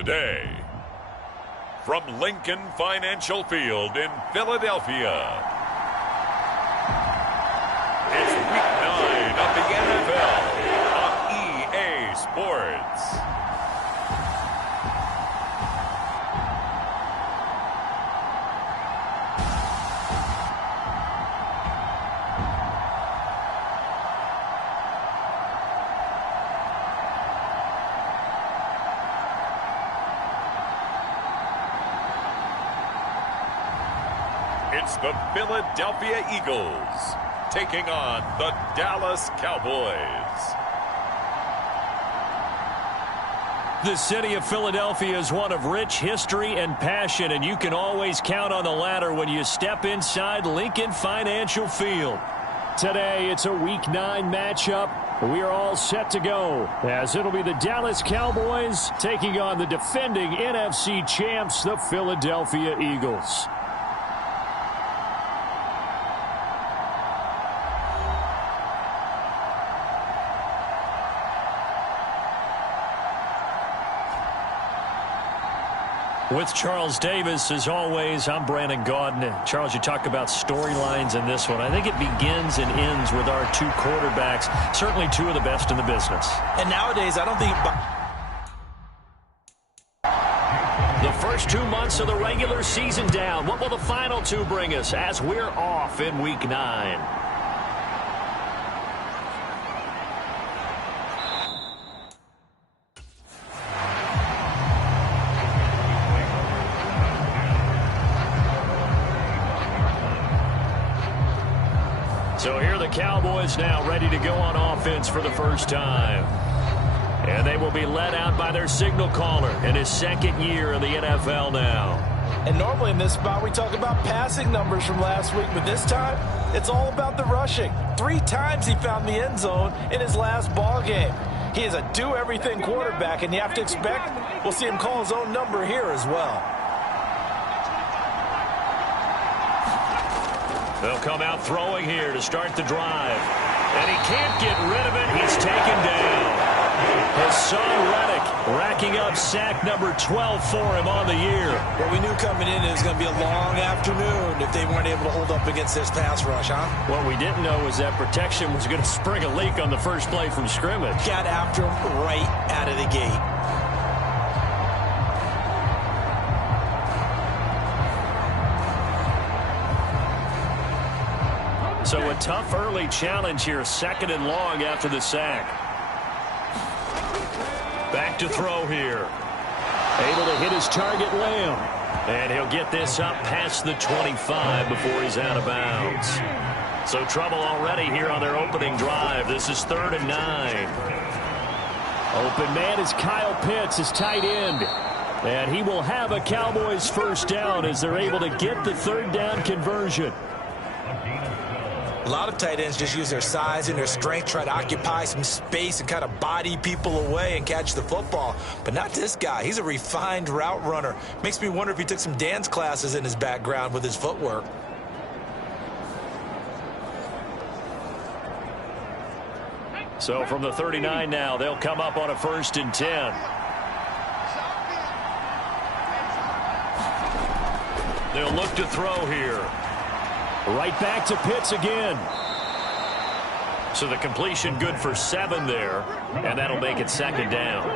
Today, from Lincoln Financial Field in Philadelphia, it's Week 9 of the NFL on EA Sports. It's the Philadelphia Eagles taking on the Dallas Cowboys. The city of Philadelphia is one of rich history and passion, and you can always count on the latter when you step inside Lincoln Financial Field. Today, it's a Week 9 matchup. We are all set to go, as it'll be the Dallas Cowboys taking on the defending NFC champs, the Philadelphia Eagles. With Charles Davis, as always, I'm Brandon Gaudin. Charles, you talk about storylines in this one. I think it begins and ends with our two quarterbacks, certainly two of the best in the business. And nowadays, I don't think... The first 2 months of the regular season down. What will the final two bring us as we're off in Week 9? So here are the Cowboys now ready to go on offense for the first time. And they will be led out by their signal caller in his second year in the NFL now. And normally in this spot we talk about passing numbers from last week, but this time it's all about the rushing. 3 times he found the end zone in his last ball game. He is a do-everything quarterback, and you have to expect we'll see him call his own number here as well. They'll come out throwing here to start the drive. And he can't get rid of it. He's taken down. Hassan Reddick racking up sack number 12 for him on the year. Well, we knew coming in it was going to be a long afternoon if they weren't able to hold up against this pass rush, huh? What we didn't know was that protection was going to spring a leak on the first play from scrimmage. Got after him right out of the gate. So a tough early challenge here, 2nd and long after the sack. Back to throw here. Able to hit his target, Lamb. And he'll get this up past the 25 before he's out of bounds. So trouble already here on their opening drive. This is 3rd and 9. Open man is Kyle Pitts, his tight end. And he will have a Cowboys first down as they're able to get the 3rd down conversion. A lot of tight ends just use their size and their strength, try to occupy some space and kind of body people away and catch the football. But not this guy. He's a refined route runner. Makes me wonder if he took some dance classes in his background with his footwork. So from the 39 now, they'll come up on a 1st and 10. They'll look to throw here. Right back to Pitts again. So the completion good for 7 there, and that'll make it 2nd down.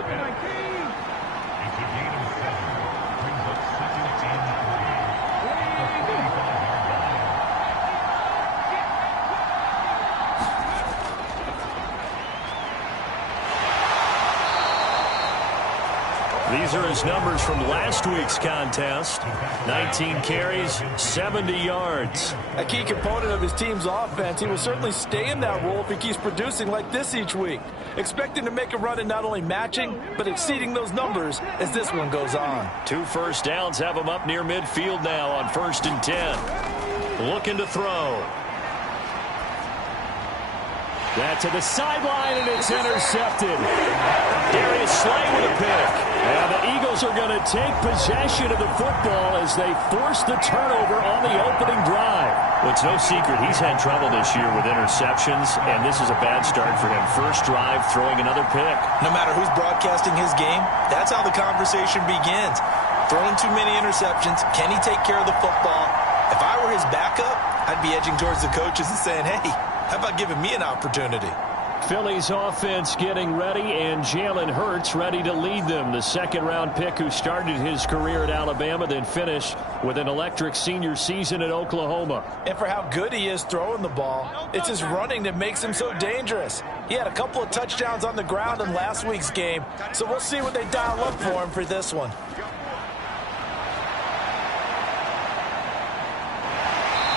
These are his numbers from last week's contest. 19 carries, 70 yards. A key component of his team's offense. He will certainly stay in that role if he keeps producing like this each week. Expect him to make a run in not only matching, but exceeding those numbers as this one goes on. 2 first downs have him up near midfield now on 1st and 10. Looking to throw. That to the sideline, and it's intercepted. Darius Slay with a pick. And the Eagles are going to take possession of the football as they force the turnover on the opening drive. Well, it's no secret he's had trouble this year with interceptions, and this is a bad start for him. First drive, throwing another pick. No matter who's broadcasting his game, that's how the conversation begins. Throwing too many interceptions. Can he take care of the football? If I were his backup, I'd be edging towards the coaches and saying, hey, how about giving me an opportunity? Philly's offense getting ready, and Jalen Hurts ready to lead them. The second-round pick who started his career at Alabama, then finished with an electric senior season at Oklahoma. And for how good he is throwing the ball, it's his running that makes him so dangerous. He had a couple of touchdowns on the ground in last week's game, so we'll see what they dial up for him for this one.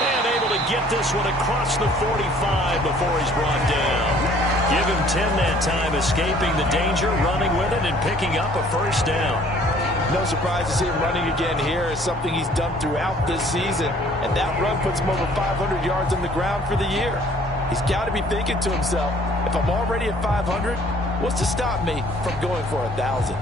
And able to get this one across the 45 before he's brought down. Give him 10 that time, escaping the danger, running with it, and picking up a first down. No surprise to see him running again here. It's something he's done throughout this season. And that run puts him over 500 yards on the ground for the year. He's got to be thinking to himself, if I'm already at 500, what's to stop me from going for 1,000?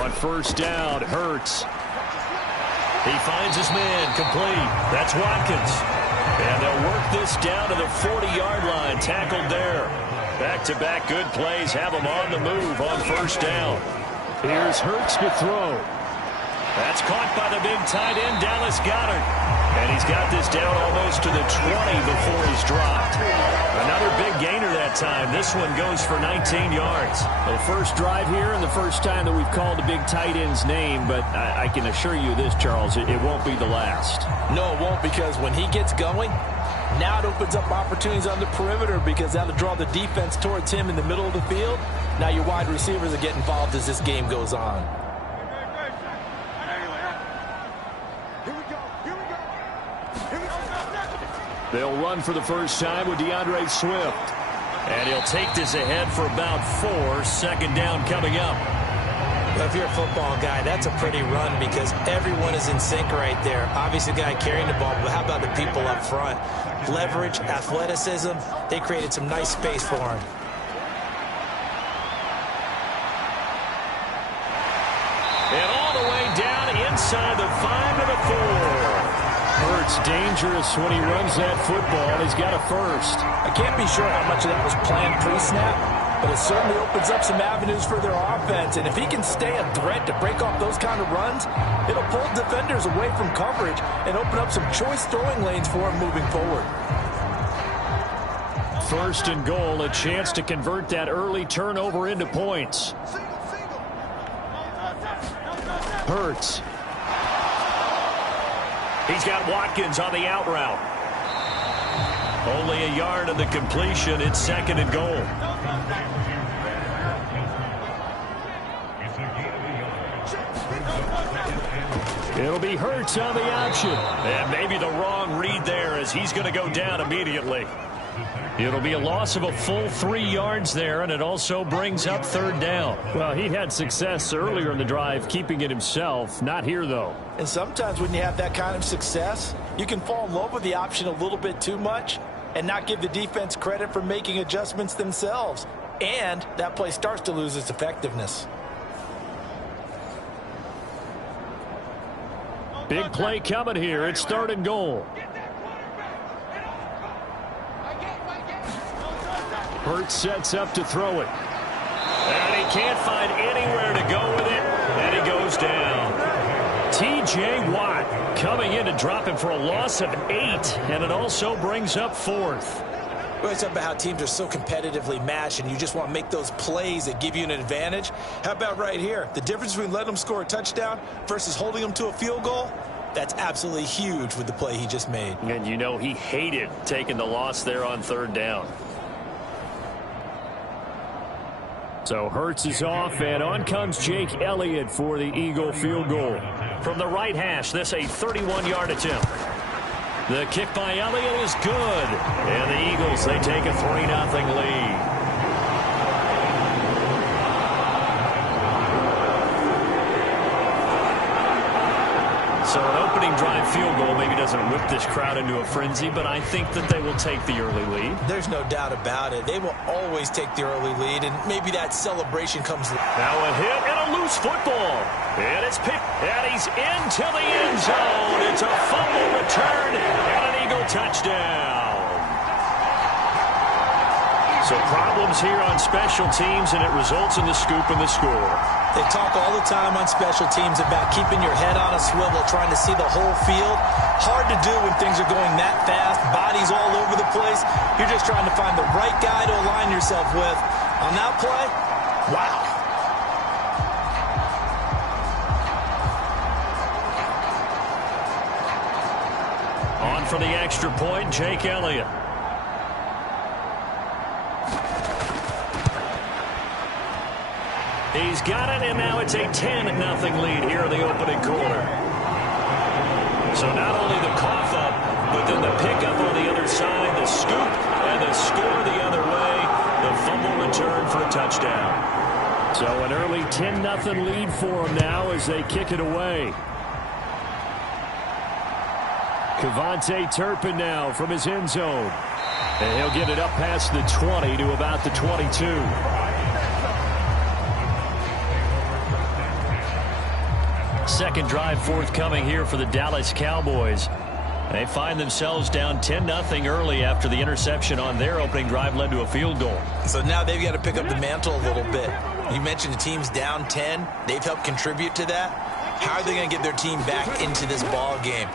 On first down, Hurts. He finds his man, complete. That's Watkins. And they'll work this down to the 40-yard line, tackled there. Back-to-back good plays have him on the move on first down. Here's Hurts to throw. That's caught by the big tight end, Dallas Goedert. And he's got this down almost to the 20 before he's dropped. Another big gainer that time. This one goes for 19 yards. The first drive here and the first time that we've called a big tight end's name, but I can assure you this, Charles, it won't be the last. No, it won't, because when he gets going, now it opens up opportunities on the perimeter because that'll draw the defense towards him in the middle of the field. Now your wide receivers will get involved as this game goes on. They'll run for the first time with DeAndre Swift. And he'll take this ahead for about 4. Second down coming up. Well, if you're a football guy, that's a pretty run because everyone is in sync right there. Obviously, the guy carrying the ball, but how about the people up front? Leverage, athleticism, they created some nice space for him. And all the way down inside the 5 to the 4. Hurts dangerous when he runs that football. He's got a first. I can't be sure how much of that was planned pre-snap, but it certainly opens up some avenues for their offense. And if he can stay a threat to break off those kind of runs, it'll pull defenders away from coverage and open up some choice throwing lanes for him moving forward. First and goal, a chance to convert that early turnover into points. Hurts. He's got Watkins on the out route. Only a yard of the completion. It's second and goal. It'll be Hurts on the option. And maybe the wrong read there as he's going to go down immediately. It'll be a loss of a full 3 yards there, and it also brings up third down. Well, he had success earlier in the drive keeping it himself. Not here, though. And sometimes when you have that kind of success, you can fall in love with the option a little bit too much and not give the defense credit for making adjustments themselves. And that play starts to lose its effectiveness. Big play coming here. It's third and goal. Hurts sets up to throw it. And he can't find anywhere to go with it. And he goes down. T.J. Watt coming in to drop him for a loss of 8. And it also brings up fourth. We always talk about how teams are so competitively matched and you just want to make those plays that give you an advantage. How about right here? The difference between letting them score a touchdown versus holding them to a field goal, that's absolutely huge with the play he just made. And you know he hated taking the loss there on third down. So Hurts is off, and on comes Jake Elliott for the Eagle field goal. From the right hash, this a 31-yard attempt. The kick by Elliott is good. And the Eagles, they take a 3-0 lead. So an opening drive field goal maybe doesn't whip this crowd into a frenzy, but I think that they will take the early lead. There's no doubt about it. They will always take the early lead, and maybe that celebration comes. Now a hit and a loose football. And it's picked, and he's into the end zone. It's a fumble return and an Eagle touchdown. So problems here on special teams, and it results in the scoop and the score. They talk all the time on special teams about keeping your head on a swivel, trying to see the whole field. Hard to do when things are going that fast, bodies all over the place. You're just trying to find the right guy to align yourself with. On that play, wow. On for the extra point, Jake Elliott. He's got it, and now it's a 10-0 lead here in the opening quarter. So not only the cough up, but then the pickup on the other side, the scoop, and the score the other way, the fumble return for a touchdown. So an early 10-0 lead for them now as they kick it away. Kevontae Turpin now from his end zone. And he'll get it up past the 20 to about the 22. Second drive forthcoming here for the Dallas Cowboys. They find themselves down 10-0 early after the interception on their opening drive led to a field goal. So now they've got to pick up the mantle a little bit. You mentioned the team's down 10. They've helped contribute to that. How are they going to get their team back into this ball game?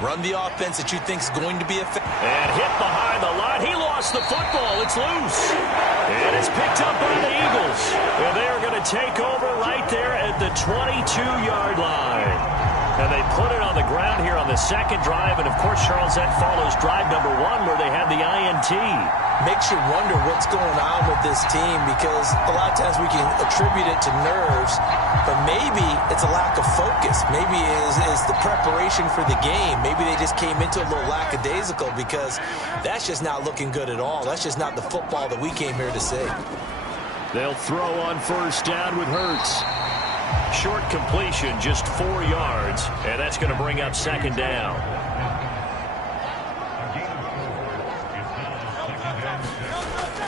Run the offense that you think is going to be effective. And hit behind the line. He lost the football. It's loose. And it's picked up by the Eagles. And they are going to take over right there at the 22-yard line. And they put it on the ground here on the second drive. And, of course, Charles, that follows drive number 1 where they had the INT. Makes you wonder what's going on with this team, because a lot of times we can attribute it to nerves, but maybe it's a lack of focus. Maybe it is the preparation for the game. Maybe they just came into a little lackadaisical, because that's just not looking good at all. That's just not the football that we came here to see. They'll throw on first down with Hurts. Short completion, just 4 yards, and that's going to bring up second down.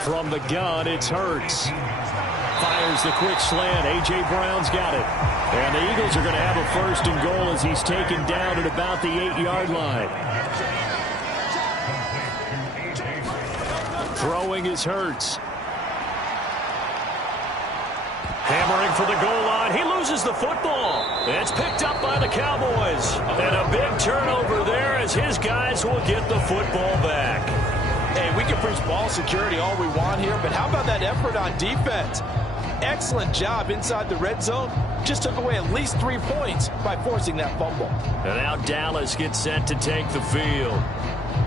From the gun, it's Hurts. Fires the quick slant. A.J. Brown's got it. And the Eagles are going to have a first and goal as he's taken down at about the 8-yard line. Throwing is Hurts. Hammering for the goal line. He loses the football. It's picked up by the Cowboys. And a big turnover there as his guys will get the football back. Hey, we can preach ball security all we want here, but how about that effort on defense? Excellent job inside the red zone. Just took away at least 3 points by forcing that fumble. And now Dallas gets set to take the field.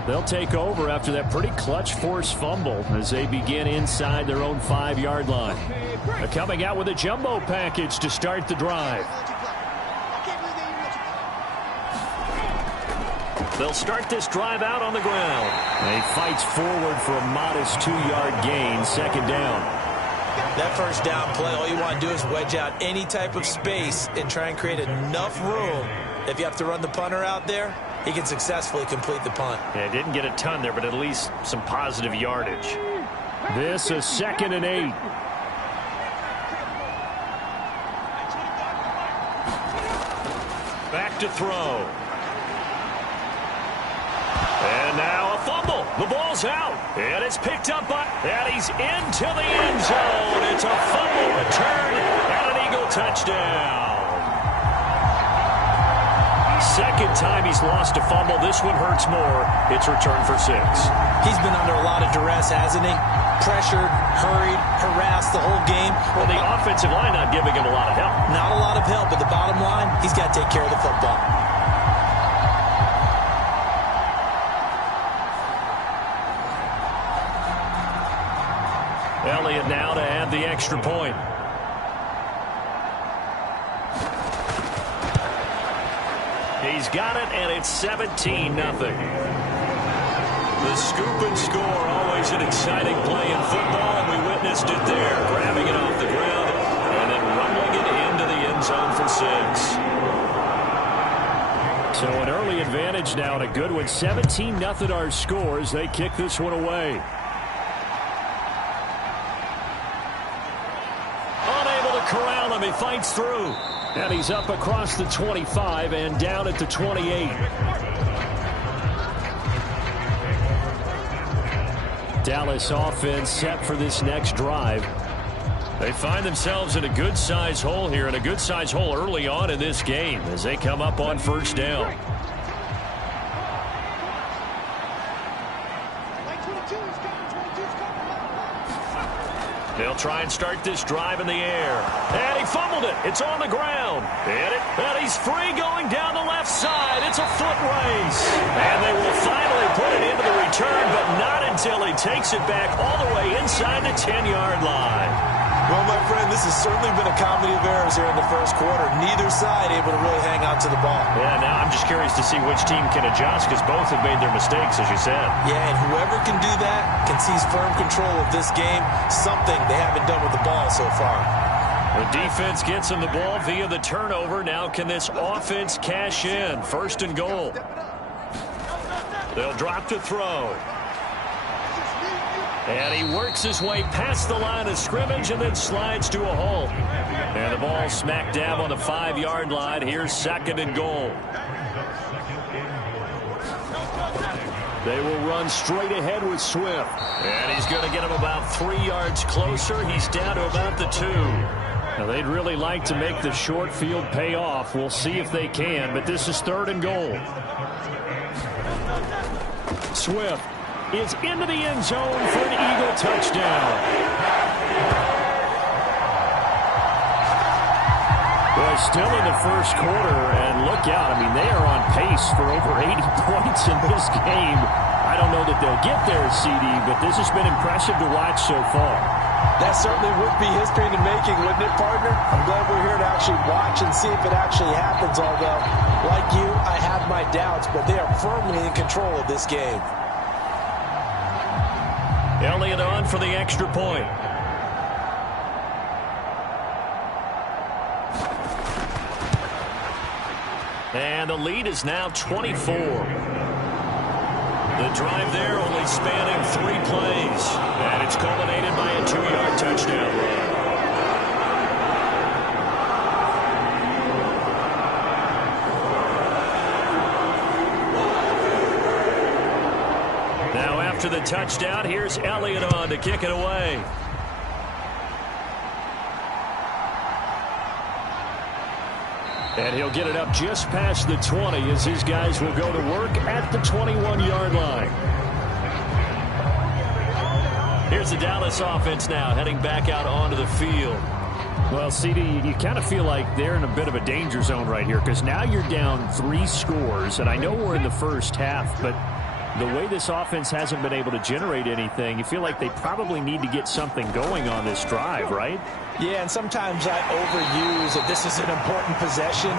They'll take over after that pretty clutch forced fumble as they begin inside their own 5-yard line. They're coming out with a jumbo package to start the drive. They'll start this drive out on the ground. He fights forward for a modest 2-yard gain, second down. That first down play, all you want to do is wedge out any type of space and try and create enough room. If you have to run the punter out there, he can successfully complete the punt. Yeah, didn't get a ton there, but at least some positive yardage. This is 2nd and 8. Back to throw. And now a fumble. The ball's out. And it's picked up by... And he's into the end zone. It's a fumble return and an Eagle touchdown. Second time he's lost a fumble. This one hurts more. It's returned for 6. He's been under a lot of duress, hasn't he? Pressured, hurried, harassed the whole game. Well, the offensive line not giving him a lot of help. Not a lot of help, but the bottom line, he's got to take care of the football. Elliott now to add the extra point. He's got it, and it's 17-0. The scoop and score, always an exciting play in football, and we witnessed it there, grabbing it off the ground and then rumbling it into the end zone for 6. So an early advantage now and a good one. 17-0 our scores. They kick this one away. Unable to corral him. He fights through. And he's up across the 25 and down at the 28. Dallas offense set for this next drive. They find themselves in a good-sized hole here, and a good-sized hole early on in this game as they come up on first down. They'll try and start this drive in the air. And he fumbled it. It's on the ground. And he's free going down the left side. It's a foot race. And they will finally put it into the return, but not until he takes it back all the way inside the 10-yard line. Well, my friend, this has certainly been a comedy of errors here in the first quarter. Neither side able to really hang on to the ball. Yeah, now I'm just curious to see which team can adjust because both have made their mistakes, as you said. Yeah, and whoever can do that can seize firm control of this game, something they haven't done with the ball so far. The defense gets him the ball via the turnover. Now can this offense cash in? First and goal. They'll drop to throw. And he works his way past the line of scrimmage and then slides to a halt. And the ball smack dab on the 5-yard line. Here's second and goal. They will run straight ahead with Swift. And he's going to get him about 3 yards closer. He's down to about the 2. Now, they'd really like to make the short field pay off. We'll see if they can, but this is third and goal. Swift is into the end zone for an Eagle touchdown. Well, still in the first quarter, and look out. I mean, they are on pace for over 80 points in this game. I don't know that they'll get there, CD, but this has been impressive to watch so far. That certainly would be history in the making, wouldn't it, partner? I'm glad we're here to actually watch and see if it actually happens, although, like you, I have my doubts, but they are firmly in control of this game. Elliott on for the extra point. And the lead is now 24. The drive there only spanning 3 plays. And it's culminated by a 2-yard touchdown run. Now after the touchdown, here's Elliott on to kick it away. And he'll get it up just past the 20 as his guys will go to work at the 21-yard line. Here's the Dallas offense now heading back out onto the field. Well, CD, you kind of feel like they're in a bit of a danger zone right here because now you're down 3 scores, and I know we're in the first half, but the way this offense hasn't been able to generate anything, you feel like they probably need to get something going on this drive, right? Yeah, and sometimes I overuse that this is an important possession,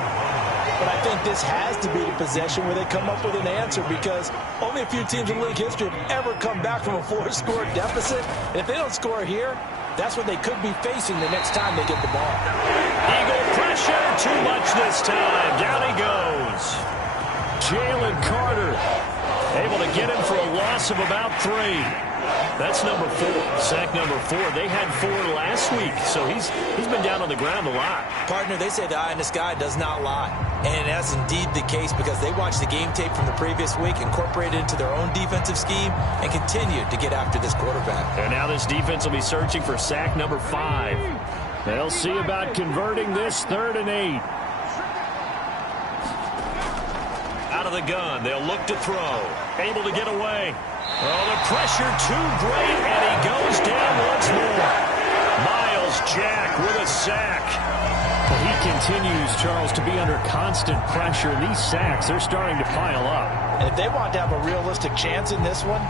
but I think this has to be the possession where they come up with an answer because only a few teams in league history have ever come back from a 4-score deficit. And if they don't score here, that's what they could be facing the next time they get the ball. Eagle pressure, too much this time. Down he goes. Jalen Carter able to get him for a loss of about 3. That's number 4. Sack number 4. They had 4 last week, so he's been down on the ground a lot. Partner, they say the eye in the sky does not lie. And that's indeed the case because they watched the game tape from the previous week, incorporated it into their own defensive scheme, and continued to get after this quarterback. And now this defense will be searching for sack number 5. They'll see about converting this 3rd and 8. Out of the gun, they'll look to throw. Able to get away. Oh, the pressure too great, and he goes down once more. Miles Jack with a sack. Well, he continues, Charles, to be under constant pressure. And these sacks, they're starting to pile up. And if they want to have a realistic chance in this one,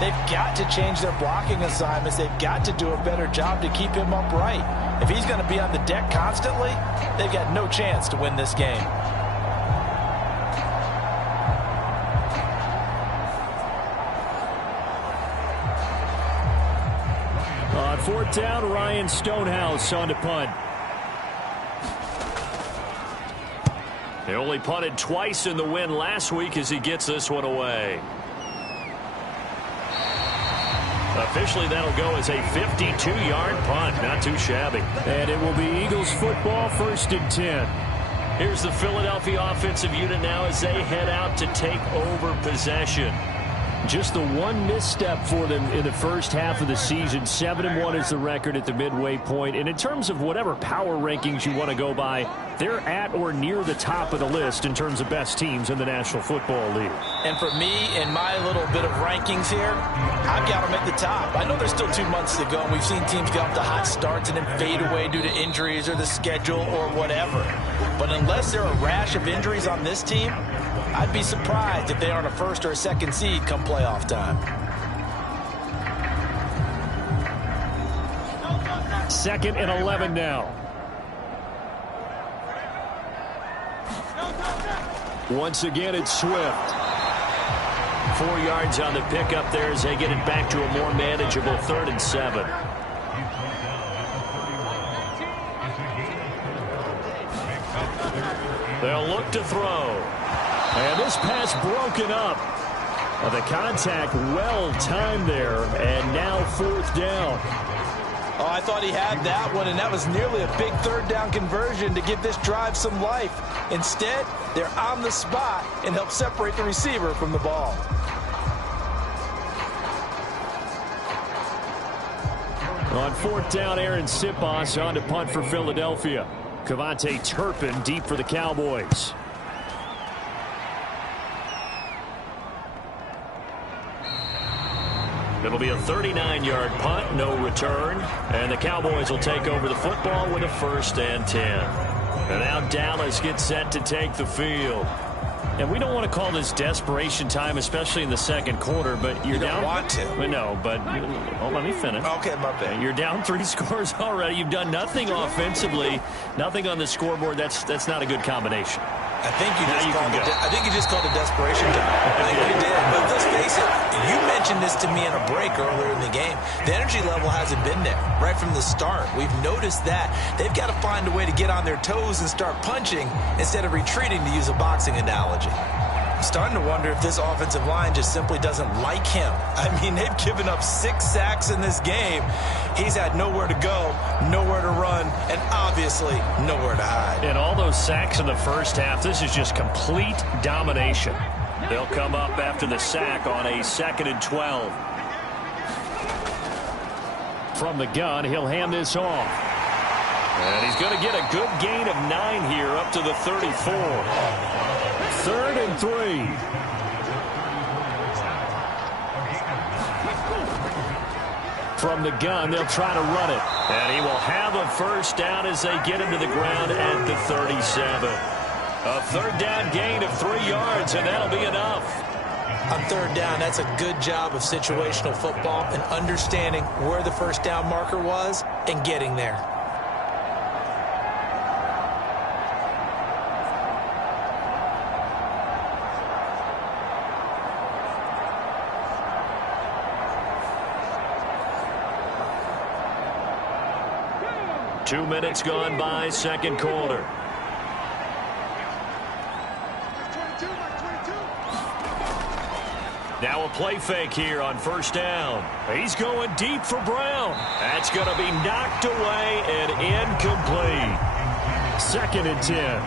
they've got to change their blocking assignments. They've got to do a better job to keep him upright. If he's going to be on the deck constantly, they've got no chance to win this game. On 4th down, Ryan Stonehouse on to punt. He only punted twice in the win last week as he gets this one away. Officially, that'll go as a 52-yard punt. Not too shabby. And it will be Eagles football, 1st and 10. Here's the Philadelphia offensive unit now as they head out to take over possession. Just the one misstep for them in the first half of the season. 7-1 is the record at the midway point. And in terms of whatever power rankings you want to go by, they're at or near the top of the list in terms of best teams in the National Football League. And for me, in my little bit of rankings here, I've got them at the top. I know there's still 2 months to go, and we've seen teams get off to hot starts and then fade away due to injuries or the schedule or whatever. But unless there are a rash of injuries on this team, I'd be surprised if they aren't a 1st or a 2nd seed come playoff time. 2nd and 11 now. Once again, it's Swift. 4 yards on the pickup there as they get it back to a more manageable 3rd and 7. They'll look to throw. And this pass broken up. The contact well timed there, and now 4th down. Oh, I thought he had that one, and that was nearly a big 3rd down conversion to give this drive some life. Instead, they're on the spot and help separate the receiver from the ball. On 4th down, Aaron Sipos on to punt for Philadelphia. Kevontae Turpin deep for the Cowboys. It'll be a 39-yard punt, no return. And the Cowboys will take over the football with a 1st and 10. And now Dallas gets set to take the field. And we don't want to call this desperation time, especially in the 2nd quarter, but you're down. You don't want to. No, but let me finish. Okay, my bad. You're down 3 scores already. You've done nothing offensively, nothing on the scoreboard. That's not a good combination. I think you just called it desperation time. I think you did. But let's face it, you mentioned this to me in a break earlier in the game. The energy level hasn't been there right from the start. We've noticed that. They've got to find a way to get on their toes and start punching instead of retreating, to use a boxing analogy. I'm starting to wonder if this offensive line just simply doesn't like him. I mean, they've given up 6 sacks in this game. He's had nowhere to go, nowhere to run, and obviously nowhere to hide. And all those sacks in the first half, this is just complete domination. They'll come up after the sack on a 2nd and 12. From the gun, he'll hand this off. And he's going to get a good gain of 9 here up to the 34. 3rd and 3. From the gun, they'll try to run it. And he will have a 1st down as they get him to the ground at the 37. A 3rd down gain of 3 yards, and that'll be enough. On 3rd down, that's a good job of situational football and understanding where the 1st down marker was and getting there. Two minutes gone by, 2nd quarter. Now a play fake here on 1st down. He's going deep for Brown. That's going to be knocked away and incomplete. 2nd and 10.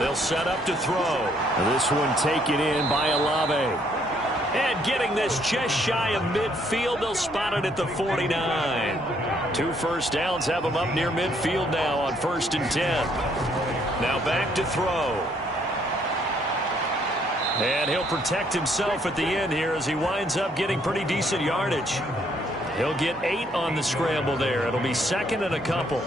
They'll set up to throw. This one taken in by Olave. And getting this just shy of midfield, they'll spot it at the 49. 2 1st downs have them up near midfield now on 1st and 10. Now back to throw. And he'll protect himself at the end here as he winds up getting pretty decent yardage. He'll get 8 on the scramble there. It'll be 2nd and a couple.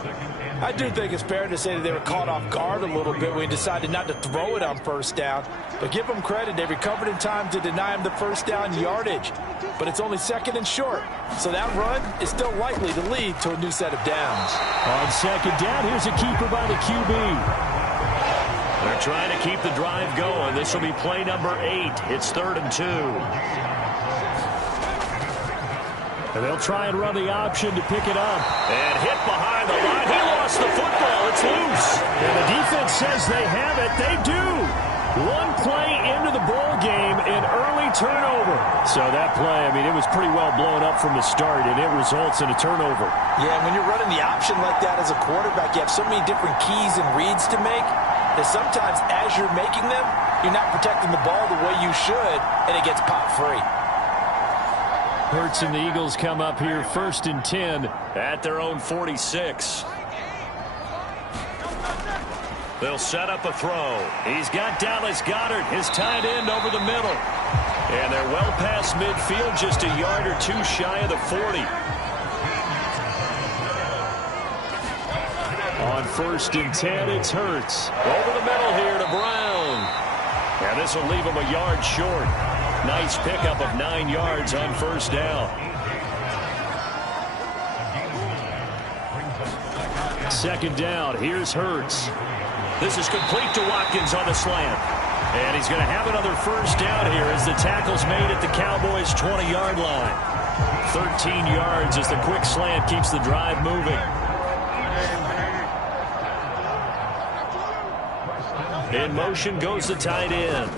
I do think it's fair to say that they were caught off guard a little bit when he decided not to throw it on 1st down. But give them credit. They recovered in time to deny him the 1st down yardage. But it's only 2nd and short. So that run is still likely to lead to a new set of downs. On 2nd down, here's a keeper by the QB. They're trying to keep the drive going. This will be play number 8. It's 3rd and 2. And they'll try and run the option to pick it up. And hit behind the line. He lost the football. It's loose. And the defense says they have it. They do. One play into the ball game, an early turnover. So that play, I mean, it was pretty well blown up from the start, and it results in a turnover. Yeah, when you're running the option like that as a quarterback, you have so many different keys and reads to make that sometimes as you're making them, you're not protecting the ball the way you should, and it gets popped free. Hurts and the Eagles come up here 1st and 10 at their own 46. They'll set up a throw. He's got Dallas Goedert, his tight end, over the middle. And they're well past midfield, just a yard or two shy of the 40. On 1st and 10, it's Hurts. Over the middle here to Brown. And this will leave him a yard short. Nice pickup of 9 yards on 1st down. 2nd down, here's Hurts. This is complete to Watkins on the slant. And he's going to have another 1st down here as the tackle's made at the Cowboys' 20-yard line. 13 yards as the quick slant keeps the drive moving. In motion goes the tight end.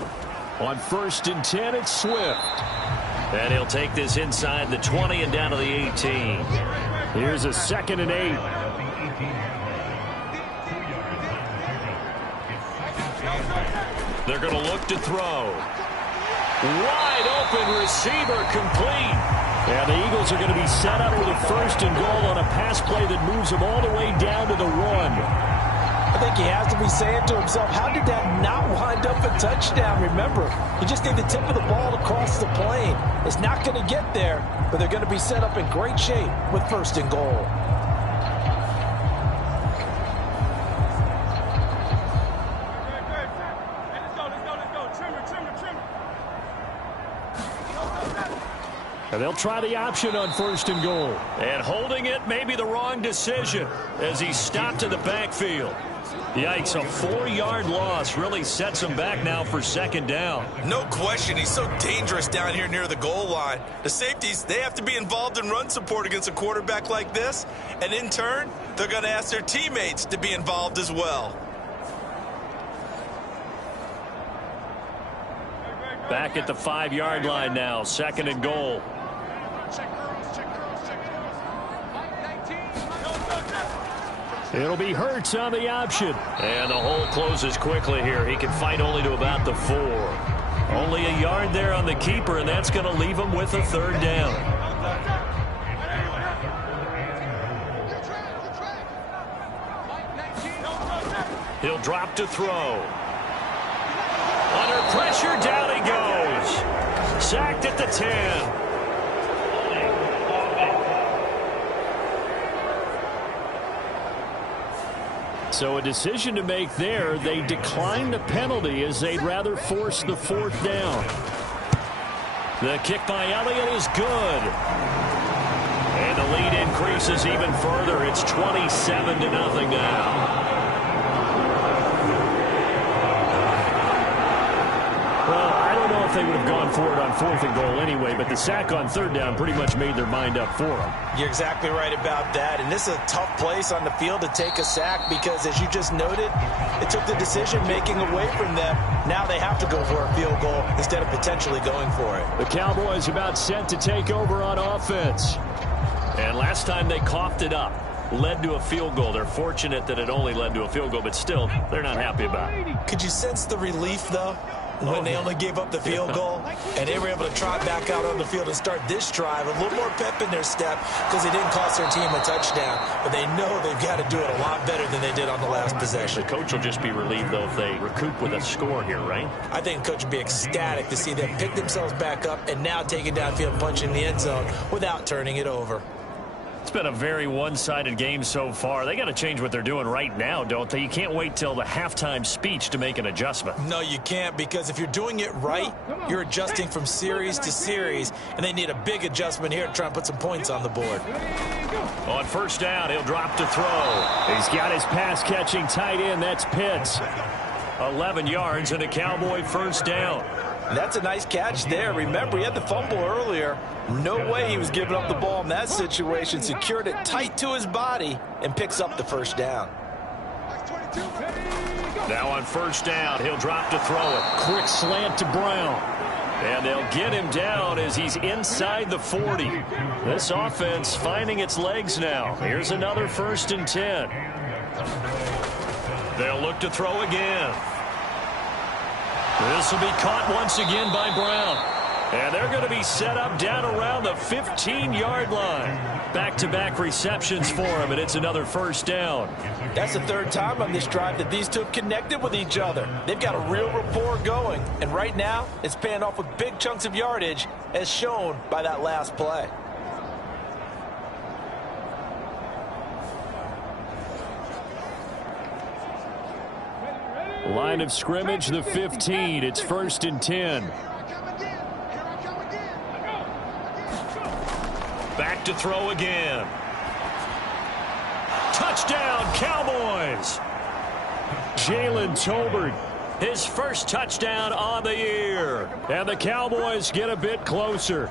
On 1st and 10, it's Swift. And he'll take this inside the 20 and down to the 18. Here's a 2nd and 8. They're going to look to throw. Wide open receiver complete. And the Eagles are going to be set up with a 1st and goal on a pass play that moves them all the way down to the 1. I think he has to be saying to himself, how did that not wind up a touchdown? Remember, you just need the tip of the ball to cross the plane. It's not going to get there, but they're going to be set up in great shape with 1st and goal. And they'll try the option on 1st and goal. And holding it may be the wrong decision as he stopped in the backfield. Yikes, a 4-yard loss really sets him back now for 2nd down. No question, he's so dangerous down here near the goal line. The safeties, they have to be involved in run support against a quarterback like this. And in turn, they're going to ask their teammates to be involved as well. Back at the 5-yard line now, 2nd and goal. It'll be Hurts on the option. And the hole closes quickly here. He can fight only to about the 4. Only a yard there on the keeper, and that's going to leave him with a 3rd down. He'll drop to throw. Under pressure, down he goes. Sacked at the 10. So a decision to make there. They decline the penalty as they'd rather force the 4th down. The kick by Elliott is good. And the lead increases even further. It's 27-0 now. Well, I don't know if they would have gone for it on 4th and goal anyway, but the sack on 3rd down pretty much made their mind up for them. You're exactly right about that, and this is a tough place on the field to take a sack because, as you just noted, it took the decision-making away from them. Now they have to go for a field goal instead of potentially going for it. The Cowboys about set to take over on offense. And last time they coughed it up, led to a field goal. They're fortunate that it only led to a field goal, but still, they're not happy about it. Could you sense the relief, though, when they only gave up the field goal and they were able to trot back out on the field and start this drive? A little more pep in their step because they didn't cost their team a touchdown, but they know they've got to do it a lot better than they did on the last possession. The coach will just be relieved, though, if they recoup with a score here, right? I think the coach would be ecstatic to see them pick themselves back up and now take it downfield and punch in the end zone without turning it over. It's been a very one-sided game so far. They got to change what they're doing right now, don't they? You can't wait till the halftime speech to make an adjustment. No, you can't, because if you're doing it right, you're adjusting from series to series, and they need a big adjustment here to try and put some points on the board. On 1st down, he'll drop to throw. He's got his pass-catching tight end. That's Pitts. 11 yards and a Cowboy 1st down. And that's a nice catch there. Remember, he had the fumble earlier. No way he was giving up the ball in that situation. Secured it tight to his body and picks up the first down. Now on first down, he'll drop to throw it. Quick slant to Brown. And they'll get him down as he's inside the 40. This offense finding its legs now. Here's another 1st and 10. They'll look to throw again. This will be caught once again by Brown. And they're going to be set up down around the 15-yard line. Back-to-back receptions for him, and it's another 1st down. That's the 3rd time on this drive that these two have connected with each other. They've got a real rapport going, and right now it's paying off with big chunks of yardage, as shown by that last play. Line of scrimmage, the 15. It's 1st and 10. Back to throw again. Touchdown, Cowboys! Jalen Tolbert. His first touchdown on the year. And the Cowboys get a bit closer.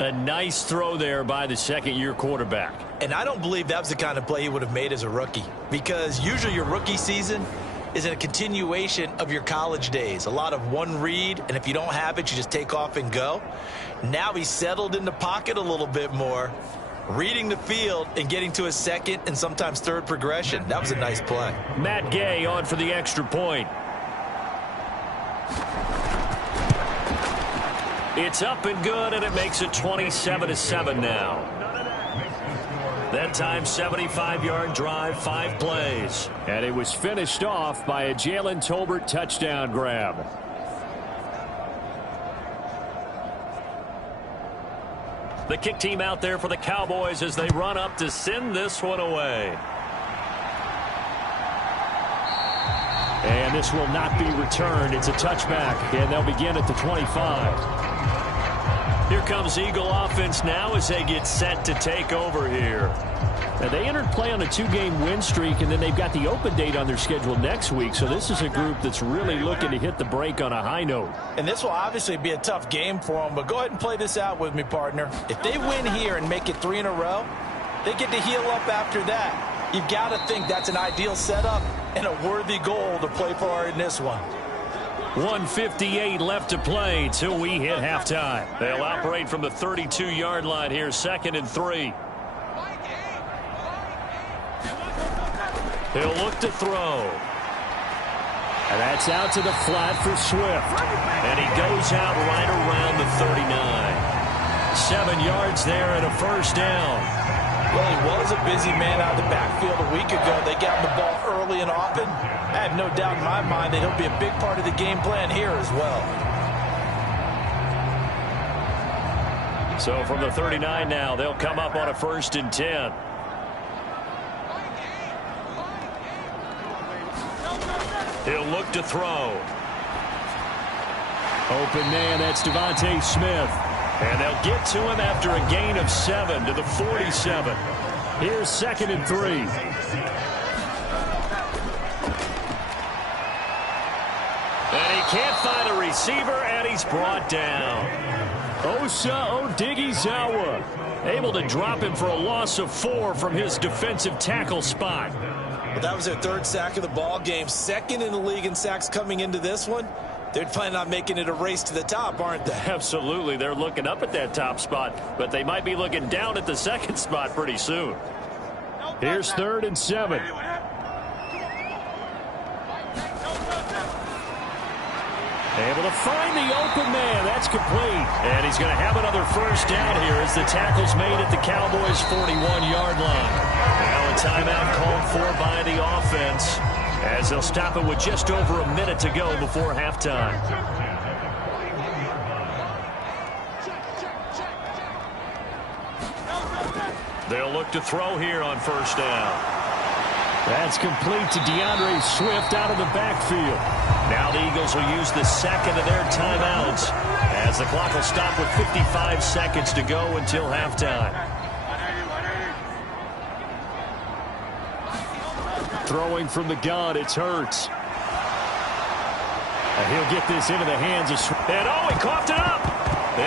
A nice throw there by the second-year quarterback. And I don't believe that was the kind of play he would have made as a rookie, because usually your rookie season is a continuation of your college days. A lot of one read, and if you don't have it, you just take off and go. Now he's settled in the pocket a little bit more, reading the field and getting to his second and sometimes third progression. That was a nice play. Matt Gay on for the extra point. It's up and good, and it makes it 27-7 now. That time, 75-yard drive, 5 plays. And it was finished off by a Jalen Tolbert touchdown grab. The kick team out there for the Cowboys as they run up to send this one away. And this will not be returned. It's a touchback, and they'll begin at the 25. Here comes Eagle offense now as they get set to take over here. Now, they entered play on a 2-game win streak, and then they've got the open date on their schedule next week. So this is a group that's really looking to hit the break on a high note. And this will obviously be a tough game for them, but go ahead and play this out with me, partner. If they win here and make it 3 in a row, they get to heal up after that. You've got to think that's an ideal setup and a worthy goal to play for in this one. 1:58 left to play till we hit halftime. They'll operate from the 32-yard line here, 2nd and 3. He'll look to throw. And that's out to the flat for Swift. And he goes out right around the 39. 7 yards there and a 1st down. Well, he was a busy man out of the backfield a week ago. They got him the ball early and often. I have no doubt in my mind that he'll be a big part of the game plan here as well. So from the 39 now, they'll come up on a 1st and 10. He'll look to throw. Open man, that's Devontae Smith. And they'll get to him after a gain of 7 to the 47. Here's 2nd and 3. And he can't find a receiver, and he's brought down. Osa Odighizuwa able to drop him for a loss of 4 from his defensive tackle spot. Well, that was their 3rd sack of the ball game. 2nd in the league in sacks coming into this one. They're planning on making it a race to the top, aren't they? Absolutely. They're looking up at that top spot, but they might be looking down at the 2nd spot pretty soon. Here's 3rd and 7. Able to find the open man. That's complete. And he's going to have another 1st down here as the tackle's made at the Cowboys' 41-yard line. Now a timeout called for by the offense, as they'll stop it with just over a minute to go before halftime. They'll look to throw here on 1st down. That's complete to DeAndre Swift out of the backfield. Now the Eagles will use the 2nd of their timeouts as the clock will stop with 55 seconds to go until halftime. Throwing from the gun, it's Hurts. He'll get this into the hands of... And he coughed it up.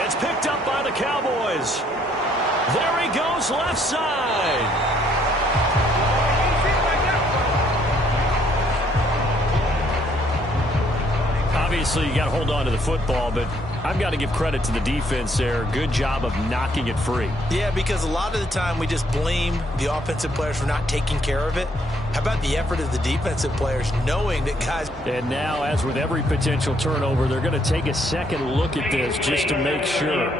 It's picked up by the Cowboys. There he goes left side. Obviously, you got to hold on to the football, but I've got to give credit to the defense there. Good job of knocking it free. Yeah, because a lot of the time we just blame the offensive players for not taking care of it. How about the effort of the defensive players knowing that guys... And now, as with every potential turnover, they're going to take a second look at this just to make sure.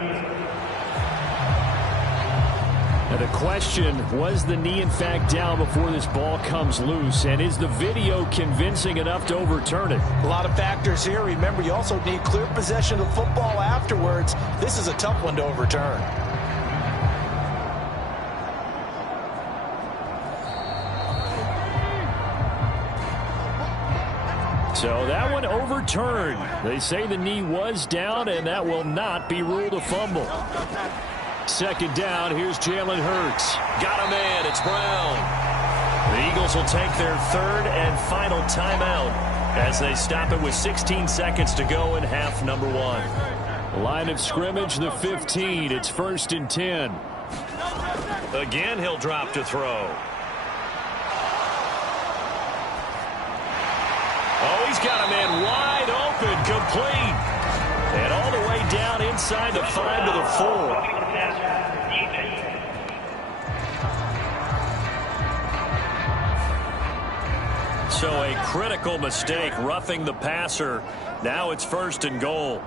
Now the question, was the knee in fact down before this ball comes loose? And is the video convincing enough to overturn it? A lot of factors here. Remember, you also need clear possession of football afterwards. This is a tough one to overturn. So that one overturned. They say the knee was down, and that will not be ruled a fumble. Second down, here's Jalen Hurts. Got a man, it's Brown. The Eagles will take their third and final timeout as they stop it with 16 seconds to go in half number one. Line of scrimmage, the 15. It's 1st and 10. Again, he'll drop to throw. Oh, he's got a man wide open, complete. And all the way down inside the 5 to the 4. So a critical mistake, roughing the passer. Now it's 1st and goal.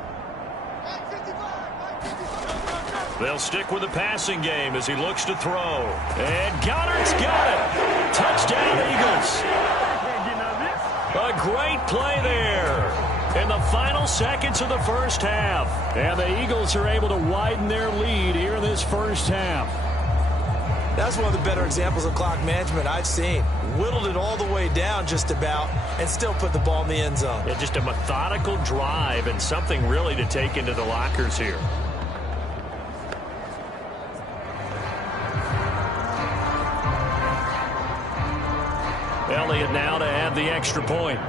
They'll stick with the passing game as he looks to throw. And Goddard's got it. Touchdown, Eagles. A great play there in the final seconds of the first half. And the Eagles are able to widen their lead here in this first half. That's one of the better examples of clock management I've seen. Whittled it all the way down just about and still put the ball in the end zone. Yeah, just a methodical drive and something really to take into the lockers here. Elliott now to add the extra point.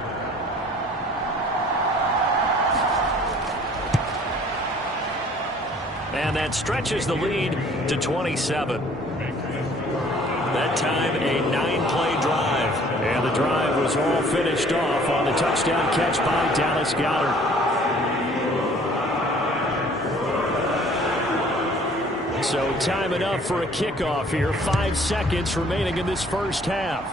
And that stretches the lead to 27. That time, a 9-play drive. And the drive was all finished off on the touchdown catch by Dallas Goedert. So time enough for a kickoff here. 5 seconds remaining in this first half.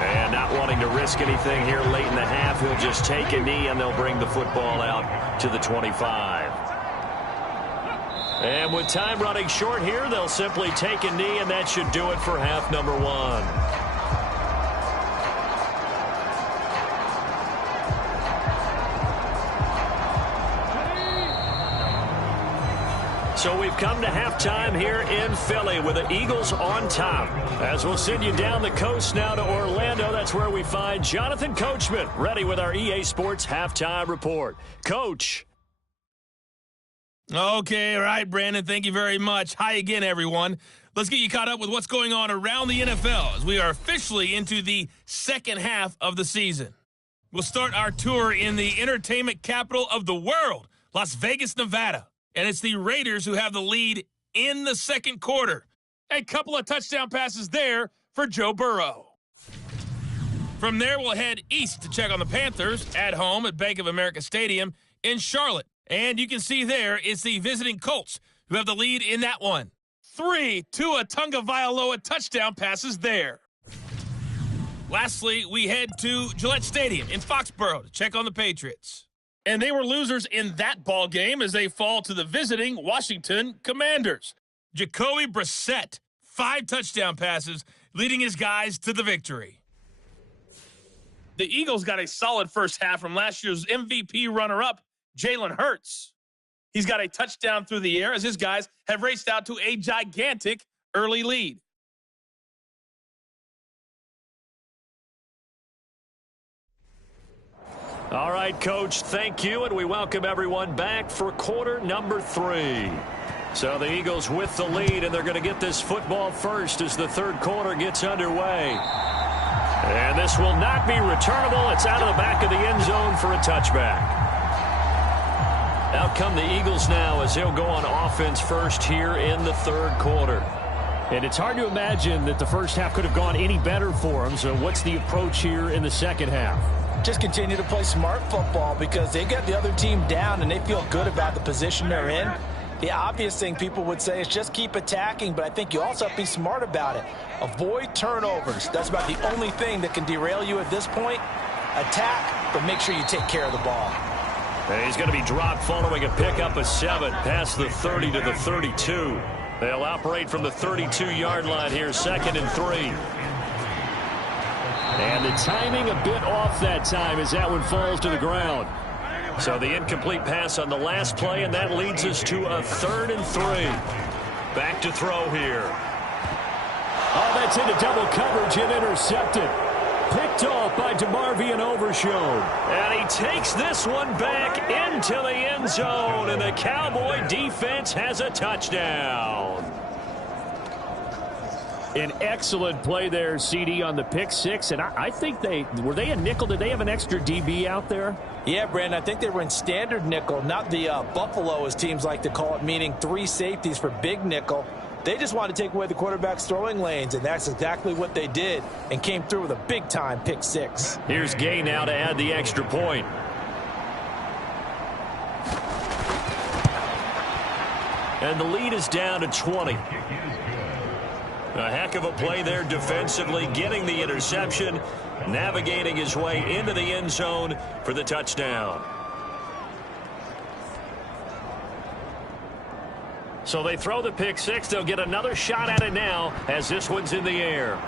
And not wanting to risk anything here late in the half, he'll just take a knee and they'll bring the football out to the 25. And with time running short here, they'll simply take a knee, and that should do it for half number one. So we've come to halftime here in Philly with the Eagles on top. As we'll send you down the coast now to Orlando, that's where we find Jonathan Coachman ready with our EA Sports halftime report. Coach. Okay, all right, Brandon, thank you very much. Hi again, everyone. Let's get you caught up with what's going on around the NFL as we are officially into the second half of the season. We'll start our tour in the entertainment capital of the world, Las Vegas, Nevada. And it's the Raiders who have the lead in the second quarter. A couple of touchdown passes there for Joe Burrow. From there, we'll head east to check on the Panthers at home at Bank of America Stadium in Charlotte. And you can see there it's the visiting Colts who have the lead in that one. 3 Tua Tagovailoa touchdown passes there. Lastly, we head to Gillette Stadium in Foxborough to check on the Patriots. And they were losers in that ball game as they fall to the visiting Washington Commanders. Jacoby Brissett, 5 touchdown passes, leading his guys to the victory. The Eagles got a solid first half from last year's MVP runner-up, Jalen Hurts. He's got a touchdown through the air as his guys have raced out to a gigantic early lead. All right, Coach, thank you, and we welcome everyone back for quarter number 3. So the Eagles with the lead, and they're going to get this football first as the third quarter gets underway. And this will not be returnable. It's out of the back of the end zone for a touchback. Out come the Eagles now as they'll go on offense first here in the third quarter. And it's hard to imagine that the first half could have gone any better for them. So what's the approach here in the second half? Just continue to play smart football because they got the other team down and they feel good about the position they're in. The obvious thing people would say is just keep attacking, but I think you also have to be smart about it. Avoid turnovers. That's about the only thing that can derail you at this point. Attack, but make sure you take care of the ball. And he's going to be dropped following a pickup of 7 past the 30 to the 32. They'll operate from the 32-yard line here, 2nd and 3. And the timing a bit off that time as that one falls to the ground. So the incomplete pass on the last play, and that leads us to a 3rd and 3. Back to throw here. Oh, that's into double coverage and intercepted. Picked off by DeMarvion Overshown. And he takes this one back into the end zone, and the Cowboy defense has a touchdown. An excellent play there, CD, on the pick six. And I think were they a nickel? Did they have an extra DB out there? Yeah, Brandon, I think they were in standard nickel, not the Buffalo, as teams like to call it, meaning 3 safeties for big nickel. They just wanted to take away the quarterback's throwing lanes, and that's exactly what they did and came through with a big-time pick six. Here's Gay now to add the extra point. And the lead is down to 20. A heck of a play there defensively, getting the interception, navigating his way into the end zone for the touchdown. So they throw the pick six. They'll get another shot at it now as this one's in the air.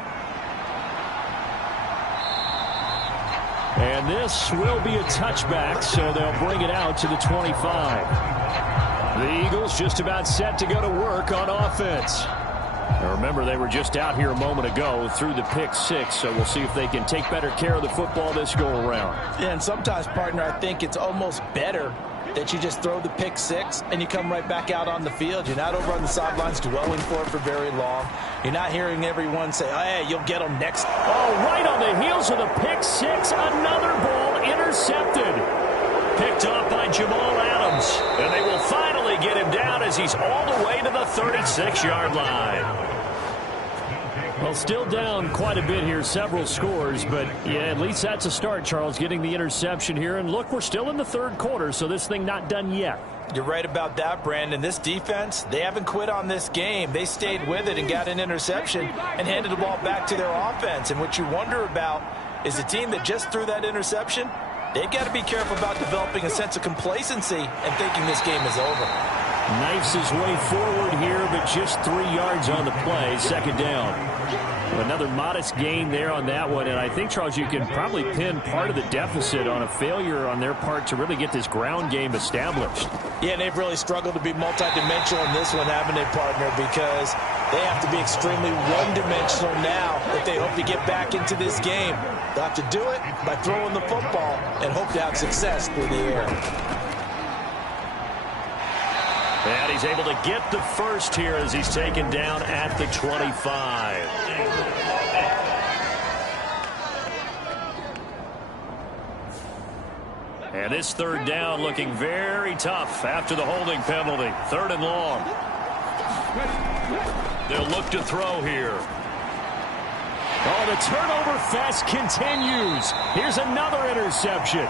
And this will be a touchback, so they'll bring it out to the 25. The Eagles just about set to go to work on offense. Now remember, they were just out here a moment ago through the pick six, so we'll see if they can take better care of the football this go-around. Yeah, and sometimes, partner, I think it's almost better that you just throw the pick six and you come right back out on the field. You're not over on the sidelines dwelling for it for very long. You're not hearing everyone say, oh, hey, you'll get them next. Oh, right on the heels of the pick six, another ball intercepted. Picked off by Jamal Adams. And they will finally get him down as he's all the way to the 36-yard line. Well, still down quite a bit here, several scores, but yeah, at least that's a start, Charles, getting the interception here. And look, we're still in the third quarter, so this thing not done yet. You're right about that, Brandon. This defense, they haven't quit on this game. They stayed with it and got an interception and handed the ball back to their offense. And what you wonder about is the team that just threw that interception, they've got to be careful about developing a sense of complacency and thinking this game is over. Knifes his way forward here, but just 3 yards on the play, 2nd down. Another modest gain there on that one, and I think, Charles, you can probably pin part of the deficit on a failure on their part to really get this ground game established. Yeah, and they've really struggled to be multidimensional in this one, haven't they, partner, because they have to be extremely one-dimensional now if they hope to get back into this game. They'll have to do it by throwing the football and hope to have success through the air. And he's able to get the first here as he's taken down at the 25. And this 3rd down looking very tough after the holding penalty. 3rd and long. They'll look to throw here. Oh, the turnover fest continues. Here's another interception.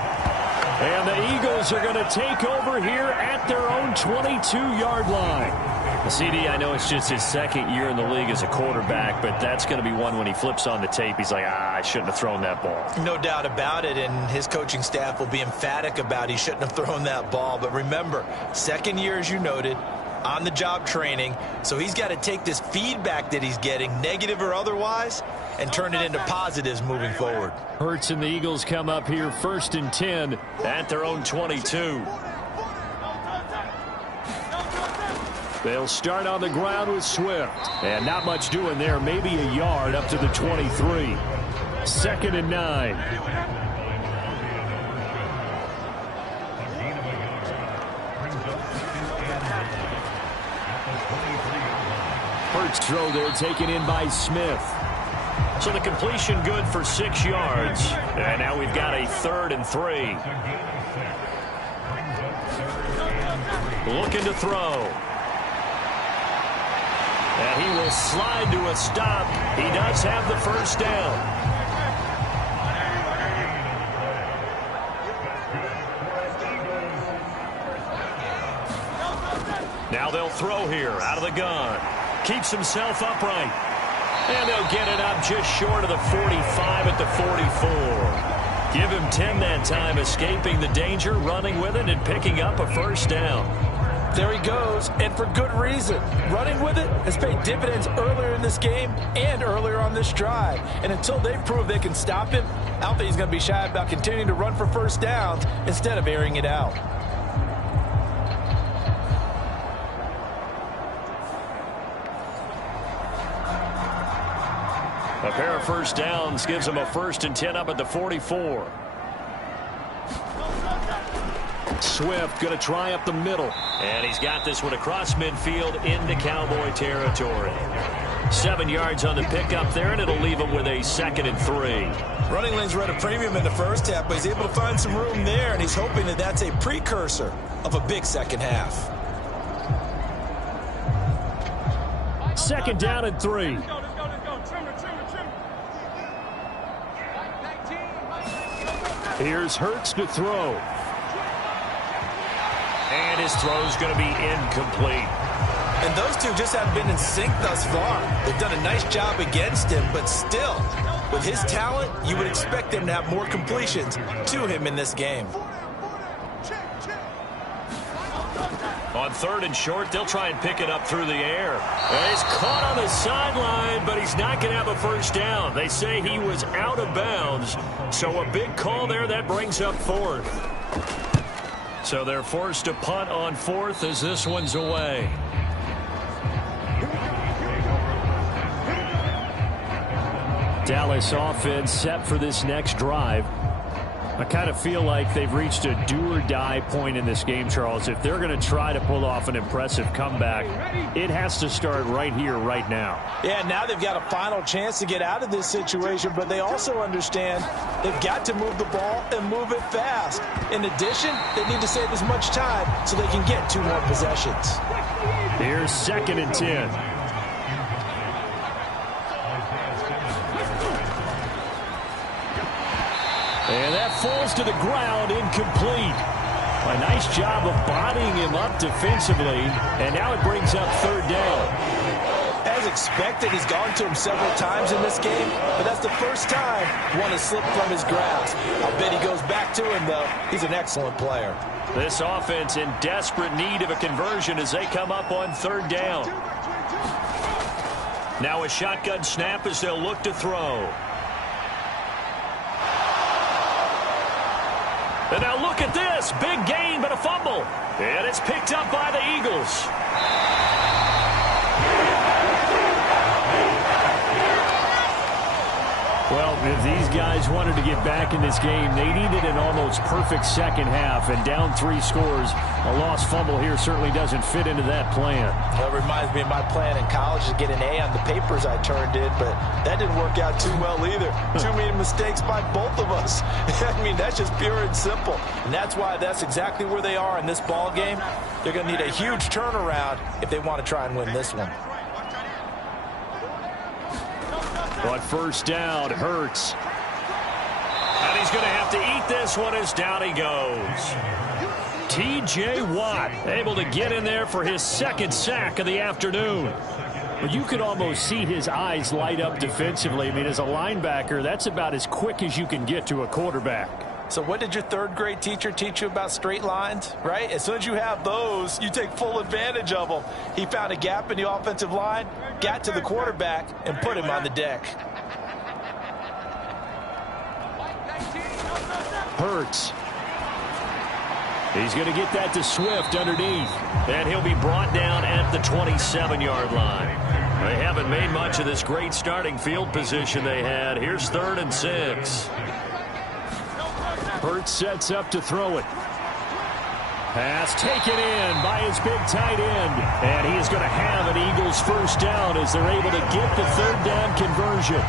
And the Eagles are going to take over here at their own 22-yard line. CD, I know it's just his 2nd year in the league as a quarterback, but that's going to be one when he flips on the tape. He's like, I shouldn't have thrown that ball. No doubt about it, and his coaching staff will be emphatic about he shouldn't have thrown that ball. But remember, 2nd year, as you noted, on-the-job training, so he's got to take this feedback that he's getting, negative or otherwise, and turn it into positives moving forward. Hurts and the Eagles come up here 1st and 10 at their own 22. They'll start on the ground with Swift. And not much doing there, maybe a yard up to the 23. 2nd and 9. Hurts throw there taken in by Smith. So the completion good for 6 yards. And now we've got a 3rd and 3. Looking to throw. And he will slide to a stop. He does have the first down. Now they'll throw here out of the gun. Keeps himself upright. And they'll get it up just short of the 45 at the 44. Give him 10 that time, escaping the danger, running with it, and picking up a first down. There he goes, and for good reason. Running with it has paid dividends earlier in this game and earlier on this drive. And until they prove they can stop him, I don't think he's going to be shy about continuing to run for first downs instead of airing it out. A pair of first downs gives him a 1st and 10 up at the 44. Swift going to try up the middle. And he's got this one across midfield into Cowboy territory. 7 yards on the pickup there, and it'll leave him with a 2nd and 3. Running lanes were at a premium in the first half, but he's able to find some room there, and he's hoping that that's a precursor of a big second half. 2nd down and 3. Here's Hurts to throw. And his throw's going to be incomplete. And those two just haven't been in sync thus far. They've done a nice job against him, but still, with his talent, you would expect them to have more completions to him in this game. On 3rd and short, they'll try and pick it up through the air. And he's caught on the sideline, but he's not going to have a first down. They say he was out of bounds. So a big call there. That brings up 4th. So they're forced to punt on 4th as this one's away. Dallas offense set for this next drive. I kind of feel like they've reached a do-or-die point in this game, Charles. If they're going to try to pull off an impressive comeback, it has to start right here, right now. Yeah, now they've got a final chance to get out of this situation, but they also understand they've got to move the ball and move it fast. In addition, they need to save as much time so they can get 2 more possessions. Here's 2nd and 10. And that falls to the ground, incomplete. A nice job of bodying him up defensively, and now it brings up 3rd down. As expected, he's gone to him several times in this game, but that's the first time one has slipped from his grasp. I bet he goes back to him, though. He's an excellent player. This offense in desperate need of a conversion as they come up on 3rd down. Now a shotgun snap as they'll look to throw. And now look at this. Big gain, but a fumble. And it's picked up by the Eagles. Well, if these guys wanted to get back in this game, they needed an almost perfect second half. And down 3 scores, a lost fumble here certainly doesn't fit into that plan. That reminds me of my plan in college to get an A on the papers I turned in, but that didn't work out too well either. Too many mistakes by both of us. I mean, that's just pure and simple. And that's why that's exactly where they are in this ball game. They're going to need a huge turnaround if they want to try and win this one. On 1st down, Hurts. And he's going to have to eat this one as down he goes. T.J. Watt able to get in there for his 2nd sack of the afternoon. But you could almost see his eyes light up defensively. I mean, as a linebacker, that's about as quick as you can get to a quarterback. So what did your 3rd grade teacher teach you about straight lines, right? As soon as you have those, you take full advantage of them. He found a gap in the offensive line, got to the quarterback, and put him on the deck. Hurts. He's going to get that to Swift underneath. And he'll be brought down at the 27-yard line. They haven't made much of this great starting field position they had. Here's 3rd and 6. Hurts sets up to throw it. Pass taken in by his big tight end. And he is going to have an Eagles first down as they're able to get the 3rd down conversion.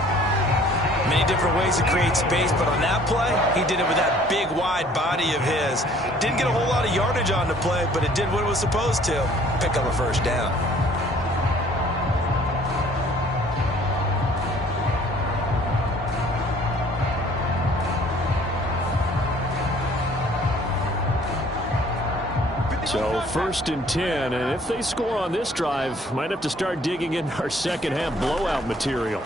Many different ways to create space, but on that play, he did it with that big, wide body of his. Didn't get a whole lot of yardage on the play, but it did what it was supposed to. Pick up a first down. So 1st and 10, and if they score on this drive, might have to start digging in our second half blowout material.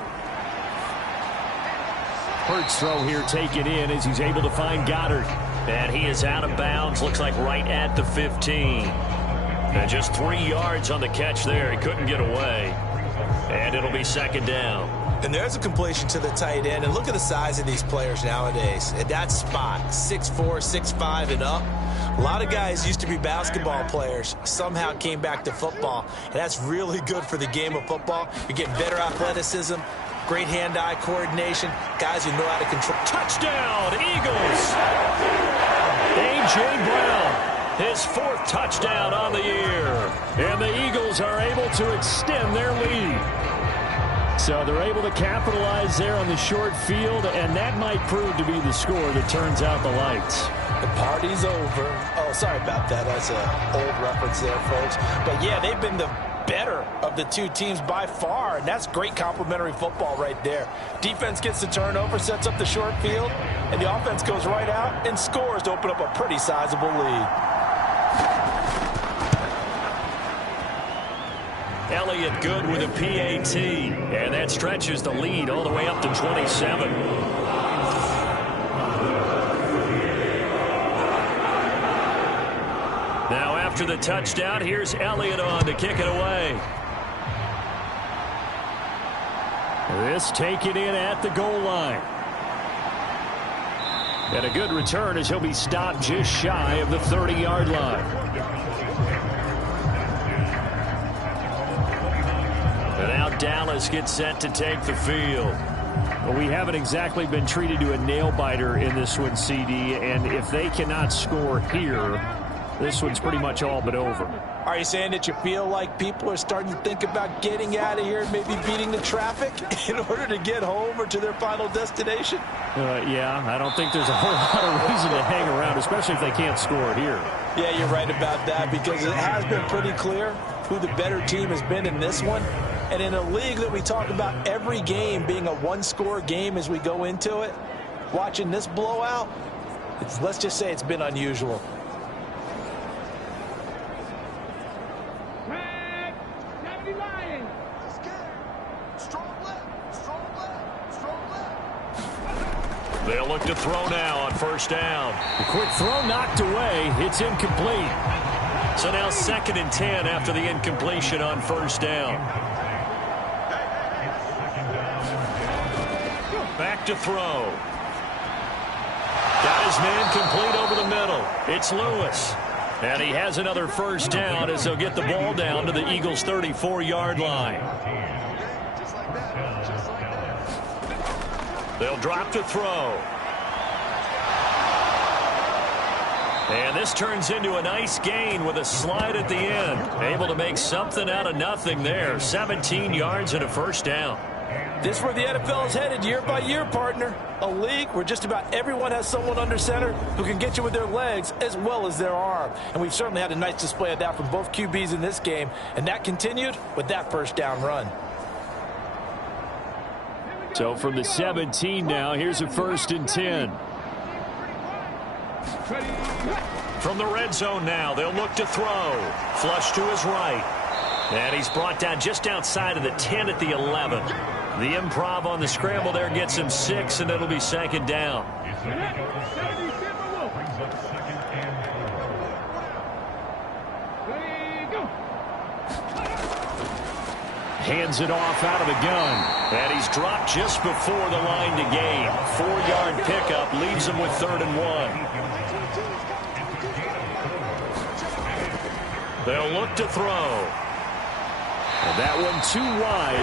Hurts throw here taken in as he's able to find Goddard. And he is out of bounds, looks like right at the 15. And just 3 yards on the catch there. He couldn't get away. And it'll be second down. And there's a completion to the tight end. And look at the size of these players nowadays. At that spot, 6'4", 6'5", and up. A lot of guys used to be basketball players, somehow came back to football. And that's really good for the game of football. You're getting better athleticism, great hand-eye coordination, guys who know how to control. Touchdown, Eagles! A.J. Brown, his 4th touchdown on the year. And the Eagles are able to extend their lead. So they're able to capitalize there on the short field, and that might prove to be the score that turns out the lights. The party's over. Oh, sorry about that. That's an old reference there, folks. But, yeah, they've been the better of the two teams by far, and that's great complementary football right there. Defense gets the turnover, sets up the short field, and the offense goes right out and scores to open up a pretty sizable lead. Elliott good with a PAT, and that stretches the lead all the way up to 27. Now after the touchdown, here's Elliott on to kick it away. This taken in at the goal line. And a good return as he'll be stopped just shy of the 30-yard line. And now Dallas gets set to take the field. Well, we haven't exactly been treated to a nail-biter in this one, CD, and if they cannot score here, this one's pretty much all but over. Are you saying that you feel like people are starting to think about getting out of here and maybe beating the traffic in order to get home or to their final destination? Yeah, I don't think there's a whole lot of reason to hang around, especially if they can't score here. Yeah, you're right about that, because it has been pretty clear who the better team has been in this one. And in a league that we talk about every game being a one-score game as we go into it, watching this blowout, let's just say it's been unusual. They'll look to throw now on first down. The quick throw knocked away. It's incomplete. So now 2nd and 10 after the incompletion on first down. Back to throw. Got his man complete over the middle. It's Lewis. And he has another first down as they'll get the ball down to the Eagles' 34-yard line. They'll drop to throw. And this turns into a nice gain with a slide at the end. Able to make something out of nothing there. 17 yards and a first down. This is where the NFL is headed year by year, partner. A league where just about everyone has someone under center who can get you with their legs as well as their arm. And we've certainly had a nice display of that from both QBs in this game. And that continued with that first down run. So from the 17 now, here's a 1st and 10. From the red zone now, they'll look to throw. Flush to his right. And he's brought down just outside of the 10 at the 11. The improv on the scramble there gets him 6, and it'll be 2nd down. Hands it off out of the gun. And he's dropped just before the line to gain. 4-yard pickup leaves him with 3rd and 1. They'll look to throw. And that one too wide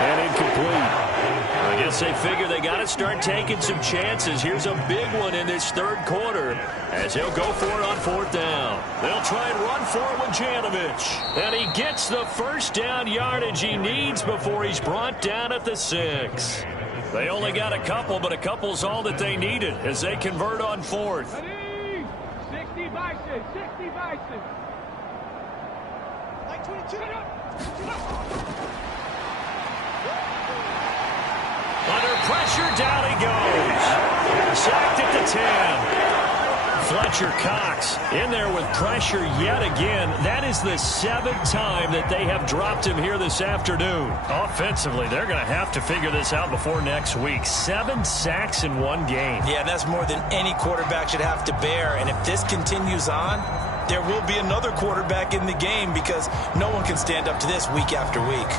and incomplete. I guess they figure they got to start taking some chances. Here's a big one in this third quarter as he'll go for it on fourth down. They'll try and run for it with Janovich. And he gets the first down yardage he needs before he's brought down at the 6. They only got a couple, but a couple's all that they needed as they convert on fourth. 60 Bison, 60 Bison. Like 22. Under pressure, down he goes. Sacked at the 10. Fletcher Cox in there with pressure yet again. That is the 7th time that they have dropped him here this afternoon. Offensively, they're going to have to figure this out before next week. 7 sacks in one game. Yeah, and that's more than any quarterback should have to bear. And if this continues on, there will be another quarterback in the game because no one can stand up to this week after week.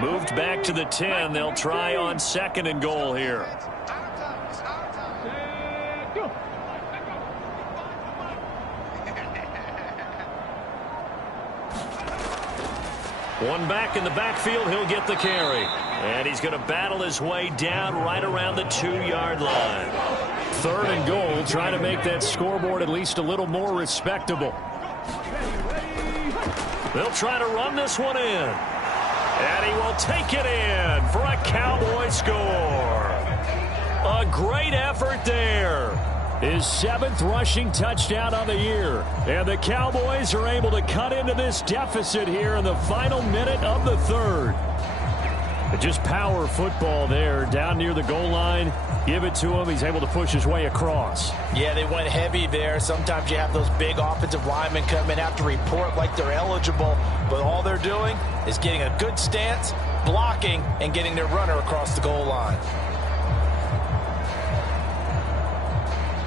Moved back to the 10. They'll try on 2nd and goal here. One back in the backfield, he'll get the carry. And he's going to battle his way down right around the 2-yard line. 3rd and goal, trying to make that scoreboard at least a little more respectable. They'll try to run this one in. And he will take it in for a Cowboy score. A great effort there. His 7th rushing touchdown on the year. And the Cowboys are able to cut into this deficit here in the final minute of the 3rd. But just power football there down near the goal line. Give it to him. He's able to push his way across. Yeah, they went heavy there. Sometimes you have those big offensive linemen come in, have to report like they're eligible. But all they're doing is getting a good stance, blocking, and getting their runner across the goal line.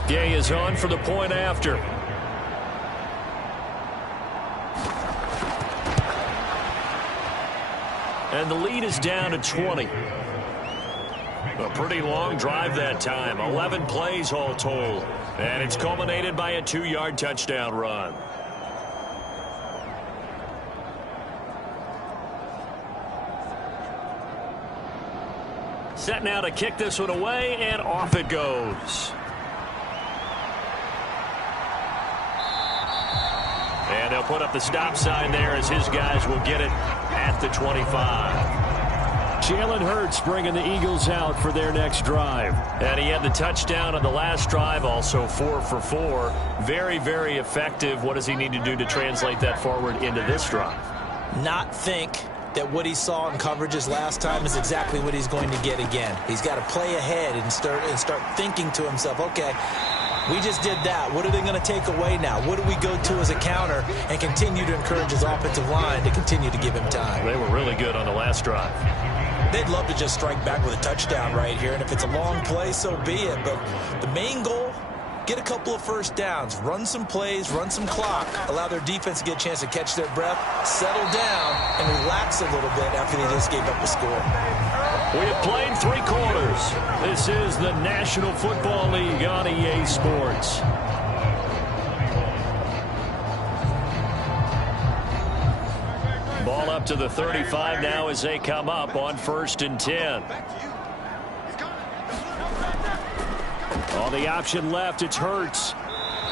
Gay is on for the point after. And the lead is down to 20. A pretty long drive that time. 11 plays all told. And it's culminated by a 2-yard touchdown run. Set now to kick this one away, and off it goes. And they'll put up the stop sign there as his guys will get it at the 25. Jalen Hurts bringing the Eagles out for their next drive. And he had the touchdown on the last drive, also 4 for 4. Very, very effective. What does he need to do to translate that forward into this drive? Not think that what he saw in coverages last time is exactly what he's going to get again. He's got to play ahead and start thinking to himself, okay, we just did that. What are they going to take away now? What do we go to as a counter? And continue to encourage his offensive line to continue to give him time. They were really good on the last drive. They'd love to just strike back with a touchdown right here. And if it's a long play, so be it. But the main goal, get a couple of first downs, run some plays, run some clock, allow their defense to get a chance to catch their breath, settle down, and relax a little bit after they just gave up a score. We have played 3 quarters. This is the National Football League on EA Sports. Ball up to the 35 now as they come up on 1st and 10. On the option left, it's Hurts.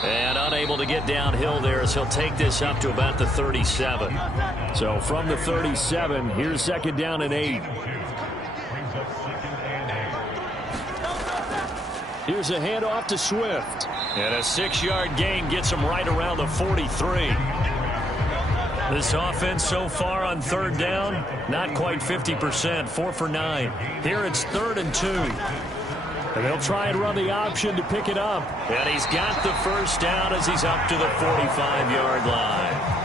And unable to get downhill there as he'll take this up to about the 37. So from the 37, here's 2nd down and 8. Here's a handoff to Swift. And a 6-yard gain gets him right around the 43. This offense so far on 3rd down, not quite 50%, 4 for 9. Here it's 3rd and 2. And they'll try and run the option to pick it up. And he's got the first down as he's up to the 45-yard line.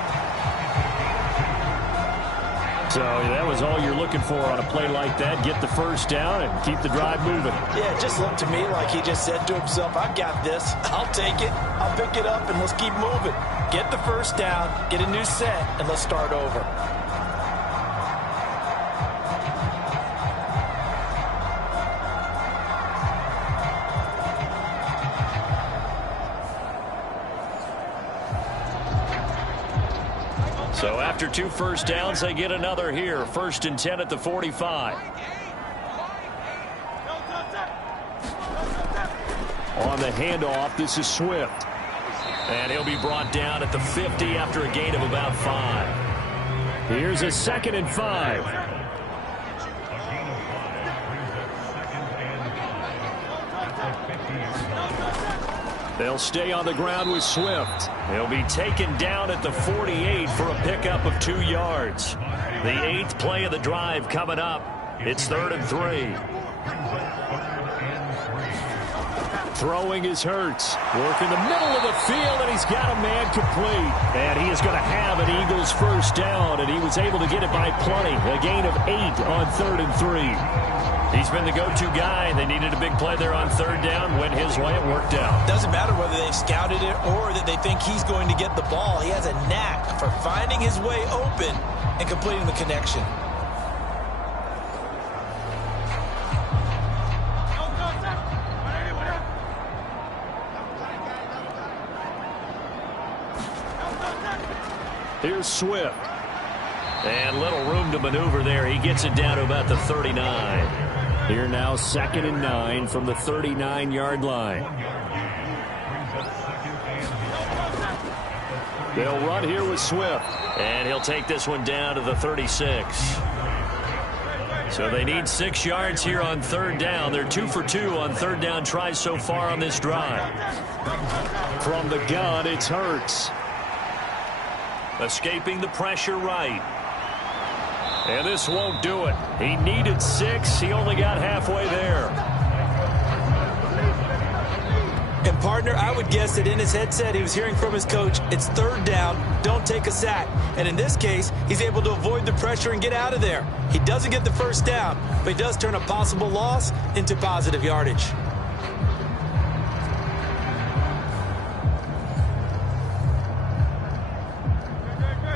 So that was all you're looking for on a play like that. Get the first down and keep the drive moving. Yeah, it just looked to me like he just said to himself, I got this. I'll take it. I'll pick it up, and let's keep moving. Get the first down, get a new set, and let's start over. After 2 first downs, they get another here. 1st and 10 at the 45. On the handoff, this is Swift. And he'll be brought down at the 50 after a gain of about 5. Here's a 2nd and 5. They'll stay on the ground with Swift. He'll be taken down at the 48 for a pickup of 2 yards. The 8th play of the drive coming up. It's 3rd and 3. Throwing is Hurts. Working the middle of the field, and he's got a man complete. And he is going to have an Eagles first down, and he was able to get it by plenty. A gain of 8 on 3rd and 3. He's been the go-to guy. They needed a big play there on 3rd down. Went his way. It worked out. Doesn't matter whether they've scouted it or that they think he's going to get the ball. He has a knack for finding his way open and completing the connection. Here's Swift. And little room to maneuver there. He gets it down to about the 39. Here now 2nd and 9 from the 39-yard line. They'll run here with Swift. And he'll take this one down to the 36. So they need 6 yards here on 3rd down. They're 2 for 2 on 3rd down tries so far on this drive. From the gun, it's Hurts. Escaping the pressure right. And this won't do it. He needed 6. He only got halfway there. And, partner, I would guess that in his headset he was hearing from his coach, it's 3rd down, don't take a sack. And in this case, he's able to avoid the pressure and get out of there. He doesn't get the first down, but he does turn a possible loss into positive yardage.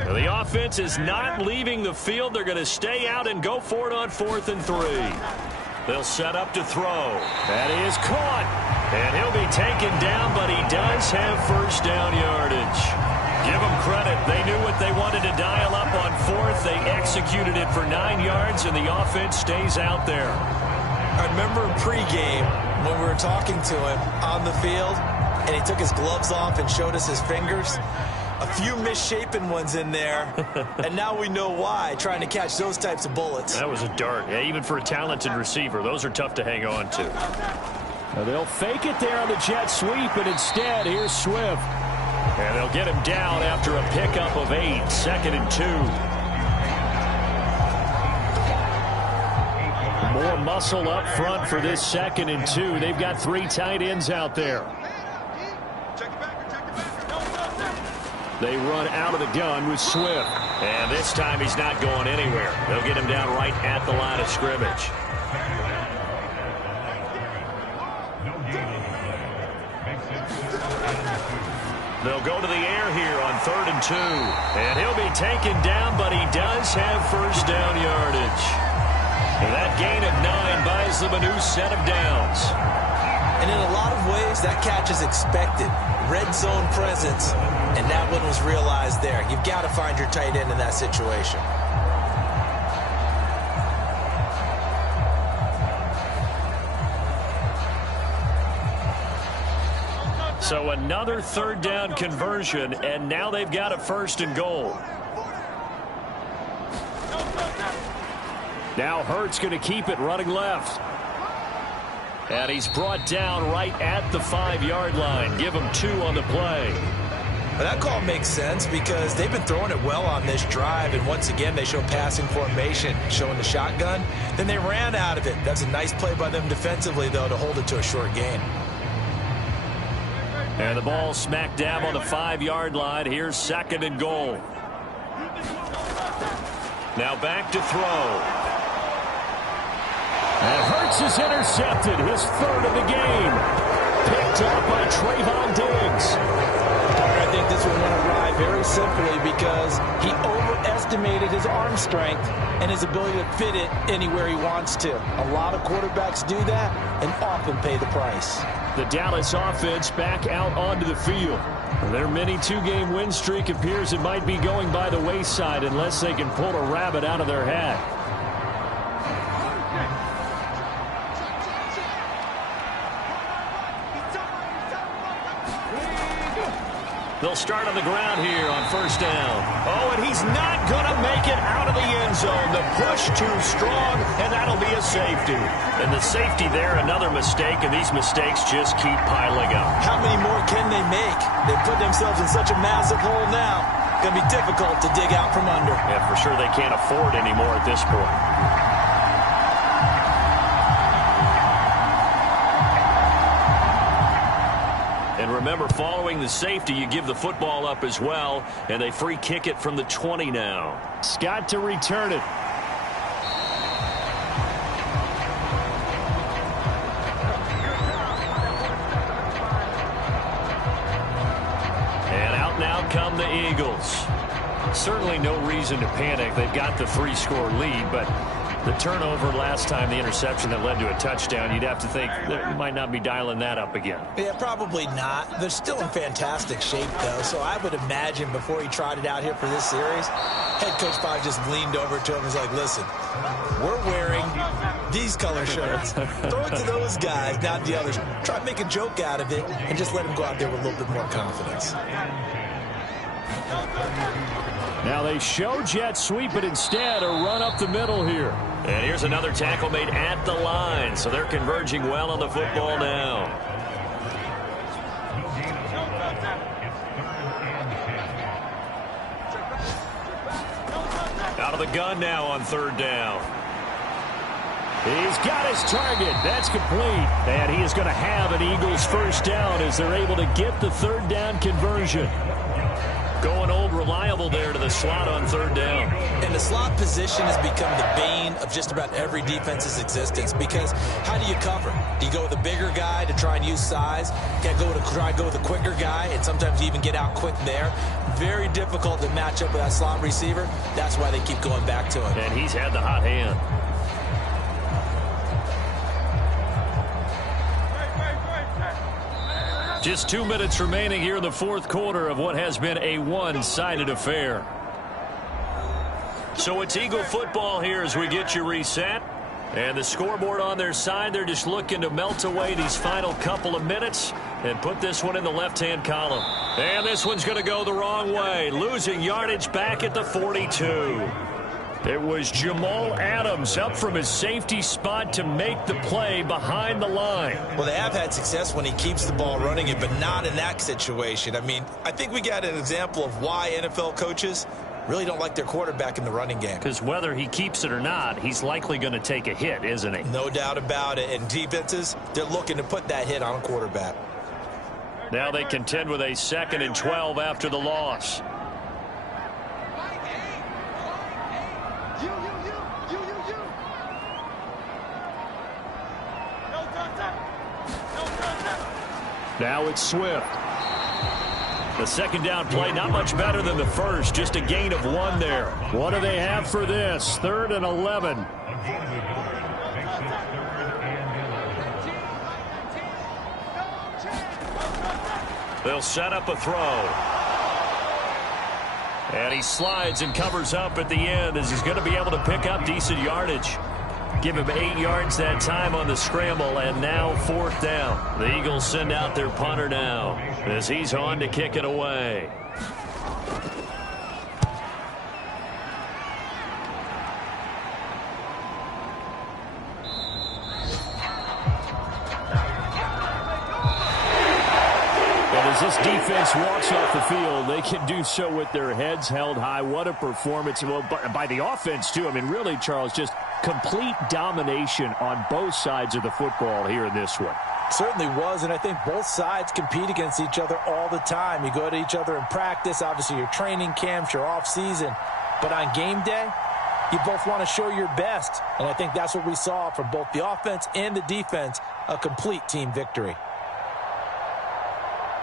The offense is not leaving the field. They're going to stay out and go for it on 4th and 3. They'll set up to throw. That is caught. And he'll be taken down, but he does have first down yardage. Give them credit. They knew what they wanted to dial up on 4th. They executed it for 9 yards, and the offense stays out there. I remember pregame when we were talking to him on the field, and he took his gloves off and showed us his fingers. A few misshapen ones in there, and now we know why, trying to catch those types of bullets. That was a dart. Yeah, even for a talented receiver, those are tough to hang on to. Now they'll fake it there on the jet sweep, and instead, here's Swift. And they'll get him down after a pickup of 8, 2nd and 2. More muscle up front for this 2nd and 2. They've got 3 tight ends out there. They run out of the gun with Swift. And this time he's not going anywhere. They'll get him down right at the line of scrimmage. They'll go to the air here on 3rd and 2. And he'll be taken down, but he does have first down yardage. And that gain of 9 buys them a new set of downs. And in a lot of ways, that catch is expected. Red zone presence, and that one was realized there. You've got to find your tight end in that situation. So another 3rd down conversion, and now they've got a 1st and goal. Now Hurts going to keep it running left. And he's brought down right at the 5-yard line. Give him 2 on the play. Well, that call makes sense because they've been throwing it well on this drive, and once again they show passing formation, showing the shotgun. Then they ran out of it. That's a nice play by them defensively, though, to hold it to a short gain. And the ball smack dab on the 5-yard line. Here's 2nd and goal. Now back to throw. And Hurts is intercepted, his 3rd of the game. Picked up by Trayvon Diggs. I think this one went awry very simply because he overestimated his arm strength and his ability to fit it anywhere he wants to. A lot of quarterbacks do that and often pay the price. The Dallas offense back out onto the field. Their mini two-game win streak appears it might be going by the wayside unless they can pull a rabbit out of their hat. They'll start on the ground here on first down. Oh, and he's not going to make it out of the end zone. The push too strong, and that'll be a safety. And the safety there, another mistake, and these mistakes just keep piling up. How many more can they make? They put themselves in such a massive hole now. Going to be difficult to dig out from under. Yeah, for sure they can't afford any more at this point. And remember, following the safety, you give the football up as well, and they free kick it from the 20 now. Scott to return it. And out now come the Eagles. Certainly no reason to panic. They've got the 3-score lead, but the turnover last time, the interception that led to a touchdown, you'd have to think that you might not be dialing that up again. Yeah, probably not. They're still in fantastic shape, though, so I would imagine before he trotted out here for this series, head coach probably just leaned over to him and was like, listen, we're wearing these color shirts. Throw it to those guys, not the others. Try to make a joke out of it and just let him go out there with a little bit more confidence. Now they show jet sweep, but instead a run up the middle here. And here's another tackle made at the line, so they're converging well on the football now. Out of the gun now on third down. He's got his target. That's complete. And he is going to have an Eagles first down as they're able to get the third down conversion. Going old reliable there to the slot on third down. And the slot position has become the bane of just about every defense's existence, because how do you cover? Do you go with a bigger guy to try and use size? You got to try and go with a quicker guy, and sometimes you even get out quick there. Very difficult to match up with that slot receiver. That's why they keep going back to him. And he's had the hot hand. Just 2 minutes remaining here in the fourth quarter of what has been a one-sided affair. So it's Eagle football here as we get you reset. And the scoreboard on their side, they're just looking to melt away these final couple of minutes and put this one in the left-hand column. And this one's going to go the wrong way, losing yardage back at the 42. It was Jamal Adams up from his safety spot to make the play behind the line. Well, they have had success when he keeps the ball running it, but not in that situation. I mean, I think we got an example of why NFL coaches really don't like their quarterback in the running game. Because whether he keeps it or not, he's likely going to take a hit, isn't he? No doubt about it. And defenses, they're looking to put that hit on a quarterback. Now they contend with a 2nd and 12 after the loss. Now it's Swift. The second down play, not much better than the first, just a gain of 1 there. What do they have for this? 3rd and 11. They'll set up a throw. And he slides and covers up at the end as he's going to be able to pick up decent yardage. Give him 8 yards that time on the scramble, and now 4th down. The Eagles send out their punter now as he's on to kick it away. As this defense walks off the field, they can do so with their heads held high. What a performance. Well, by the offense, too. I mean, really, Charles, just complete domination on both sides of the football here in this one. Certainly was, and I think both sides compete against each other all the time. You go to each other in practice, obviously your training camps, your off-season. But on game day, you both want to show your best. And I think that's what we saw from both the offense and the defense, a complete team victory.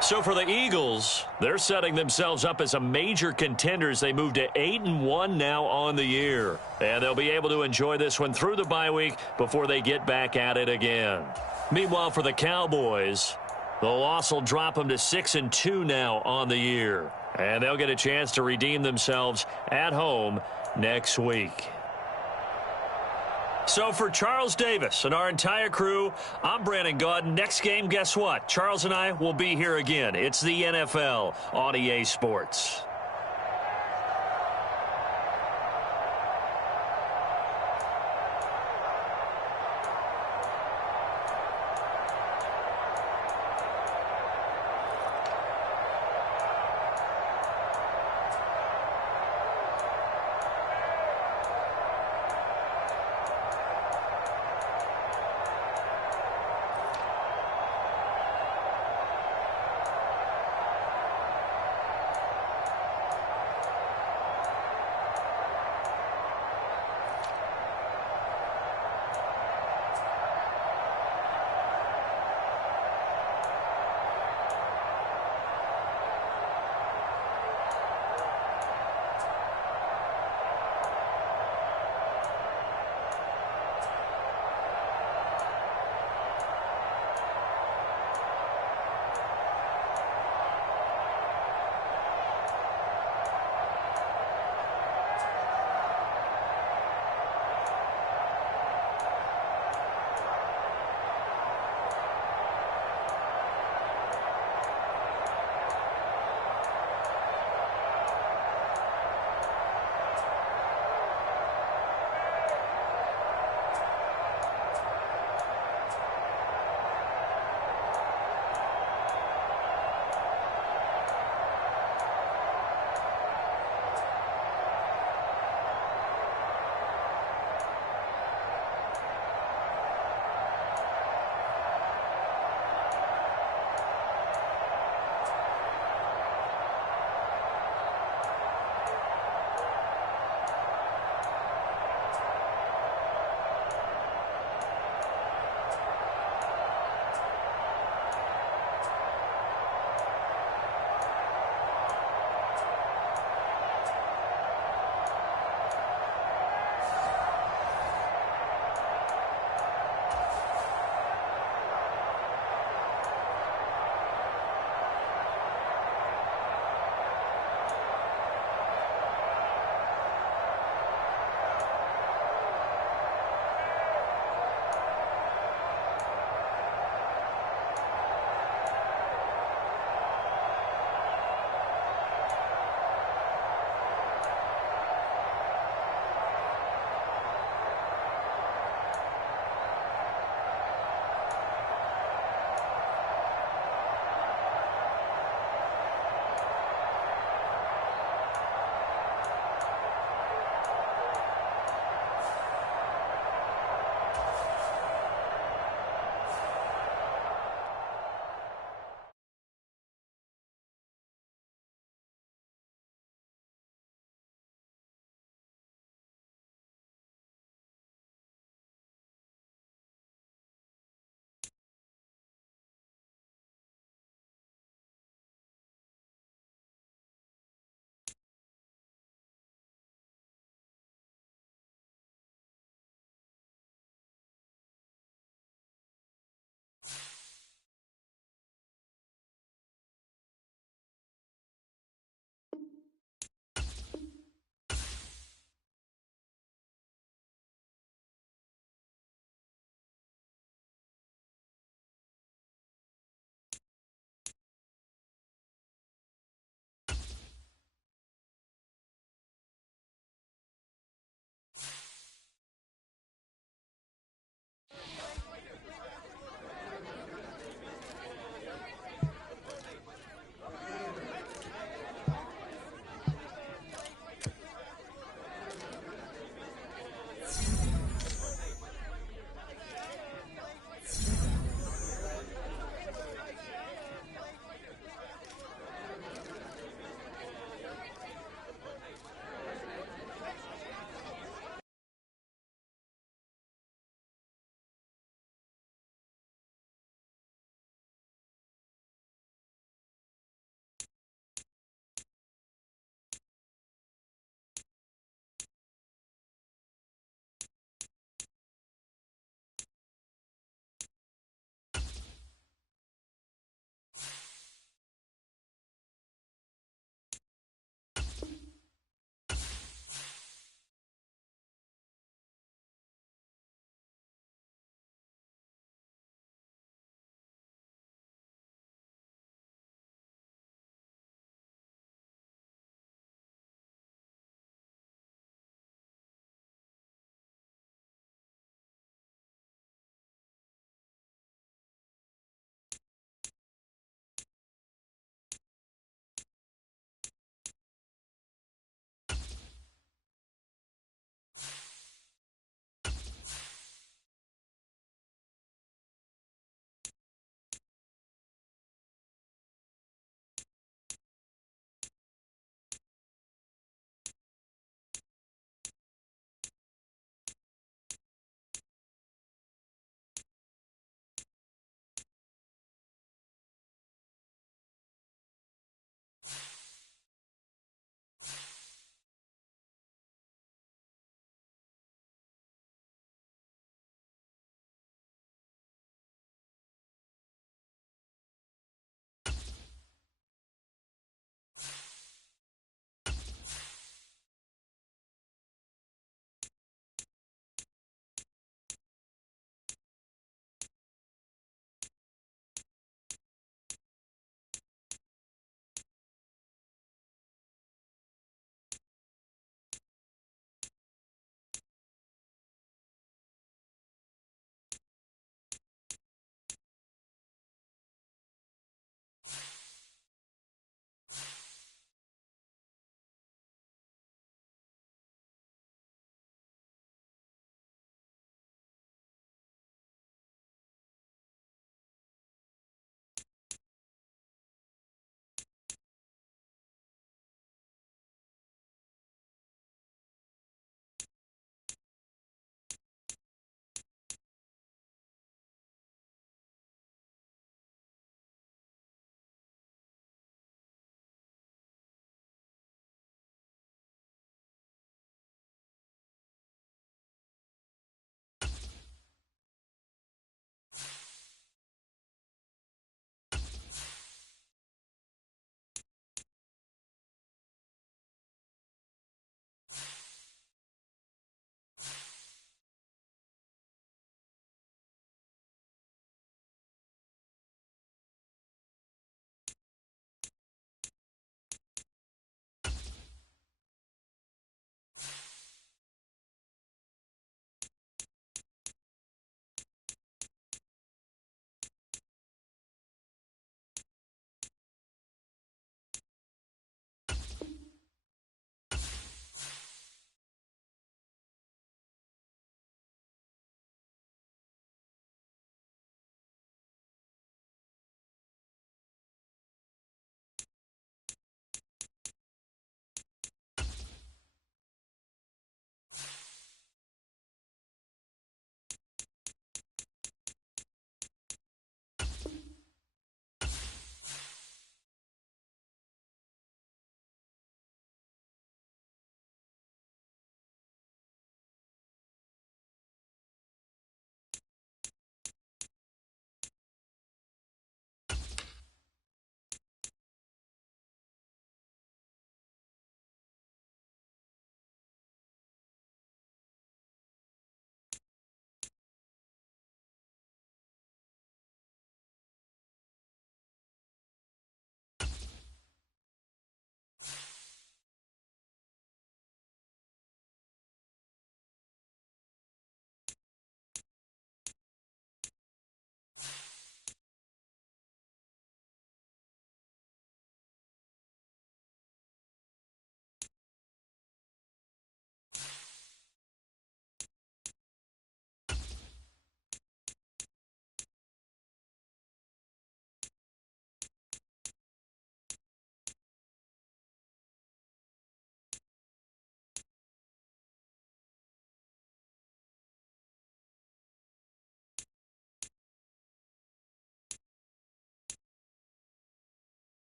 So for the Eagles, they're setting themselves up as a major contender as they move to 8-1 now on the year. And they'll be able to enjoy this one through the bye week before they get back at it again. Meanwhile, for the Cowboys, The loss will drop them to 6-2 now on the year. And they'll get a chance to redeem themselves at home next week. So for Charles Davis and our entire crew, I'm Brandon Gaudin. Next game, guess what? Charles and I will be here again. It's the NFL on EA Sports.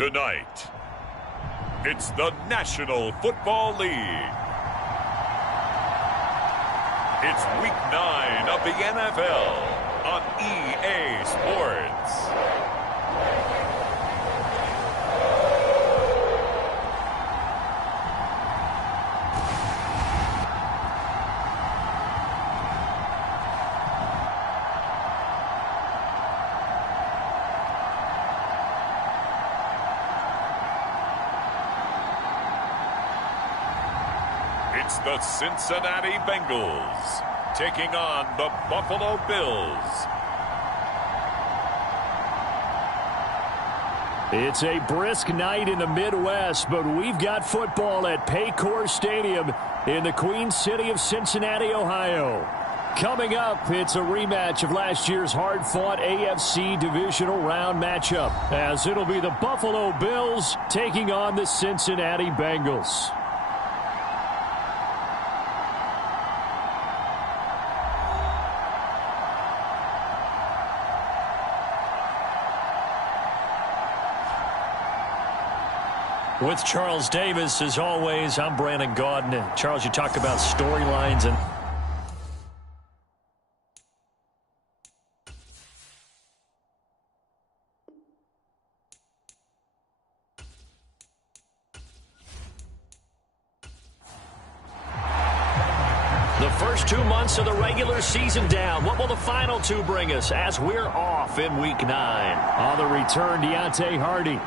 Tonight, it's the National Football League. It's Week 9 of the NFL on EA Sports. It's the Cincinnati Bengals taking on the Buffalo Bills. It's a brisk night in the Midwest, but we've got football at Paycor Stadium in the Queen City of Cincinnati, Ohio. Coming up, it's a rematch of last year's hard-fought AFC divisional round matchup, as it'll be the Buffalo Bills taking on the Cincinnati Bengals. With Charles Davis, as always, I'm Brandon Gaudin. And Charles, you talk about storylines and the first 2 months of the regular season down. What will the final two bring us as we're off in Week 9? On the return, Deontay Hardy.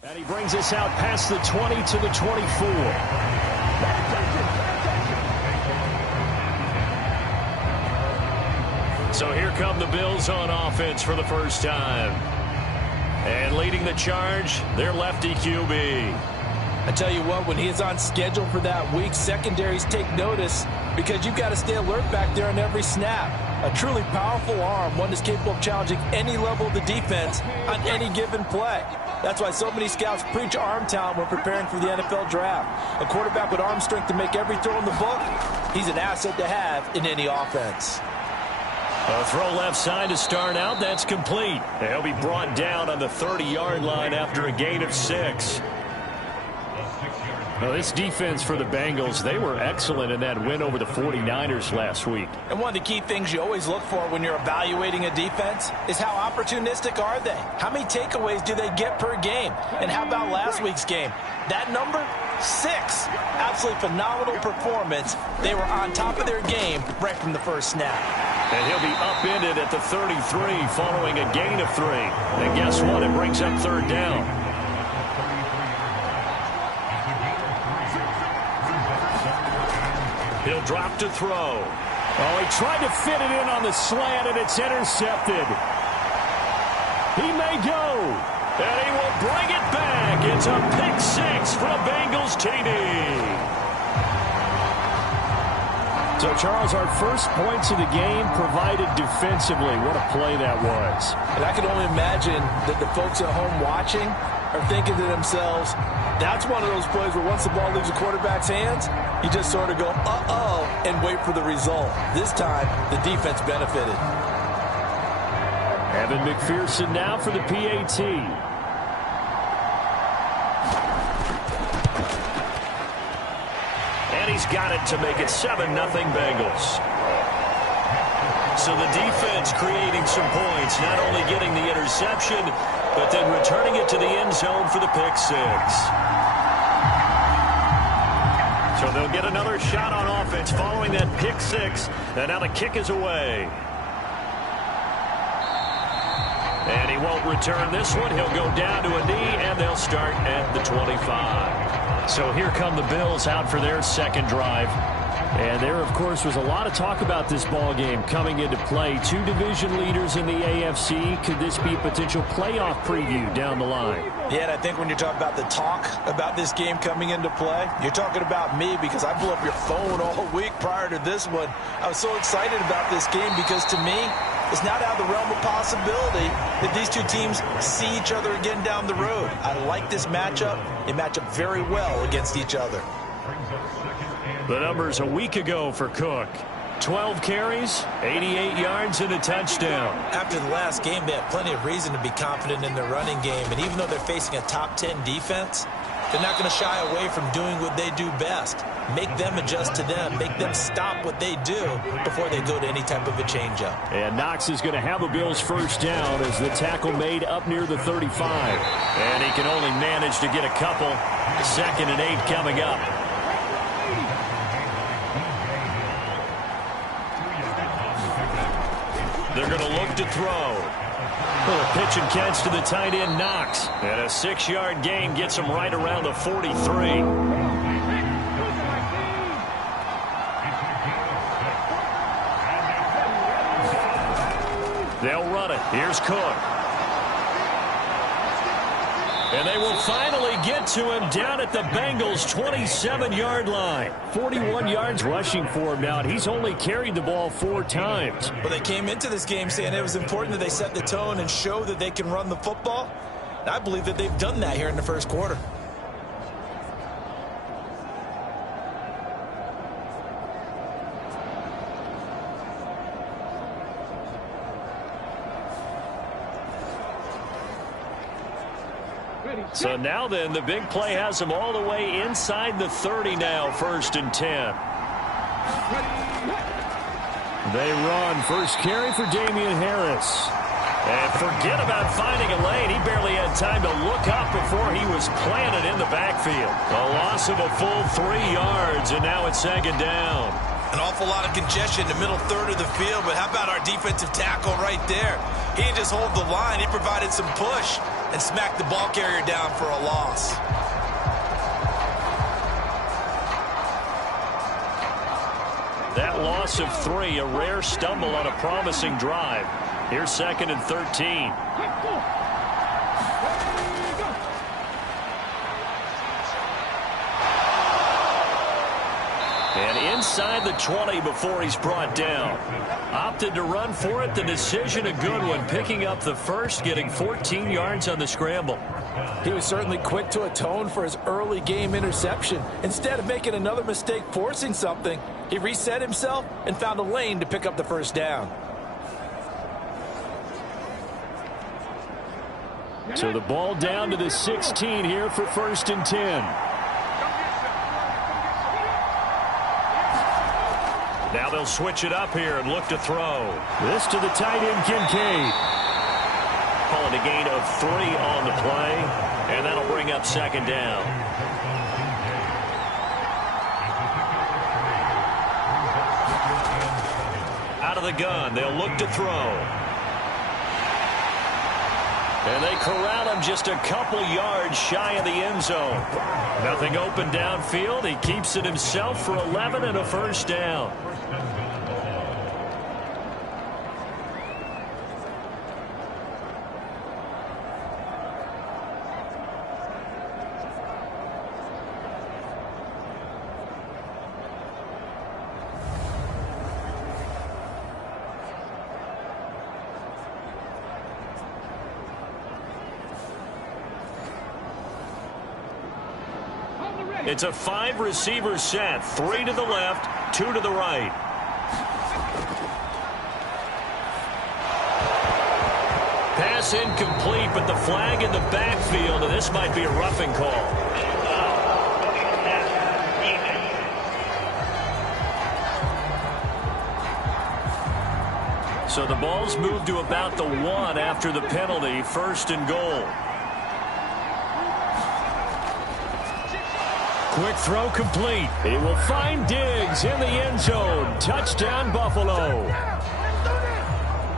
And he brings us out past the 20 to the 24. So here come the Bills on offense for the first time. And leading the charge, their lefty QB. I tell you what, when he is on schedule for that week, secondaries take notice because you've got to stay alert back there on every snap. A truly powerful arm, one that's capable of challenging any level of the defense on any given play. That's why so many scouts preach arm talent when preparing for the NFL draft. A quarterback with arm strength to make every throw in the book, he's an asset to have in any offense. A throw left side to start out. That's complete. He'll be brought down on the 30-yard line after a gain of 6. Well, this defense for the Bengals, they were excellent in that win over the 49ers last week. And one of the key things you always look for when you're evaluating a defense is how opportunistic are they? How many takeaways do they get per game? And how about last week's game? That number, 6. Absolutely phenomenal performance. They were on top of their game right from the first snap. And he'll be upended at the 33 following a gain of 3. And guess what? It brings up third down. He'll drop to throw. Oh, he tried to fit it in on the slant, and it's intercepted. He may go, and he will bring it back. It's a pick 6 for a Bengals TD. So, Charles, our first points of the game provided defensively. What a play that was. And I can only imagine that the folks at home watching are thinking to themselves, that's one of those plays where once the ball leaves the quarterback's hands, you just sort of go, uh-oh, and wait for the result. This time, the defense benefited. Evan McPherson now for the PAT. And he's got it to make it 7-0 Bengals. So the defense creating some points, not only getting the interception, but then returning it to the end zone for the pick 6. So they'll get another shot on offense following that pick 6. And now the kick is away. And he won't return this one. He'll go down to a knee, and they'll start at the 25. So here come the Bills out for their second drive. And there, of course, was a lot of talk about this ball game coming into play. 2 division leaders in the AFC. Could this be a potential playoff preview down the line? Yeah, and I think when you talk about the talk about this game coming into play, you're talking about me because I blew up your phone all week prior to this one. I was so excited about this game because, to me, it's not out of the realm of possibility that these two teams see each other again down the road. I like this matchup. They match up very well against each other. The numbers a week ago for Cook. 12 carries, 88 yards, and a touchdown. After the last game, they have plenty of reason to be confident in their running game. And even though they're facing a top 10 defense, they're not going to shy away from doing what they do best. Make them adjust to them. Make them stop what they do before they go to any type of a changeup. And Knox is going to have a Bills first down as the tackle made up near the 35. And he can only manage to get a couple. 2nd and 8 coming up. They're going to look to throw. Little pitch and catch to the tight end, Knox. And a 6-yard gain gets him right around the 43. They'll run it. Here's Cook. And they will finally get to him down at the Bengals' 27-yard line. 41 yards rushing for him now. He's only carried the ball 4 times. Well, they came into this game saying it was important that they set the tone and show that they can run the football. And I believe that they've done that here in the first quarter. So now then, the big play has him all the way inside the 30 now, 1st and 10. They run. First carry for Damian Harris. And forget about finding a lane. He barely had time to look up before he was planted in the backfield. A loss of a full 3 yards, and now it's 2nd down. An awful lot of congestion in the middle third of the field, but how about our defensive tackle right there? He didn't just hold the line. He provided some push and smacked the ball carrier down for a loss. That loss of 3, a rare stumble on a promising drive. Here's 2nd and 13. And inside the 20 before he's brought down. Opted to run for it. The decision a good one. Picking up the first, getting 14 yards on the scramble. He was certainly quick to atone for his early game interception. Instead of making another mistake forcing something, he reset himself and found a lane to pick up the first down. So the ball down to the 16 here for 1st and 10. Now they'll switch it up here and look to throw. This to the tight end, Kincaid. Calling a gain of 3 on the play, and that'll bring up 2nd down. Out of the gun, they'll look to throw. And they corral him just a couple yards shy of the end zone. Nothing open downfield. He keeps it himself for 11 and a first down. It's a 5-receiver set. 3 to the left, 2 to the right. Pass incomplete, but the flag in the backfield, and this might be a roughing call. So the ball's moved to about the 1 after the penalty. 1st and goal. Quick throw complete. He will find Diggs in the end zone. Touchdown, Buffalo.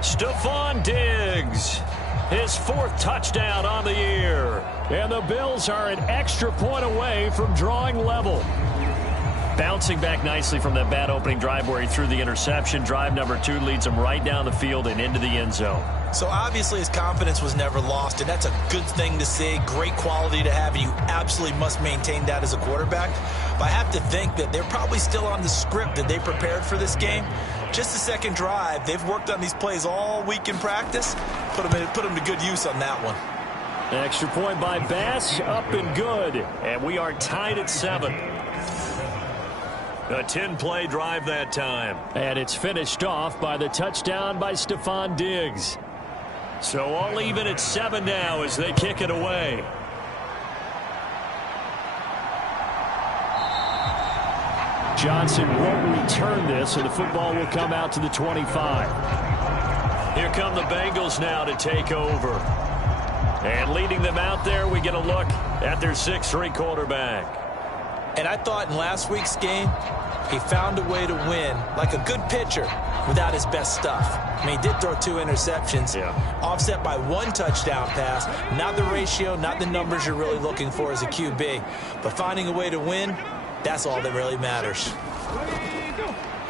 Stephon Diggs, his 4th touchdown on the year. And the Bills are an extra point away from drawing level. Bouncing back nicely from that bad opening drive where he threw the interception. Drive number 2 leads him right down the field and into the end zone. So obviously his confidence was never lost, and that's a good thing to see. Great quality to have, and you absolutely must maintain that as a quarterback. But I have to think that they're probably still on the script that they prepared for this game. Just the 2nd drive. They've worked on these plays all week in practice. Put them to good use on that one. Extra point by Bass, up and good. And we are tied at 7. A 10-play drive that time. And it's finished off by the touchdown by Stephon Diggs. So all even at 7 now as they kick it away. Johnson won't return this, and the football will come out to the 25. Here come the Bengals now to take over. And leading them out there, we get a look at their 6'3" quarterback. And I thought in last week's game, he found a way to win like a good pitcher without his best stuff. I mean, he did throw 2 interceptions, offset by 1 touchdown pass. Not the ratio, not the numbers you're really looking for as a QB. But finding a way to win, that's all that really matters.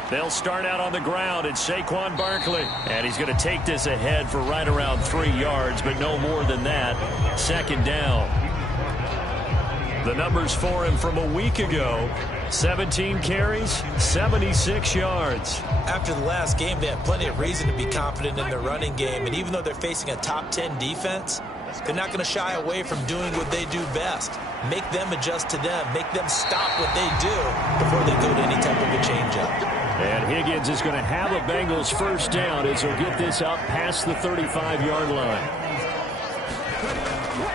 They'll start out on the ground. It's Saquon Barkley. And he's going to take this ahead for right around 3 yards, but no more than that. 2nd down. The numbers for him from a week ago: 17 carries, 76 yards. After the last game, they have plenty of reason to be confident in their running game. And even though they're facing a top 10 defense, they're not going to shy away from doing what they do best. Make them adjust to them. Make them stop what they do before they go to any type of a changeup. And Higgins is going to have a Bengals 1st down as he'll get this up past the 35-yard line.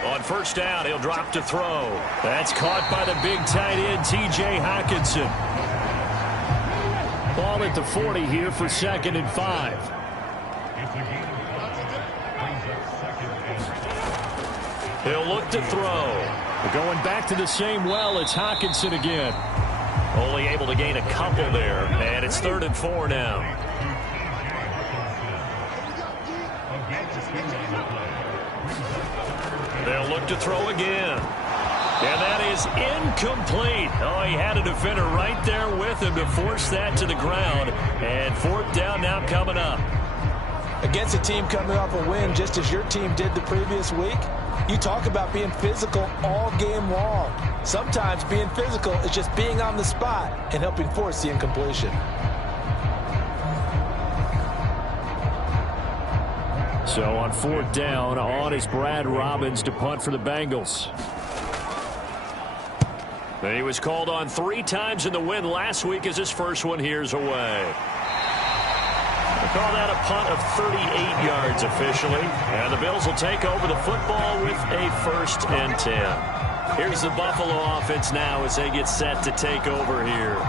On 1st down, he'll drop to throw. That's caught by the big tight end, T.J. Hockenson. Ball at the 40 here for 2nd and 5. He'll look to throw. Going back to the same well, it's Hockenson again. Only able to gain a couple there, and it's 3rd and 4 now. They'll look to throw again. And that is incomplete. Oh, he had a defender right there with him to force that to the ground. And 4th down now coming up. Against a team coming off a win just as your team did the previous week, you talk about being physical all game long. Sometimes being physical is just being on the spot and helping force the incompletion. So on 4th down, on is Brad Robbins to punt for the Bengals. He was called on 3 times in the win last week as his first one here's away. They call that a punt of 38 yards officially. And the Bills will take over the football with a 1st and 10. Here's the Buffalo offense now as they get set to take over here.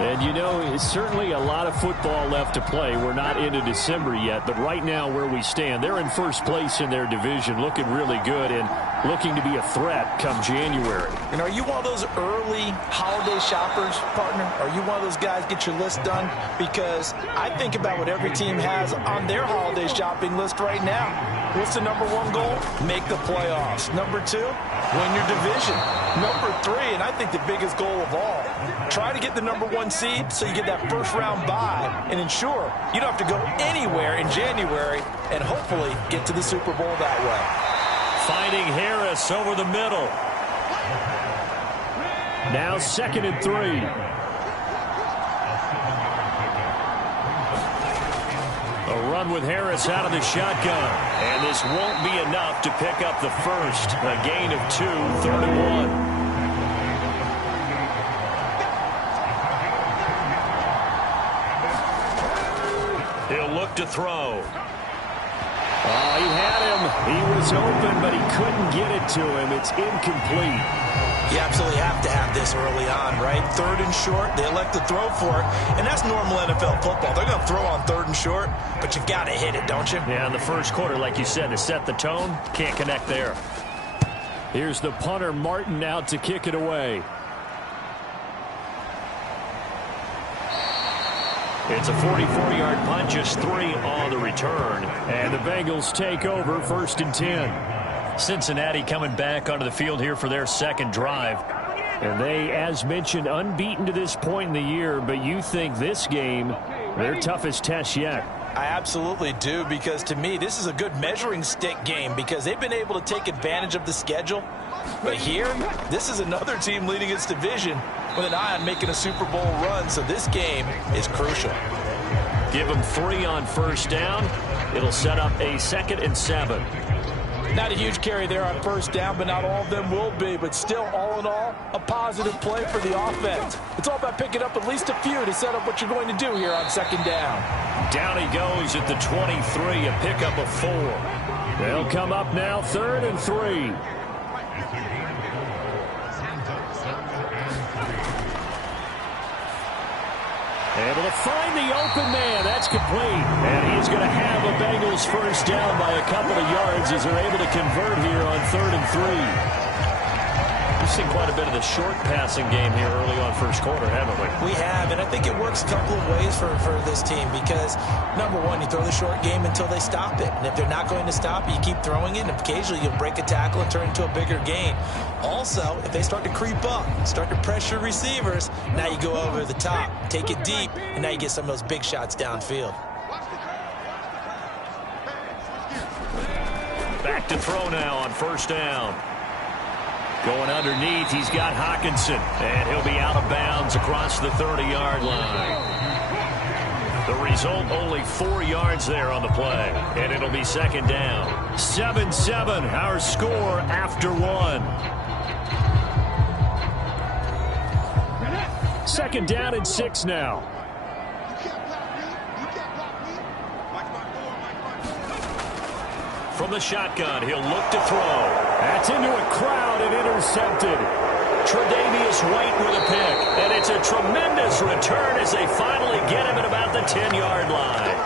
And, you know, it's certainly a lot of football left to play. We're not into December yet, but right now where we stand, they're in 1st place in their division, looking really good and looking to be a threat come January. And are you one of those early holiday shoppers, partner? Are you one of those guys get your list done? Because I think about what every team has on their holiday shopping list right now. What's the number 1 goal? Make the playoffs. Number 2, win your division. Number 3, and I think the biggest goal of all, try to get the number 1 seed so you get that 1st round bye and ensure you don't have to go anywhere in January and hopefully get to the Super Bowl that way. Finding Harris over the middle. Now 2nd and 3. A run with Harris out of the shotgun. And this won't be enough to pick up the 1st. A gain of 2, 3rd and 1. He'll look to throw. Oh, he had him. He was open, but he couldn't get it to him. It's incomplete. You absolutely have to have this early on, right? 3rd and short, they elect to throw for it, and that's normal NFL football. They're going to throw on 3rd and short, but you've got to hit it, don't you? Yeah, in the 1st quarter, like you said, to set the tone, can't connect there. Here's the punter, Martin, out to kick it away. It's a 44-yard punt, just 3 on the return. And the Bengals take over 1st and 10. Cincinnati coming back onto the field here for their 2nd drive. And they, as mentioned, unbeaten to this point in the year, but you think this game, their toughest test yet. I absolutely do, because to me, this is a good measuring stick game because they've been able to take advantage of the schedule. But here, this is another team leading its division with an eye on making a Super Bowl run, so this game is crucial. Give them 3 on 1st down. It'll set up a 2nd and 7. Not a huge carry there on first down, but not all of them will be. But still, all in all, a positive play for the offense. It's all about picking up at least a few to set up what you're going to do here on second down. Down he goes at the 23, a pickup of 4. They'll come up now, 3rd and 3. Able to find the open man. That's complete. And he's going to have a Bengals first down by a couple of yards as they're able to convert here on 3rd and 3. We've seen quite a bit of the short passing game here early on first quarter, haven't we? We have, and I think it works a couple of ways for this team because, number one, you throw the short game until they stop it. And if they're not going to stop it, you keep throwing it, and occasionally you'll break a tackle and turn into a bigger gain. Also, if they start to creep up, start to pressure receivers, now you go over the top, take it deep, and now you get some of those big shots downfield. Back to throw now on first down. Going underneath, he's got Hawkinson, and he'll be out of bounds across the 30-yard line. The result, only 4 yards there on the play, and it'll be second down. 7-7, our score after 1. Second down and 6 now. From the shotgun, he'll look to throw. That's into a crowd and intercepted. Tre'Davious White with a pick, and it's a tremendous return as they finally get him at about the 10-yard line.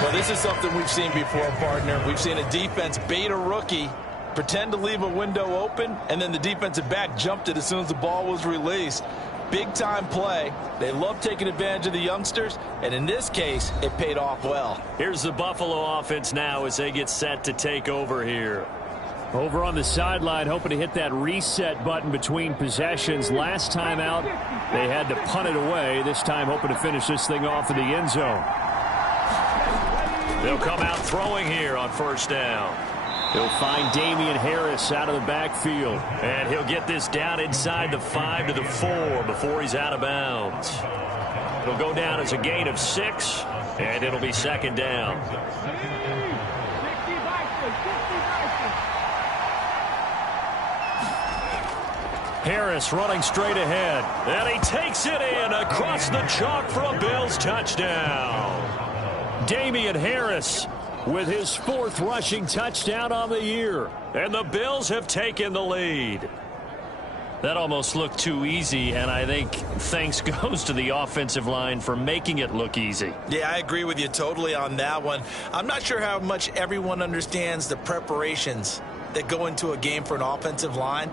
Well, this is something we've seen before, partner. We've seen a defense bait a rookie, pretend to leave a window open, and then the defensive back jumped it as soon as the ball was released. Big-time play. They love taking advantage of the youngsters, and in this case, it paid off well. Here's the Buffalo offense now as they get set to take over here. Over on the sideline, hoping to hit that reset button between possessions. Last time out, they had to punt it away. This time, hoping to finish this thing off in the end zone. They'll come out throwing here on first down. He'll find Damian Harris out of the backfield. And he'll get this down inside the 5 to the 4 before he's out of bounds. It'll go down as a gain of 6, and it'll be second down. Harris running straight ahead. And he takes it in across the chalk for a Bills touchdown. Damian Harris with his 4th rushing touchdown on the year. And the Bills have taken the lead. That almost looked too easy, and I think thanks goes to the offensive line for making it look easy. Yeah, I agree with you totally on that one. I'm not sure how much everyone understands the preparations that go into a game for an offensive line,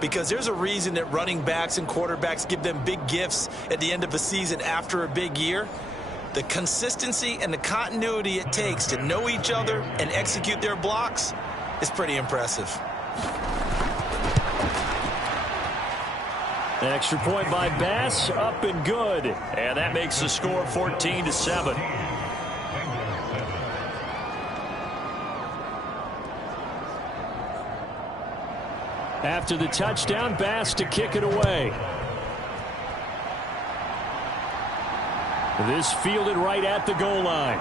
because there's a reason that running backs and quarterbacks give them big gifts at the end of a season after a big year. The consistency and the continuity it takes to know each other and execute their blocks is pretty impressive. Extra point by Bass, up and good. And that makes the score 14-7. After the touchdown, Bass to kick it away. This fielded right at the goal line.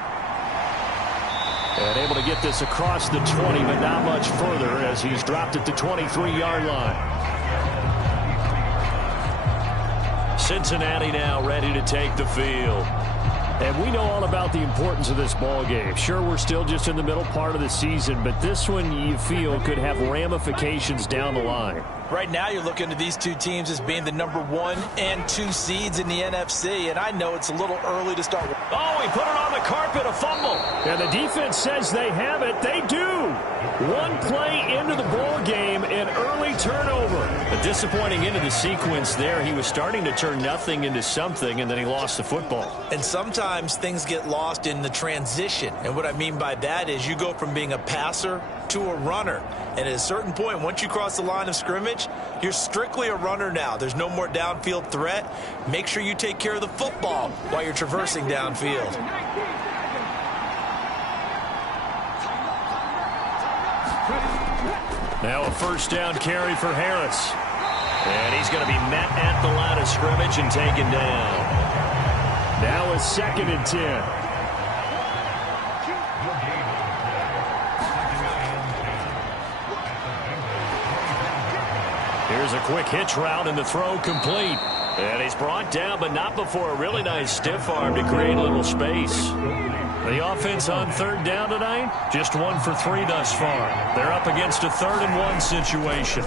And able to get this across the 20, but not much further as he's dropped at the 23-yard line. Cincinnati now ready to take the field. And we know all about the importance of this ball game. Sure, we're still just in the middle part of the season, but this one you feel could have ramifications down the line. Right now, you're looking at these two teams as being the number 1 and 2 seeds in the NFC, and I know it's a little early to start. Oh, he put it on the carpet, a fumble. And the defense says they have it. They do. One play into the ball game, an early turnover. A disappointing end of the sequence there. He was starting to turn nothing into something, and then he lost the football. And sometimes things get lost in the transition. And what I mean by that is you go from being a passer to a runner. And at a certain point, once you cross the line of scrimmage, you're strictly a runner now. There's no more downfield threat. Make sure you take care of the football while you're traversing downfield. Now a first down carry for Harris. And he's going to be met at the line of scrimmage and taken down. Now a 2nd and 10. There's a quick hitch route and the throw complete. And he's brought down, but not before a really nice stiff arm to create a little space. The offense on third down tonight, just 1 for 3 thus far. They're up against a 3rd and 1 situation.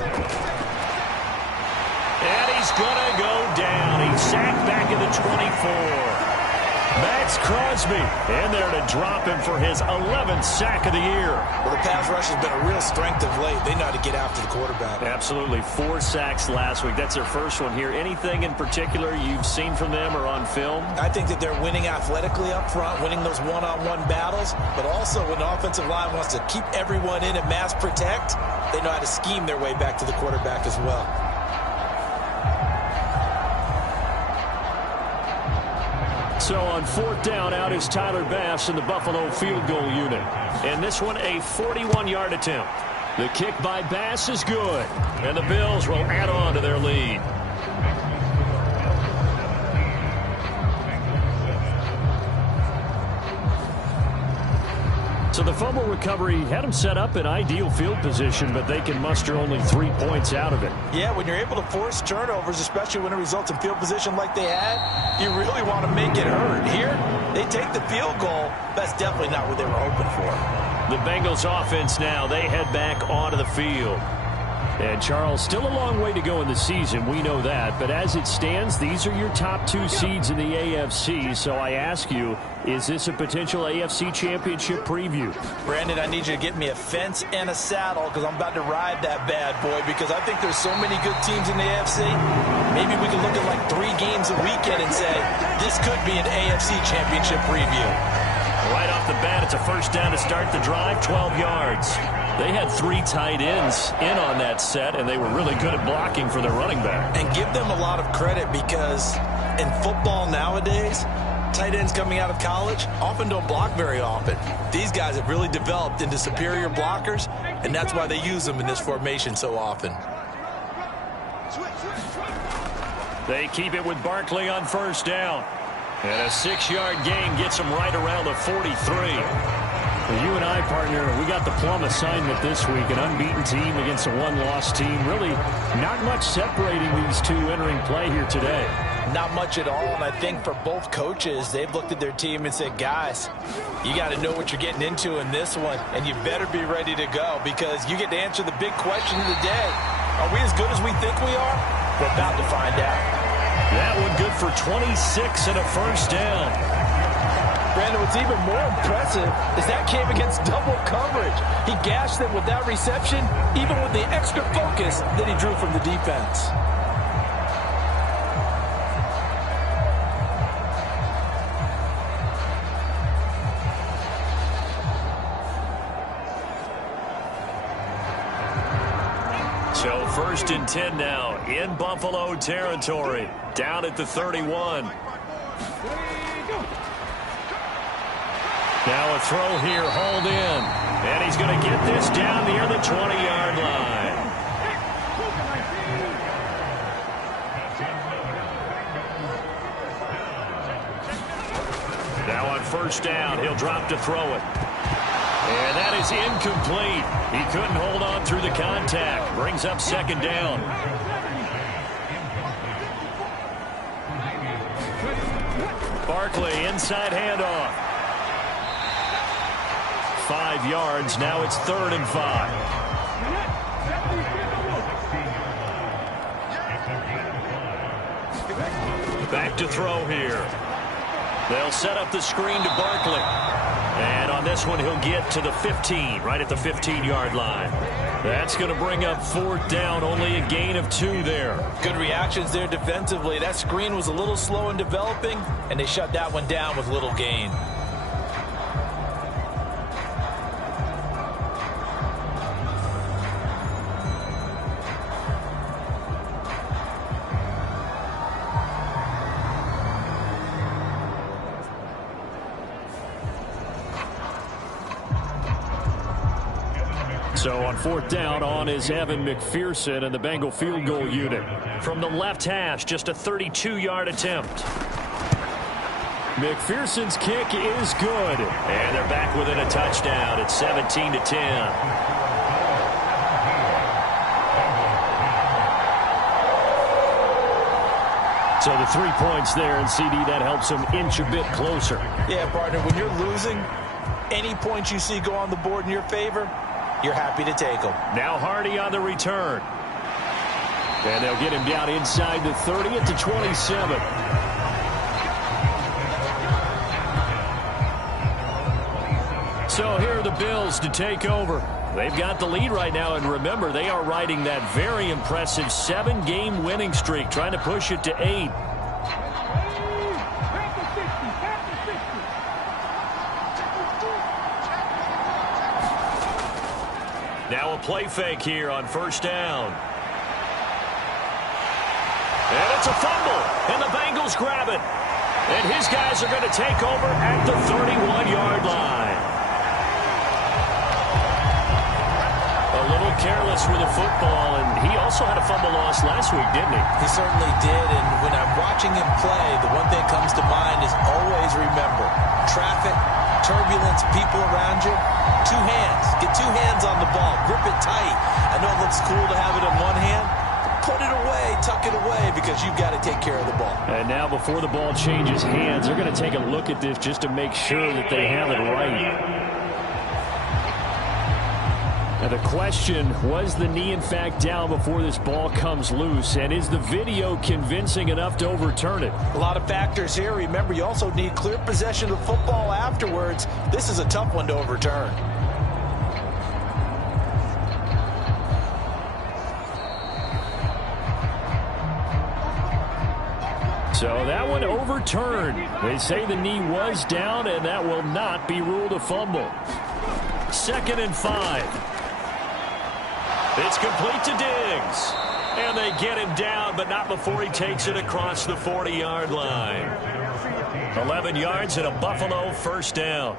And he's going to go down. He's sacked back at the 24. Max Crosby in there to drop him for his 11th sack of the year. Well, the pass rush has been a real strength of late. They know how to get after the quarterback. Absolutely. 4 sacks last week. That's their first one here. Anything in particular you've seen from them or on film? I think that they're winning athletically up front, winning those one-on-one battles, but also when the offensive line wants to keep everyone in and mass protect, they know how to scheme their way back to the quarterback as well. So on 4th down, out is Tyler Bass in the Buffalo field goal unit. And this one, a 41-yard attempt. The kick by Bass is good. And the Bills will add on to their lead. So the fumble recovery had them set up in ideal field position, but they can muster only 3 points out of it. Yeah, when you're able to force turnovers, especially when it results in field position like they had, you really want to make it hurt. Here, they take the field goal. That's definitely not what they were hoping for. The Bengals offense now, they head back onto the field. And, Charles, still a long way to go in the season. We know that. But as it stands, these are your top 2 seeds in the AFC. So I ask you, is this a potential AFC championship preview? Brandon, I need you to get me a fence and a saddle because I'm about to ride that bad boy because I think there's so many good teams in the AFC. Maybe we can look at like 3 games a weekend and say, this could be an AFC championship preview. Right off the bat, it's a first down to start the drive, 12 yards. They had 3 tight ends in on that set, and they were really good at blocking for their running back. And give them a lot of credit because in football nowadays, tight ends coming out of college often don't block very often. These guys have really developed into superior blockers, and that's why they use them in this formation so often. They keep it with Barkley on first down. And a 6-yard gain gets them right around the 43. Well, you and I, partner, we got the plum assignment this week, an unbeaten team against a one-loss team. Really not much separating these two entering play here today. Not much at all, and I think for both coaches, they've looked at their team and said, guys, you got to know what you're getting into in this one, and you better be ready to go because you get to answer the big question of the day. Are we as good as we think we are? We're about to find out. That one good for 26 and a first down. Brandon, what's even more impressive is that came against double coverage. He gashed them with that reception, even with the extra focus that he drew from the defense. So 1st and 10 now in Buffalo territory, down at the 31. Now a throw here, hauled in. And he's going to get this down near the 20-yard line. Now on first down, he'll drop to throw it. And that is incomplete. He couldn't hold on through the contact. Brings up 2nd down. Barkley, inside handoff. 5 yards. Now it's 3rd and 5. Back to throw here. They'll set up the screen to Barkley. And on this one, he'll get to the 15, right at the 15-yard line. That's going to bring up 4th down, only a gain of 2 there. Good reactions there defensively. That screen was a little slow in developing, and they shut that one down with little gain. So on 4th down, on is Evan McPherson and the Bengal field goal unit. From the left hash, just a 32-yard attempt. McPherson's kick is good. And they're back within a touchdown. It's 17-10. So the 3 points there, and CD, that helps them inch a bit closer. Yeah, partner, when you're losing, any points you see go on the board in your favor, you're happy to take them. Now Hardy on the return. And they'll get him down inside the 30 at the 27. So here are the Bills to take over. They've got the lead right now, and remember, they are riding that very impressive 7-game winning streak, trying to push it to 8. Now a play fake here on first down. And it's a fumble, and the Bengals grab it. And his guys are going to take over at the 31-yard line. A little careless with the football, and he also had a fumble loss last week, didn't he? He certainly did, and when I'm watching him play, the one thing that comes to mind is always remember, traffic, turbulence, people around you, 2 hands. Get 2 hands on the ball. Grip it tight. I know it looks cool to have it in one hand. Put it away, tuck it away, because you've got to take care of the ball. And now before the ball changes hands, they're going to take a look at this just to make sure that they have it right. Now the question, was the knee in fact down before this ball comes loose? And is the video convincing enough to overturn it? A lot of factors here. Remember, you also need clear possession of the football afterwards. This is a tough one to overturn. So that one overturned. They say the knee was down, and that will not be ruled a fumble. 2nd and 5. It's complete to Diggs. And they get him down, but not before he takes it across the 40-yard line. 11 yards and a Buffalo first down.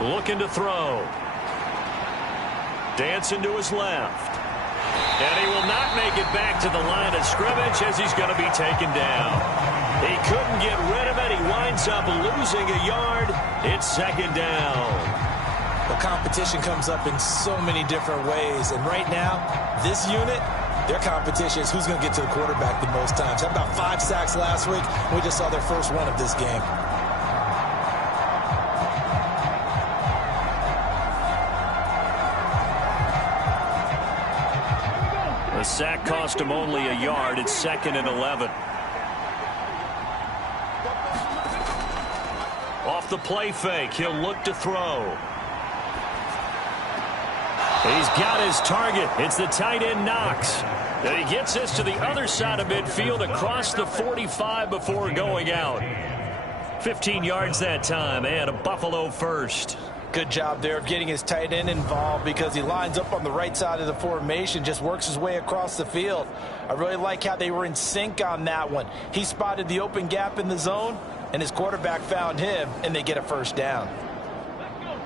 Looking to throw. Dancing to his left. And he will not make it back to the line of scrimmage as he's going to be taken down. He couldn't get rid of it. He winds up losing a yard. It's 2nd down. The competition comes up in so many different ways. And right now, this unit, their competition is who's going to get to the quarterback the most times. Had about 5 sacks last week. We just saw their first one of this game. The sack cost him only a yard. It's 2nd and 11. Off the play fake, he'll look to throw. He's got his target. It's the tight end Knox. And he gets this to the other side of midfield across the 45 before going out. 15 yards that time, and a Buffalo first. Good job there of getting his tight end involved because he lines up on the right side of the formation, just works his way across the field. I really like how they were in sync on that one. He spotted the open gap in the zone, and his quarterback found him, and they get a first down.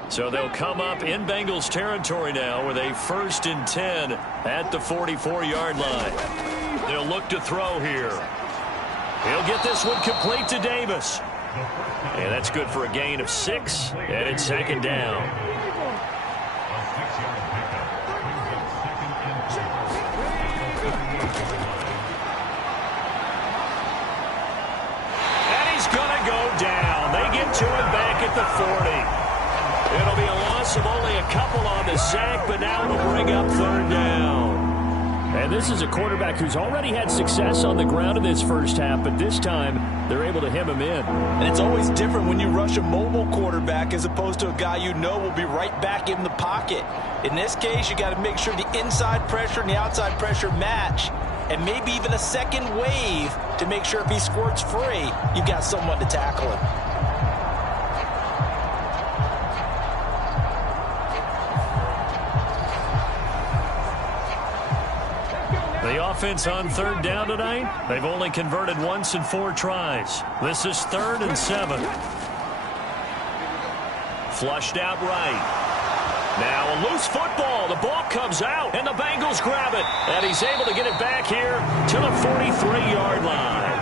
So they'll come up in Bengals territory now with a 1st and 10 at the 44-yard line. They'll look to throw here. He'll get this one complete to Davis. And that's good for a gain of 6, and it's 2nd down. And he's going to go down. They get to him back at the 40. It'll be a loss of only a couple on the sack, but now it'll bring up 3rd down. And this is a quarterback who's already had success on the ground in this first half, but this time they're able to hem him in. And it's always different when you rush a mobile quarterback as opposed to a guy you know will be right back in the pocket. In this case, you got to make sure the inside pressure and the outside pressure match, and maybe even a second wave to make sure if he squirts free, you've got someone to tackle him. The offense on 3rd down tonight, they've only converted once in 4 tries. This is 3rd and 7. Flushed out right. Now a loose football. The ball comes out, and the Bengals grab it. And he's able to get it back here to the 43-yard line.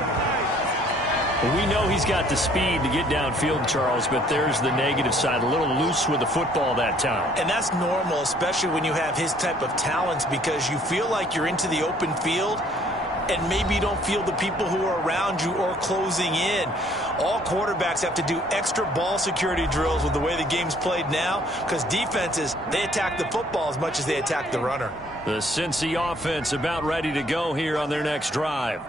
We know he's got the speed to get downfield, Charles, but there's the negative side. A little loose with the football that time. And that's normal, especially when you have his type of talents, because you feel like you're into the open field and maybe you don't feel the people who are around you or closing in. All quarterbacks have to do extra ball security drills with the way the game's played now, because defenses, they attack the football as much as they attack the runner. The Cincy offense about ready to go here on their next drive.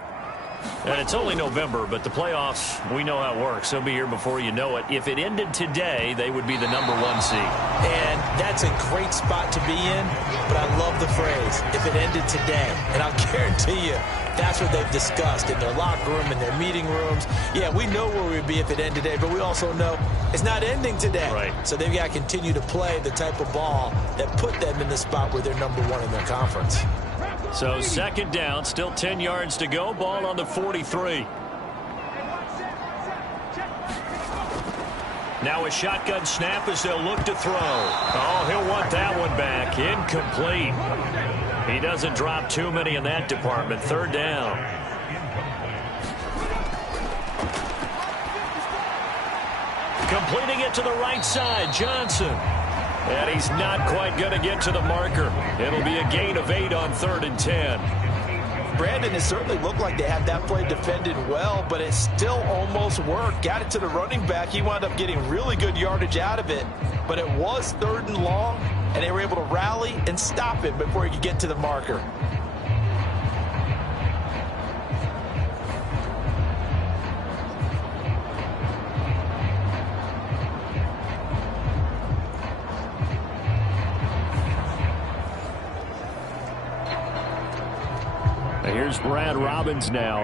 And it's only November, but the playoffs, we know how it works. They'll be here before you know it. If it ended today, they would be the #1 seed. And that's a great spot to be in, but I love the phrase, if it ended today. And I'll guarantee you, that's what they've discussed in their locker room, in their meeting rooms. Yeah, we know where we'd be if it ended today, but we also know it's not ending today. Right. So they've got to continue to play the type of ball that put them in the spot where they're #1 in their conference. So second down, still 10 yards to go. Ball on the 43. Now a shotgun snap as they'll look to throw. Oh, he'll want that one back. Incomplete. He doesn't drop too many in that department. Third down. Completing it to the right side, Johnson. And he's not quite going to get to the marker. It'll be a gain of 8 on 3rd and 10. Brandon, it certainly looked like they had that play defended well, but it still almost worked. Got it to the running back. He wound up getting really good yardage out of it. But it was 3rd and long, and they were able to rally and stop it before he could get to the marker. Here's Brad Robbins now.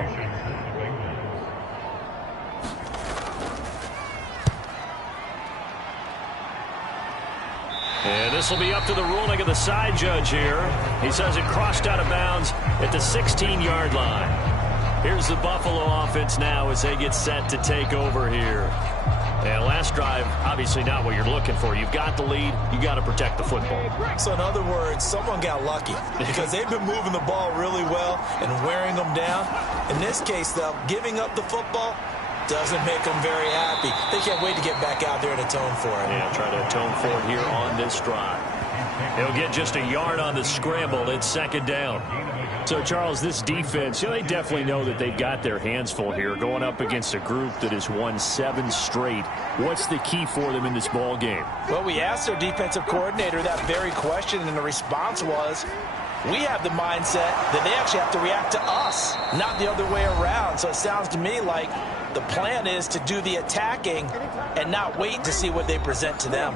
And this will be up to the ruling of the side judge here. He says it crossed out of bounds at the 16-yard line. Here's the Buffalo offense now as they get set to take over here. And last drive, obviously not what you're looking for. You've got the lead. You got to protect the football. So in other words, someone got lucky because they've been moving the ball really well and wearing them down. In this case, though, giving up the football doesn't make them very happy. They can't wait to get back out there and atone for it. Yeah, try to atone for it here on this drive. He'll get just a yard on the scramble. It's 2nd down. So, Charles, this defense, they definitely know that they've got their hands full here going up against a group that has won 7 straight. What's the key for them in this ball game? Well, we asked their defensive coordinator that very question, and the response was, we have the mindset that they actually have to react to us, not the other way around. So it sounds to me like the plan is to do the attacking and not wait to see what they present to them.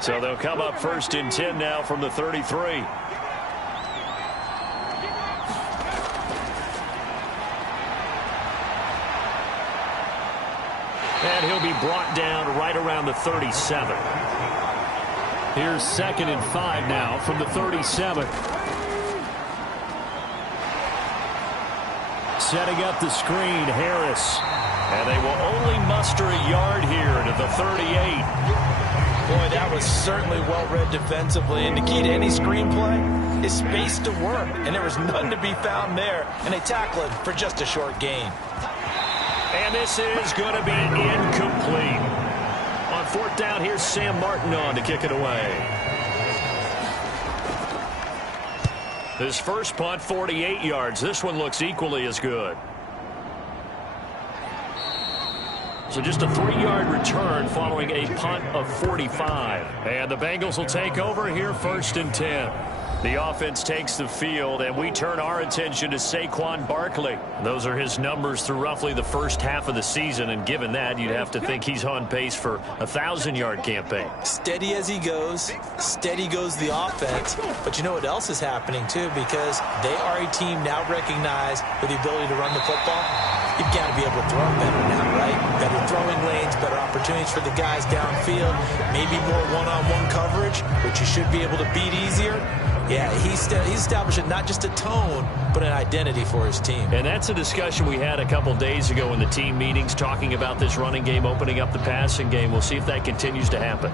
So they'll come up 1st and 10 now from the 33. And he'll be brought down right around the 37. Here's 2nd and 5 now from the 37. Setting up the screen, Harris. And they will only muster a yard here to the 38. Boy, that was certainly well-read defensively. And the key to any screenplay is space to work. And there was none to be found there. And they tackle it for just a short gain. And this is going to be incomplete. On 4th down, here's Sam Martin on to kick it away. His first punt, 48 yards. This one looks equally as good. So just a 3-yard return following a punt of 45. And the Bengals will take over here 1st and 10. The offense takes the field, and we turn our attention to Saquon Barkley. Those are his numbers through roughly the first half of the season, and given that, you'd have to think he's on pace for a 1,000-yard campaign. Steady as he goes, steady goes the offense. But you know what else is happening, too, because they are a team now recognized with the ability to run the football. You've got to be able to throw better now, right? Better throwing lanes, better opportunities for the guys downfield, maybe more one-on-one coverage, which you should be able to beat easier. Yeah, he's establishing not just a tone, but an identity for his team. And that's a discussion we had a couple days ago in the team meetings, talking about this running game, opening up the passing game. We'll see if that continues to happen.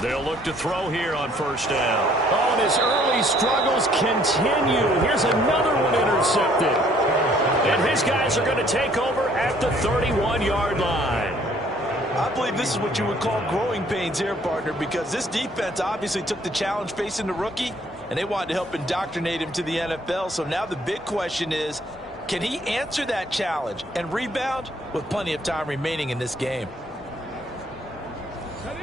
They'll look to throw here on first down. Oh, and his early struggles continue. Here's another one intercepted. And his guys are going to take over at the 31-yard line. I believe this is what you would call growing pains here, partner, because this defense obviously took the challenge facing the rookie, and they wanted to help indoctrinate him to the NFL. So now the big question is, can he answer that challenge and rebound with plenty of time remaining in this game? Ready?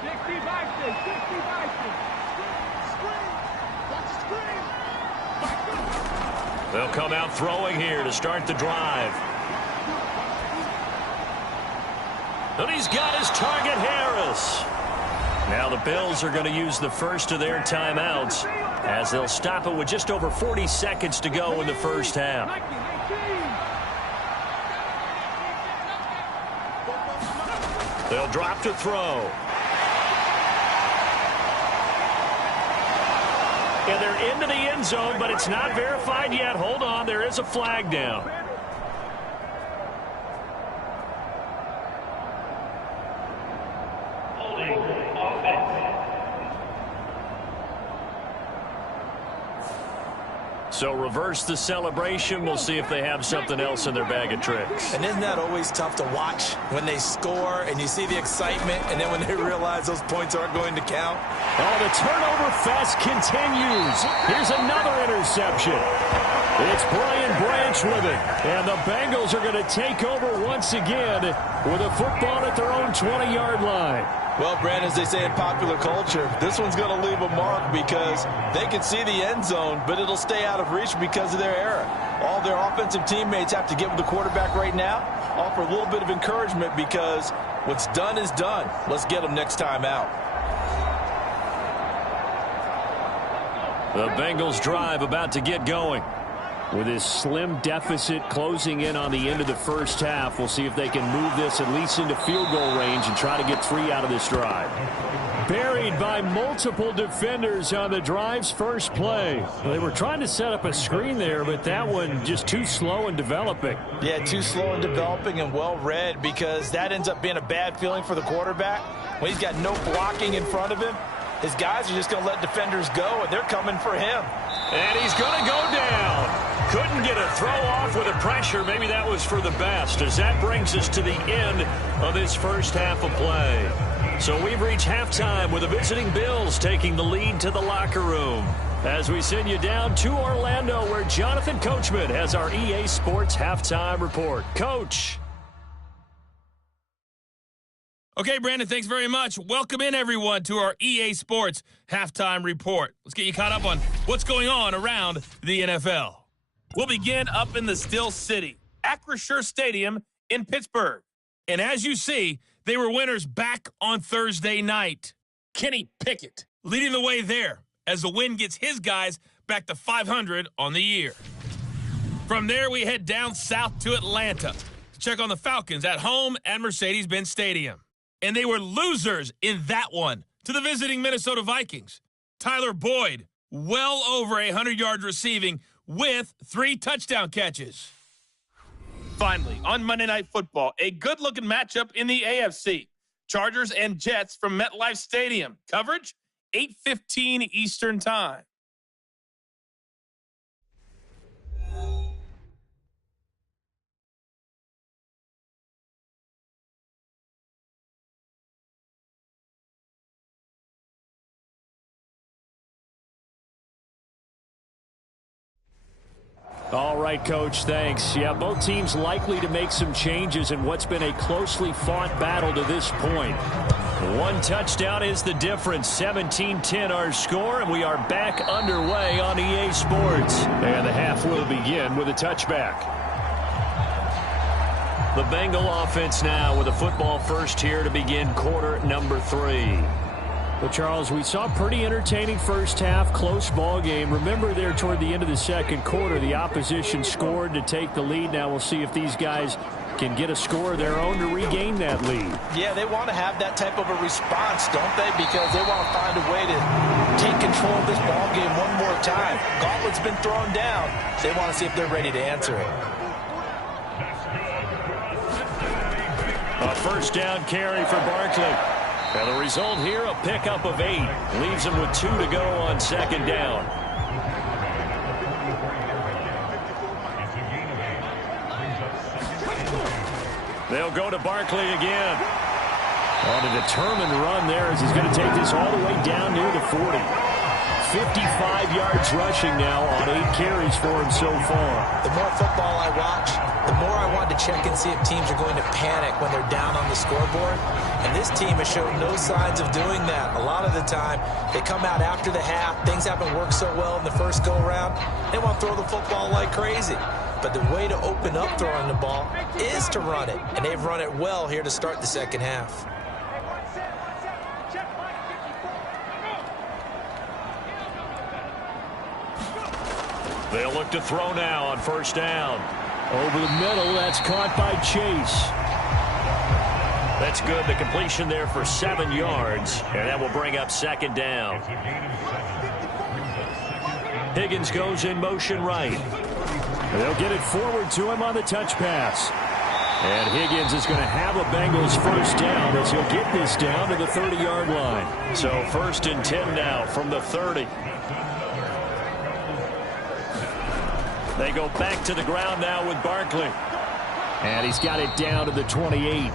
60 Bison, 60 Bison. Screen, watch the screen. They'll come out throwing here to start the drive. And he's got his target, Harris. Now the Bills are going to use the first of their timeouts as they'll stop it with just over 40 seconds to go in the first half. They'll drop to throw. And they're into the end zone, but it's not verified yet. Hold on, there is a flag down. So reverse the celebration. We'll see if they have something else in their bag of tricks. And isn't that always tough to watch when they score and you see the excitement and then when they realize those points aren't going to count? Oh, the turnover fest continues. Here's another interception. It's Brian Branch with it. And the Bengals are going to take over once again with a football at their own 20-yard line. Well, Brandon, as they say in popular culture, this one's going to leave a mark because they can see the end zone, but it'll stay out of reach because of their error. All their offensive teammates have to get with the quarterback right now, offer a little bit of encouragement because what's done is done. Let's get them next time out. The Bengals drive about to get going. With his slim deficit closing in on the end of the first half, we'll see if they can move this at least into field goal range and try to get 3 out of this drive. Buried by multiple defenders on the drive's first play. They were trying to set up a screen there, but that one just too slow in developing. Yeah, too slow in developing and well read because that ends up being a bad feeling for the quarterback. When he's got no blocking in front of him, his guys are just going to let defenders go, and they're coming for him. And he's going to go down. Couldn't get a throw off with the pressure. Maybe that was for the best, as that brings us to the end of this first half of play. So we've reached halftime with the visiting Bills taking the lead to the locker room. As we send you down to Orlando, where Jonathan Coachman has our EA Sports halftime report. Coach. Okay, Brandon, thanks very much. Welcome in, everyone, to our EA Sports halftime report. Let's get you caught up on what's going on around the NFL. We'll begin up in the Still City, Acrisure Stadium in Pittsburgh. And as you see, they were winners back on Thursday night. Kenny Pickett leading the way there as the win gets his guys back to 500 on the year. From there, we head down south to Atlanta to check on the Falcons at home at Mercedes-Benz Stadium. And they were losers in that one to the visiting Minnesota Vikings. Tyler Boyd, well over 100 yards receiving with 3 touchdown catches. Finally, on Monday Night Football, a good-looking matchup in the AFC. Chargers and Jets from MetLife Stadium. Coverage, 8:15 Eastern Time. All right, Coach, thanks. Yeah, both teams likely to make some changes in what's been a closely fought battle to this point. 1 touchdown is the difference. 17-10 our score, and we are back underway on EA Sports. And the half will begin with a touchback. The Bengal offense now with a football first here to begin quarter number 3. Well, Charles, we saw a pretty entertaining first half, close ball game. Remember there toward the end of the second quarter, the opposition scored to take the lead. Now we'll see if these guys can get a score of their own to regain that lead. Yeah, they want to have that type of a response, don't they? Because they want to find a way to take control of this ball game one more time. Gauntlet's been thrown down. They want to see if they're ready to answer it. A first down carry for Barkley. And the result here, a pickup of 8. Leaves him with 2 to go on second down. They'll go to Barkley again. On a determined run there as he's going to take this all the way down near the 40. 55 yards rushing now on 8 carries for him so far. The more football I watch, the more I want to check and see if teams are going to panic when they're down on the scoreboard. And this team has shown no signs of doing that. A lot of the time, they come out after the half. Things haven't worked so well in the first go-around. They want to throw the football like crazy. But the way to open up throwing the ball is to run it. And they've run it well here to start the second half. They'll look to throw now on first down. Over the middle, that's caught by Chase. That's good. The completion there for 7 yards, and that will bring up second down. Higgins goes in motion right. They'll get it forward to him on the touch pass. And Higgins is going to have a Bengals first down as he'll get this down to the 30-yard line. So 1st and 10 now from the 30. They go back to the ground now with Barkley. And he's got it down to the 28.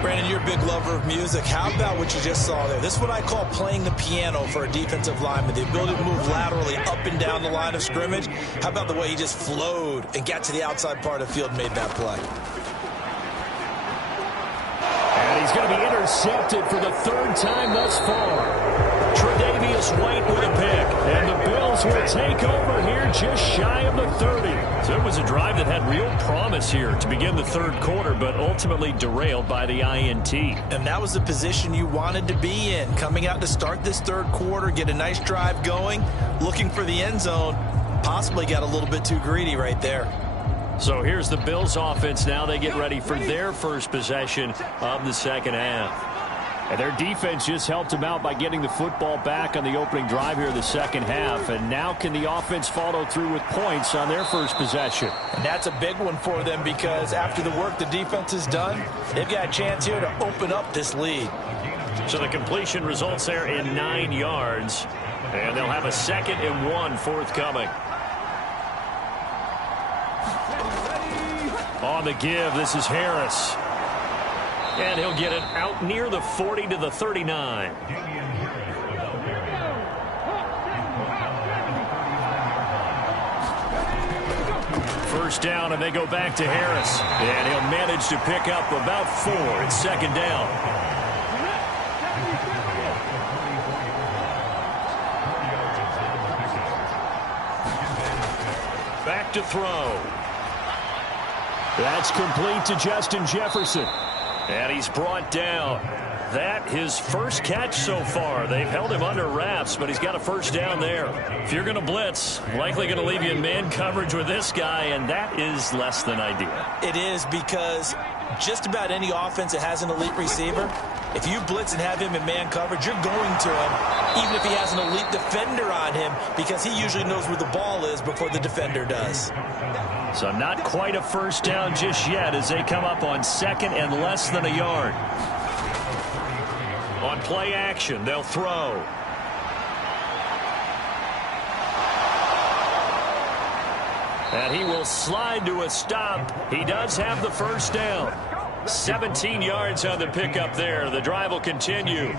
Brandon, you're a big lover of music. How about what you just saw there? This is what I call playing the piano for a defensive lineman. The ability to move laterally up and down the line of scrimmage. How about the way he just flowed and got to the outside part of the field and made that play? And he's going to be intercepted for the 3rd time thus far. Tre'Davious White with a pick. And the Bills will take over here just shy of the 30. So it was a drive that had real promise here to begin the 3rd quarter, but ultimately derailed by the INT. And that was the position you wanted to be in. Coming out to start this 3rd quarter, get a nice drive going, looking for the end zone. Possibly got a little bit too greedy right there. So here's the Bills offense now. They get ready for their first possession of the second half. And their defense just helped them out by getting the football back on the opening drive here in the second half. And now can the offense follow through with points on their first possession? And that's a big one for them because after the work the defense has done, they've got a chance here to open up this lead. So the completion results there in 9 yards. And they'll have a 2nd and 1 forthcoming. On the give, this is Harris. And he'll get it out near the 40 to the 39. First down, and they go back to Harris. And he'll manage to pick up about 4. It's second down. Back to throw. That's complete to Justin Jefferson. And he's brought down. That his first catch so far. They've held him under wraps, but he's got a first down there. If you're going to blitz, likely going to leave you in man coverage with this guy, and that is less than ideal. It is because just about any offense that has an elite receiver, if you blitz and have him in man coverage, you're going to him, even if he has an elite defender on him, because he usually knows where the ball is before the defender does. So not quite a first down just yet as they come up on 2nd and less than a yard. On play action, they'll throw. And he will slide to a stop. He does have the first down. 17 yards on the pickup there. The drive will continue.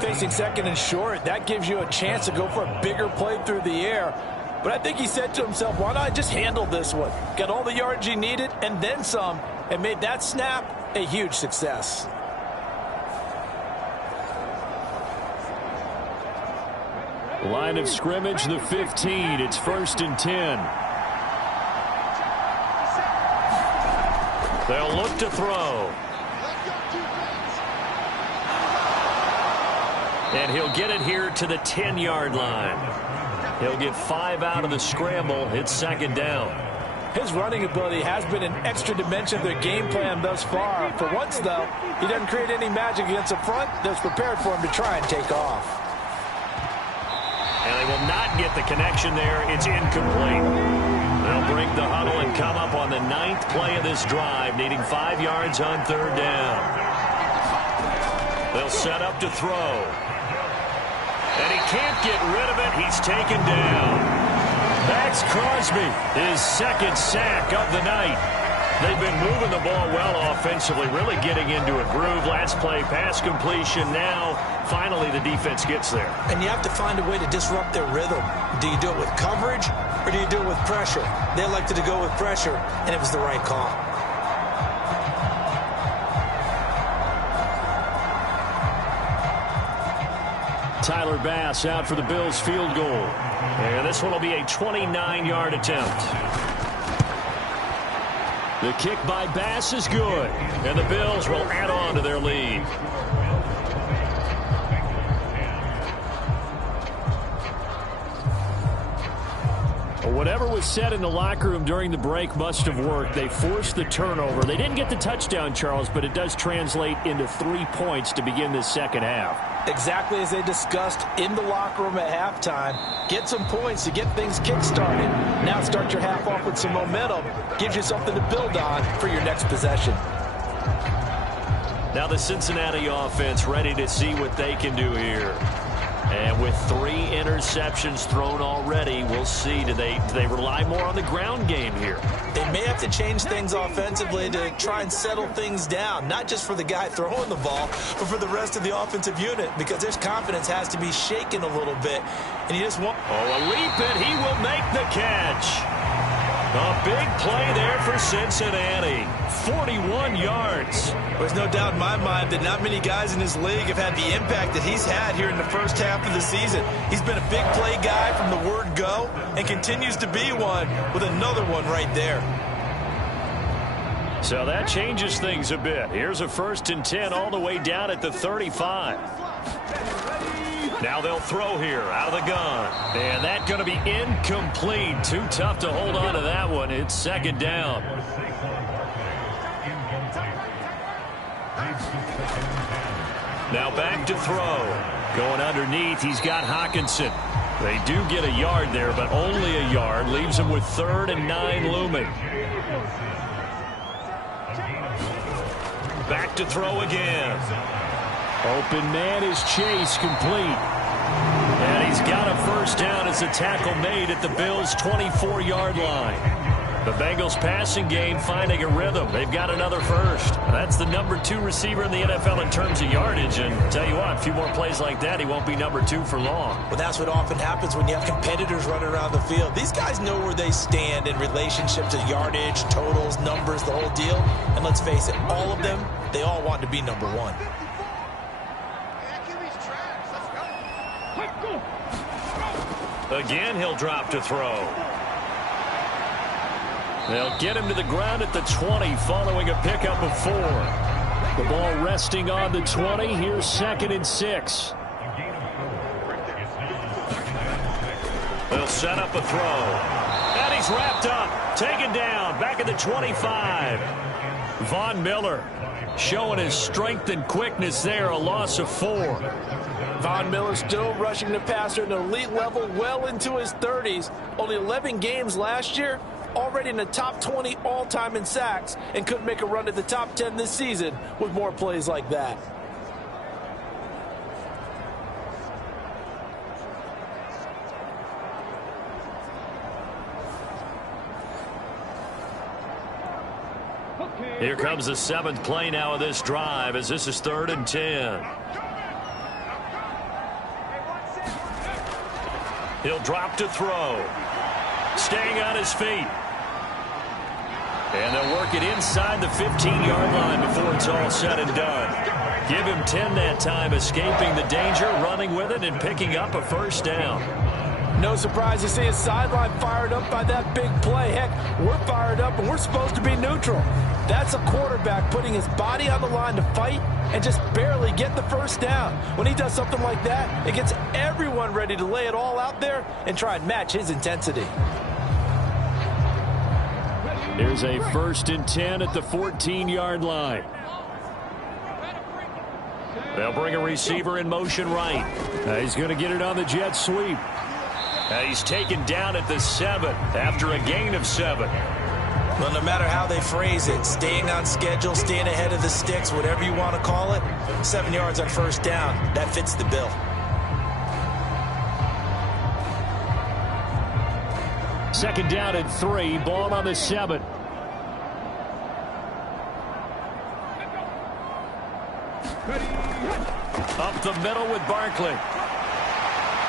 Facing 2nd and short, that gives you a chance to go for a bigger play through the air. But I think he said to himself, why not just handle this one? Got all the yards he needed and then some, and made that snap a huge success. Line of scrimmage, the 15. It's 1st and 10. They'll look to throw. And he'll get it here to the 10-yard line. He'll get 5 out of the scramble. It's second down. His running ability has been an extra dimension of their game plan thus far. For once, though, he doesn't create any magic against the front that's prepared for him to try and take off. And they will not get the connection there. It's incomplete. They'll break the huddle and come up on the 9th play of this drive, needing 5 yards on 3rd down. They'll set up to throw. And he can't get rid of it. He's taken down. Max Crosby, his second sack of the night. They've been moving the ball well offensively, really getting into a groove. Last play, pass completion. Now, finally, the defense gets there. And you have to find a way to disrupt their rhythm. Do you do it with coverage, or do you do it with pressure? They elected to go with pressure, and it was the right call. Tyler Bass out for the Bills field goal. And this one will be a 29-yard attempt. The kick by Bass is good. And the Bills will add on to their lead. Whatever was said in the locker room during the break must have worked. They forced the turnover. They didn't get the touchdown, Charles, but it does translate into 3 points to begin this second half. Exactly as they discussed in the locker room at halftime. Get some points to get things kick-started. Now start your half off with some momentum. Gives you something to build on for your next possession. Now the Cincinnati offense ready to see what they can do here. And with 3 interceptions thrown already, we'll see. Do they rely more on the ground game here? They may have to change things offensively to try and settle things down, not just for the guy throwing the ball, but for the rest of the offensive unit, because their confidence has to be shaken a little bit. And you just want... Oh, a leap, and he will make the catch. A big play there for Cincinnati. 41 yards. There's no doubt in my mind that not many guys in this league have had the impact that he's had here in the first half of the season. He's been a big play guy from the word go and continues to be one with another one right there. So that changes things a bit. Here's a 1st and 10 all the way down at the 35. Now they'll throw here out of the gun. And that's going to be incomplete. Too tough to hold on to that one. It's 2nd down. Now back to throw. Going underneath, he's got Hockenson. They do get a yard there, but only a yard. Leaves them with 3rd and 9 looming. Back to throw again. Open man is Chase, complete. And he's got a 1st down as a tackle made at the Bills' 24-yard line. The Bengals passing game finding a rhythm. They've got another 1st. That's the number 2 receiver in the NFL in terms of yardage. And tell you what, a few more plays like that, he won't be number 2 for long. Well, that's what often happens when you have competitors running around the field. These guys know where they stand in relationship to yardage, totals, numbers, the whole deal. And let's face it, all of them, they all want to be number 1. Again, he'll drop to throw. They'll get him to the ground at the 20 following a pickup of 4. The ball resting on the 20. Here's 2nd and 6. They'll set up a throw. And he's wrapped up. Taken down. Back at the 25. Von Miller showing his strength and quickness there. A loss of 4. Von Miller still rushing the passer at an elite level well into his 30s. Only 11 games last year, already in the top 20 all-time in sacks, and could make a run at the top 10 this season with more plays like that. Here comes the 7th play now of this drive as this is 3rd and 10. He'll drop to throw. Staying on his feet. And they'll work it inside the 15-yard line before it's all said and done. Give him 10 that time, escaping the danger, running with it, and picking up a 1st down. No surprise to see his sideline fired up by that big play. Heck, we're fired up, and we're supposed to be neutral. That's a quarterback putting his body on the line to fight and just barely get the 1st down. When he does something like that, it gets everyone ready to lay it all out there and try and match his intensity. Here's a 1st and 10 at the 14-yard line. They'll bring a receiver in motion right. He's going to get it on the jet sweep. He's taken down at the 7 after a gain of 7. Well, no matter how they phrase it, staying on schedule, staying ahead of the sticks, whatever you want to call it, 7 yards on first down, that fits the bill. Second down and 3, ball on the 7. Up the middle with Barkley.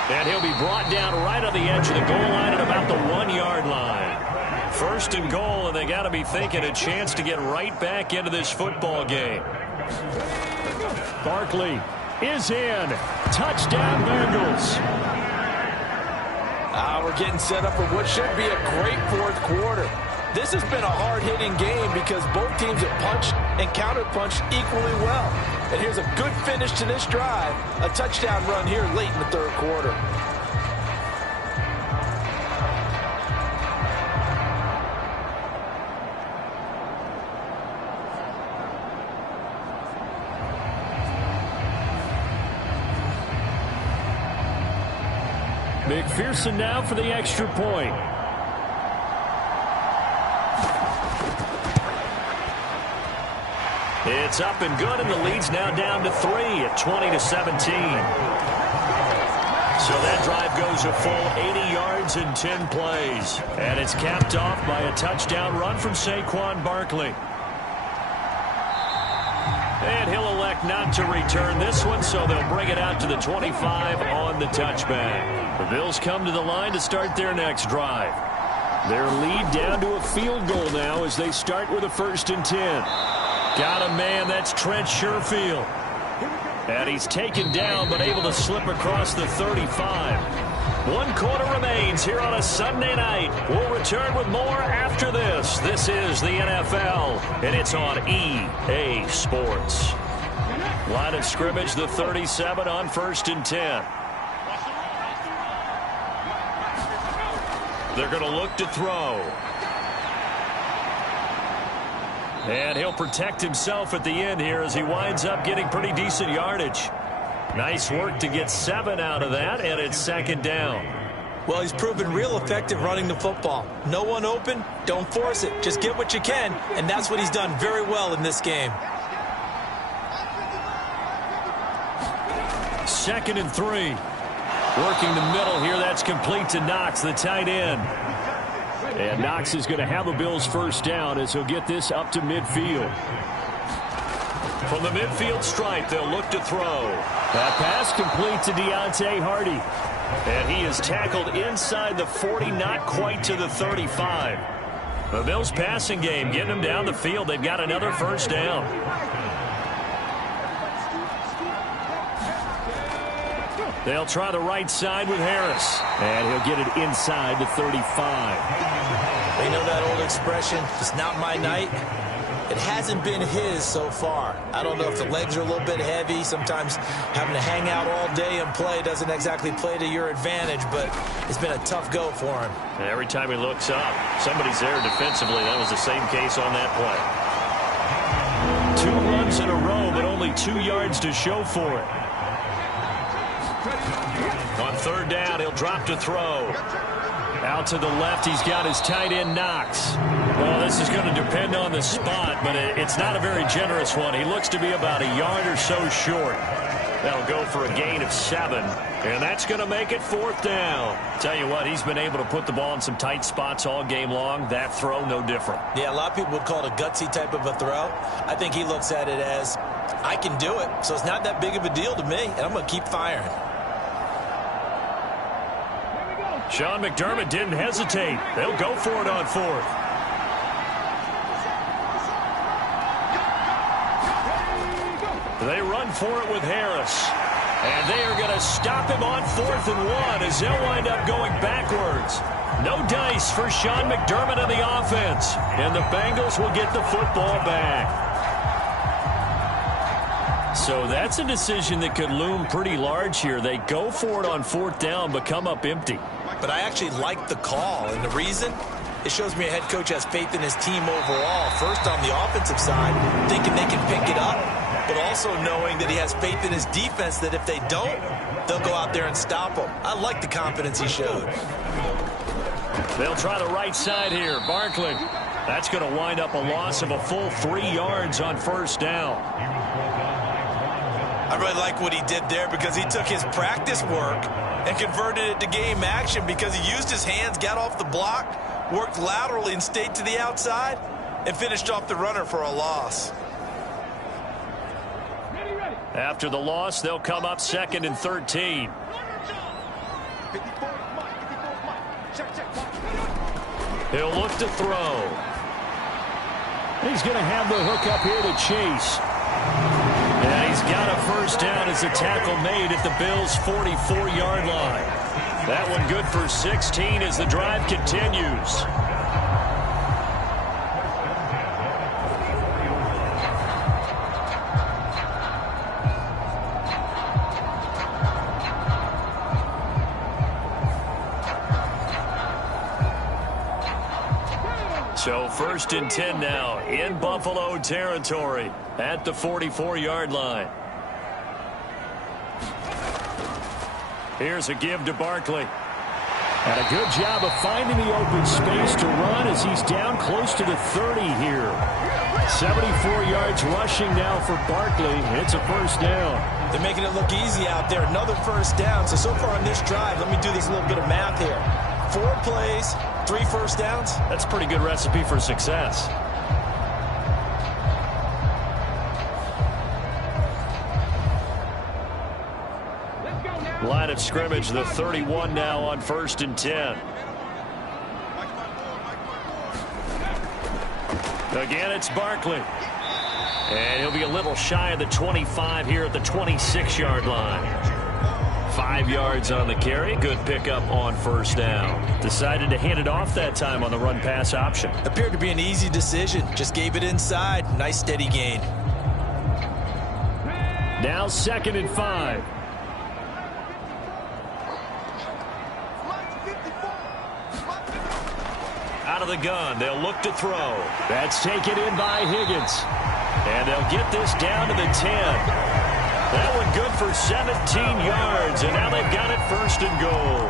And he'll be brought down right on the edge of the goal line at about the 1-yard line. First and goal, and they got to be thinking a chance to get right back into this football game. Barkley is in. Touchdown, Bengals. We're getting set up for what should be a great fourth quarter. This has been a hard-hitting game because both teams have punched and counter-punched equally well. And here's a good finish to this drive, a touchdown run here late in the third quarter. McPherson now for the extra point. It's up and good, and the lead's now down to 3 at 20-17. So that drive goes a full 80 yards in 10 plays. And it's capped off by a touchdown run from Saquon Barkley. And he'll elect not to return this one, so they'll bring it out to the 25 on the touchback. The Bills come to the line to start their next drive. Their lead down to a field goal now as they start with a 1st and 10. Got a man, that's Trent Sherfield. And he's taken down but able to slip across the 35. 1 quarter remains here on a Sunday night. We'll return with more after this. This is the NFL, and it's on EA Sports. Line of scrimmage, the 37 on 1st and 10. They're going to look to throw. And he'll protect himself at the end here as he winds up getting pretty decent yardage. Nice work to get 7 out of that, and it's 2nd down. Well, he's proven real effective running the football. No one open, don't force it. Just get what you can, and that's what he's done very well in this game. 2nd and 3. Working the middle here, that's complete to Knox, the tight end. And Knox is going to have a Bills first down as he'll get this up to midfield. From the midfield stripe, they'll look to throw. That pass complete to Deontay Hardy. And he is tackled inside the 40, not quite to the 35. The Bills passing game getting them down the field. They've got another first down. They'll try the right side with Harris. And he'll get it inside the 35. They know that old expression, it's not my night. It hasn't been his so far. I don't know if the legs are a little bit heavy. Sometimes having to hang out all day and play doesn't exactly play to your advantage, but it's been a tough go for him. And every time he looks up, somebody's there defensively. That was the same case on that play. 2 runs in a row, but only 2 yards to show for it. On 3rd down, he'll drop to throw. Out to the left, he's got his tight end, Knox. Well, this is going to depend on the spot, but it's not a very generous one. He looks to be about a yard or so short. That'll go for a gain of 7, and that's going to make it 4th down. Tell you what, he's been able to put the ball in some tight spots all game long. That throw, no different. Yeah, a lot of people would call it a gutsy type of a throw. I think he looks at it as, I can do it, so it's not that big of a deal to me, and I'm going to keep firing. Sean McDermott didn't hesitate. They'll go for it on 4th. They run for it with Harris. And they are going to stop him on 4th and 1 as they'll wind up going backwards. No dice for Sean McDermott and the offense. And the Bengals will get the football back. So that's a decision that could loom pretty large here. They go for it on 4th down, but come up empty. But I actually like the call, and the reason? It shows me a head coach has faith in his team overall. First, on the offensive side, thinking they can pick it up, but also knowing that he has faith in his defense that if they don't, they'll go out there and stop them. I like the confidence he showed. They'll try the right side here. Barkley. That's going to wind up a loss of a full 3 yards on first down. I really like what he did there because he took his practice work and converted it to game action because he used his hands, got off the block, worked laterally and stayed to the outside, and finished off the runner for a loss. After the loss, they'll come up 2nd and 13. He'll look to throw. He's going to have the hook up here to Chase. And he's got a first down as the tackle made at the Bills' 44-yard line. That one good for 16 as the drive continues. So 1st and 10 now in Buffalo territory at the 44-yard line. Here's a give to Barkley. And a good job of finding the open space to run as he's down close to the 30 here. 74 yards rushing now for Barkley. It's a first down. They're making it look easy out there. Another first down. So far on this drive, let me do this little bit of math here. 4 plays, 3 first downs. That's a pretty good recipe for success. Line of scrimmage, the 31 now on 1st and 10. Again, it's Barkley. And he'll be a little shy of the 25 here at the 26-yard line. 5 yards on the carry. Good pickup on first down. Decided to hand it off that time on the run-pass option. Appeared to be an easy decision. Just gave it inside. Nice steady gain. Now 2nd and 5. Out of the gun. They'll look to throw. That's taken in by Higgins. And they'll get this down to the 10. That one good for 17 yards, and now they've got it 1st and goal.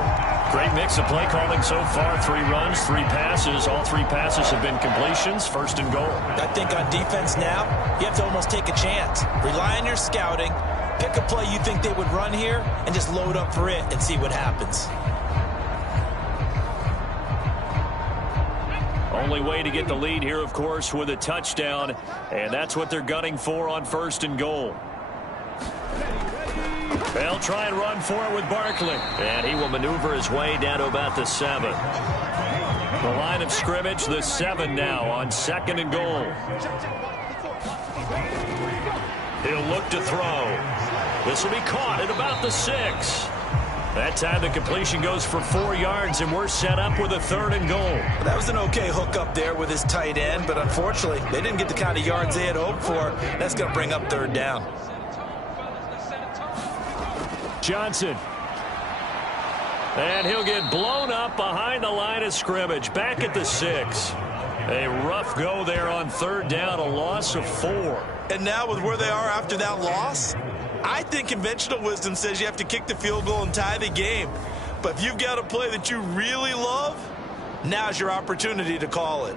Great mix of play calling so far. 3 runs, 3 passes. All 3 passes have been completions. 1st and goal. I think on defense now, you have to almost take a chance. Rely on your scouting. Pick a play you think they would run here, and just load up for it and see what happens. Only way to get the lead here, of course, with a touchdown, and that's what they're gunning for on 1st and goal. They'll try and run for it with Barkley. And he will maneuver his way down to about the 7. The line of scrimmage, the 7 now on 2nd and goal. He'll look to throw. This will be caught at about the 6. That time the completion goes for 4 yards, and we're set up with a 3rd and goal. That was an okay hook up there with his tight end, but unfortunately, they didn't get the kind of yards they had hoped for. That's going to bring up 3rd down. Johnson. And he'll get blown up behind the line of scrimmage. Back at the 6. A rough go there on 3rd down, a loss of 4. And now with where they are after that loss, I think conventional wisdom says you have to kick the field goal and tie the game. But if you've got a play that you really love, now's your opportunity to call it.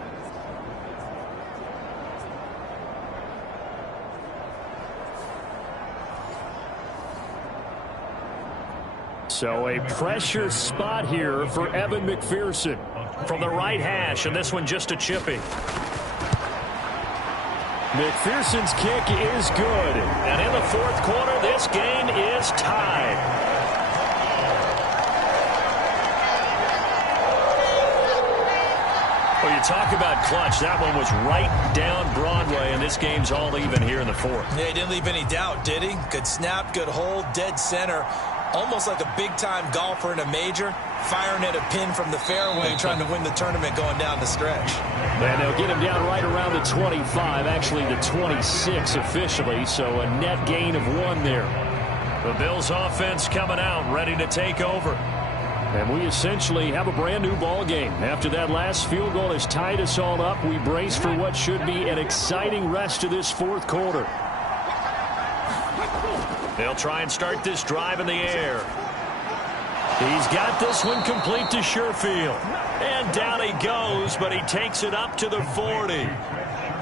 So a pressure spot here for Evan McPherson. From the right hash, and this one just a chippy. McPherson's kick is good. And in the 4th quarter, this game is tied. Well, you talk about clutch. That one was right down Broadway, and this game's all even here in the 4th. Yeah, he didn't leave any doubt, did he? Good snap, good hold, dead center. Almost like a big-time golfer in a major, firing at a pin from the fairway, trying to win the tournament going down the stretch. And they'll get him down right around the 25, actually the 26 officially, so a net gain of 1 there. The Bills offense coming out, ready to take over. And we essentially have a brand new ball game. After that last field goal has tied us all up, we brace for what should be an exciting rest of this 4th quarter. They'll try and start this drive in the air. He's got this one complete to Sherfield. And down he goes, but he takes it up to the 40.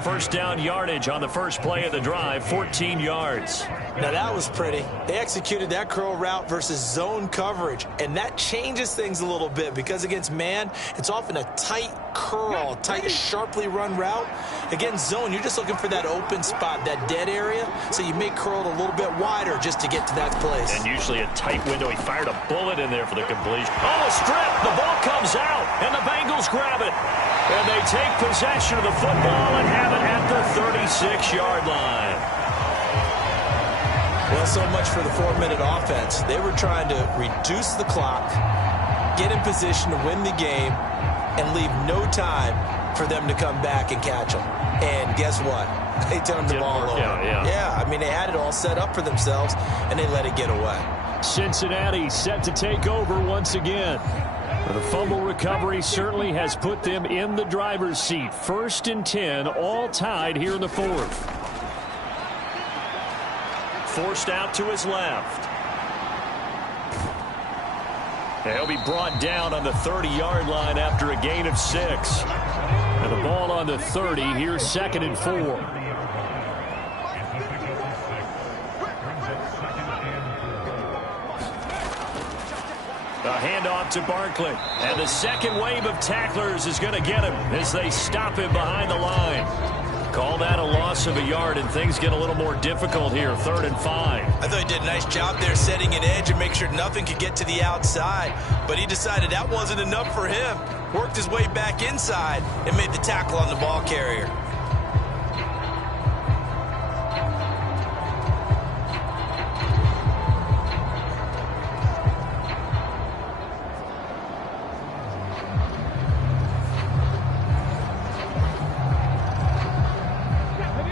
First down yardage on the first play of the drive, 14 yards. Now that was pretty. They executed that curl route versus zone coverage, and that changes things a little bit because against man, it's often a tight curl, tight, sharply run route. Against zone, you're just looking for that open spot, that dead area, so you may curl it a little bit wider just to get to that place. And usually a tight window. He fired a bullet in there for the completion. Oh, a strip! The ball comes out, and the Bengals grab it. And they take possession of the football and have it at the 36-yard line. Well, so much for the 4-minute offense. They were trying to reduce the clock, get in position to win the game, and leave no time for them to come back and catch them. And guess what? They turned the ball over. Yeah, I mean, they had it all set up for themselves, and they let it get away. Cincinnati set to take over once again. The fumble recovery certainly has put them in the driver's seat. 1st and 10, all tied here in the 4th. Forced out to his left. And he'll be brought down on the 30-yard line after a gain of 6. And the ball on the 30, here's 2nd and 4. A handoff to Barkley. And the second wave of tacklers is going to get him as they stop him behind the line. Call that a loss of a yard, and things get a little more difficult here. 3rd and 5. I thought he did a nice job there setting an edge and make sure nothing could get to the outside. But he decided that wasn't enough for him. Worked his way back inside and made the tackle on the ball carrier.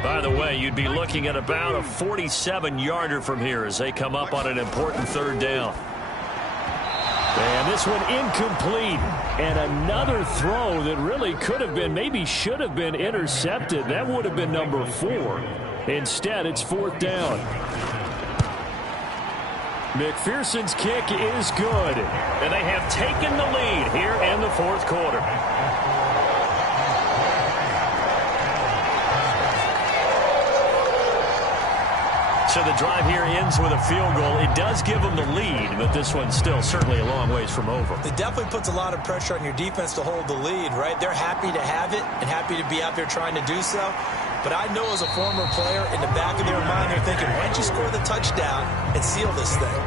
By the way, you'd be looking at about a 47-yarder from here as they come up on an important 3rd down. And this one incomplete. And another throw that really could have been, maybe should have been intercepted. That would have been number 4. Instead, it's 4th down. McPherson's kick is good. And they have taken the lead here in the 4th quarter. So the drive here ends with a field goal. It does give them the lead, but this one's still certainly a long ways from over. It definitely puts a lot of pressure on your defense to hold the lead, right? They're happy to have it and happy to be out there trying to do so. But I know as a former player, in the back of their mind, they're thinking, why don't you score the touchdown and seal this thing?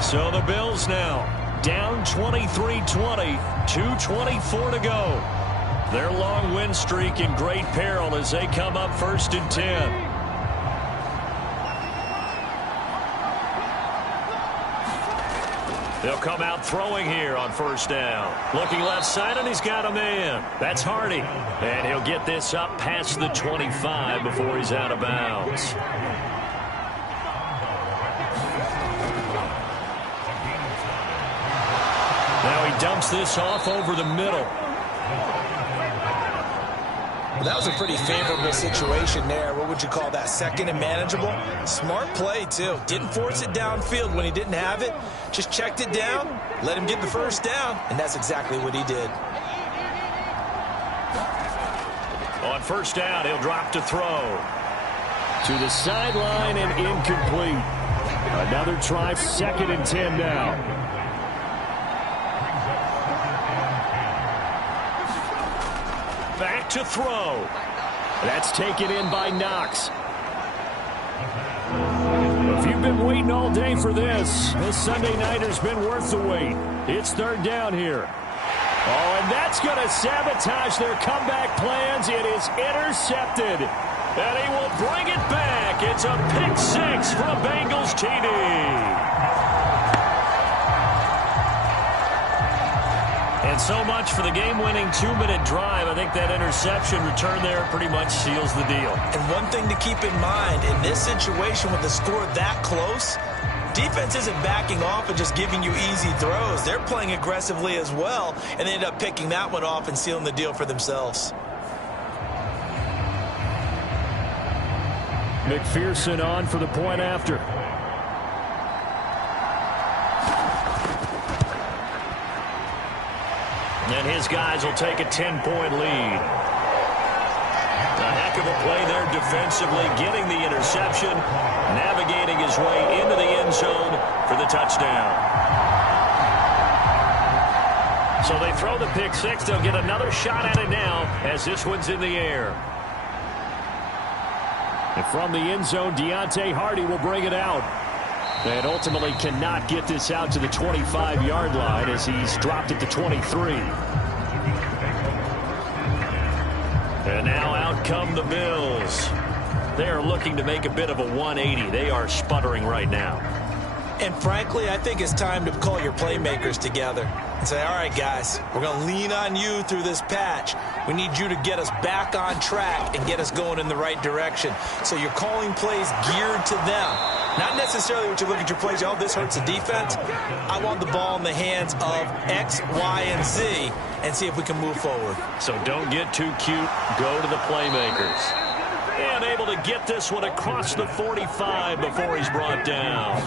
So the Bills now down 23-20, 2:24 to go. Their long win streak in great peril as they come up 1st and 10. They'll come out throwing here on 1st down. Looking left side, and he's got a man. That's Hardy. And he'll get this up past the 25 before he's out of bounds. Now he dumps this off over the middle. Well, that was a pretty favorable situation there. What would you call that? 2nd and manageable? Smart play, too. Didn't force it downfield when he didn't have it. Just checked it down, let him get the 1st down, and that's exactly what he did. On 1st down, he'll drop to throw. To the sideline and incomplete. Another try, 2nd and 10 now. Back to throw. That's taken in by Knox. If you've been waiting all day for this Sunday nighter's been worth the wait. It's 3rd down here. Oh, and that's going to sabotage their comeback plans. It is intercepted. And he will bring it back. It's a pick 6 for a Bengals TD. And so much for the game-winning 2-minute drive. I think that interception return there pretty much seals the deal. And one thing to keep in mind, in this situation with the score that close, defense isn't backing off and just giving you easy throws. They're playing aggressively as well, and they end up picking that one off and sealing the deal for themselves. McPherson on for the point after. his guys will take a 10-point lead. A heck of a play there defensively, getting the interception, navigating his way into the end zone for the touchdown. So they throw the pick six. They'll get another shot at it now as this one's in the air. And from the end zone, Deontay Hardy will bring it out. And ultimately cannot get this out to the 25-yard line as he's dropped it to 23. And now out come the Bills. They are looking to make a bit of a 180. They are sputtering right now. And frankly, I think it's time to call your playmakers together and say, all right, guys, we're going to lean on you through this patch. We need you to get us back on track and get us going in the right direction. So you're calling plays geared to them. Not necessarily what you look at your plays, oh, this hurts the defense. I want the ball in the hands of X, Y, and Z and see if we can move forward. So don't get too cute. Go to the playmakers. And able to get this one across the 45 before he's brought down.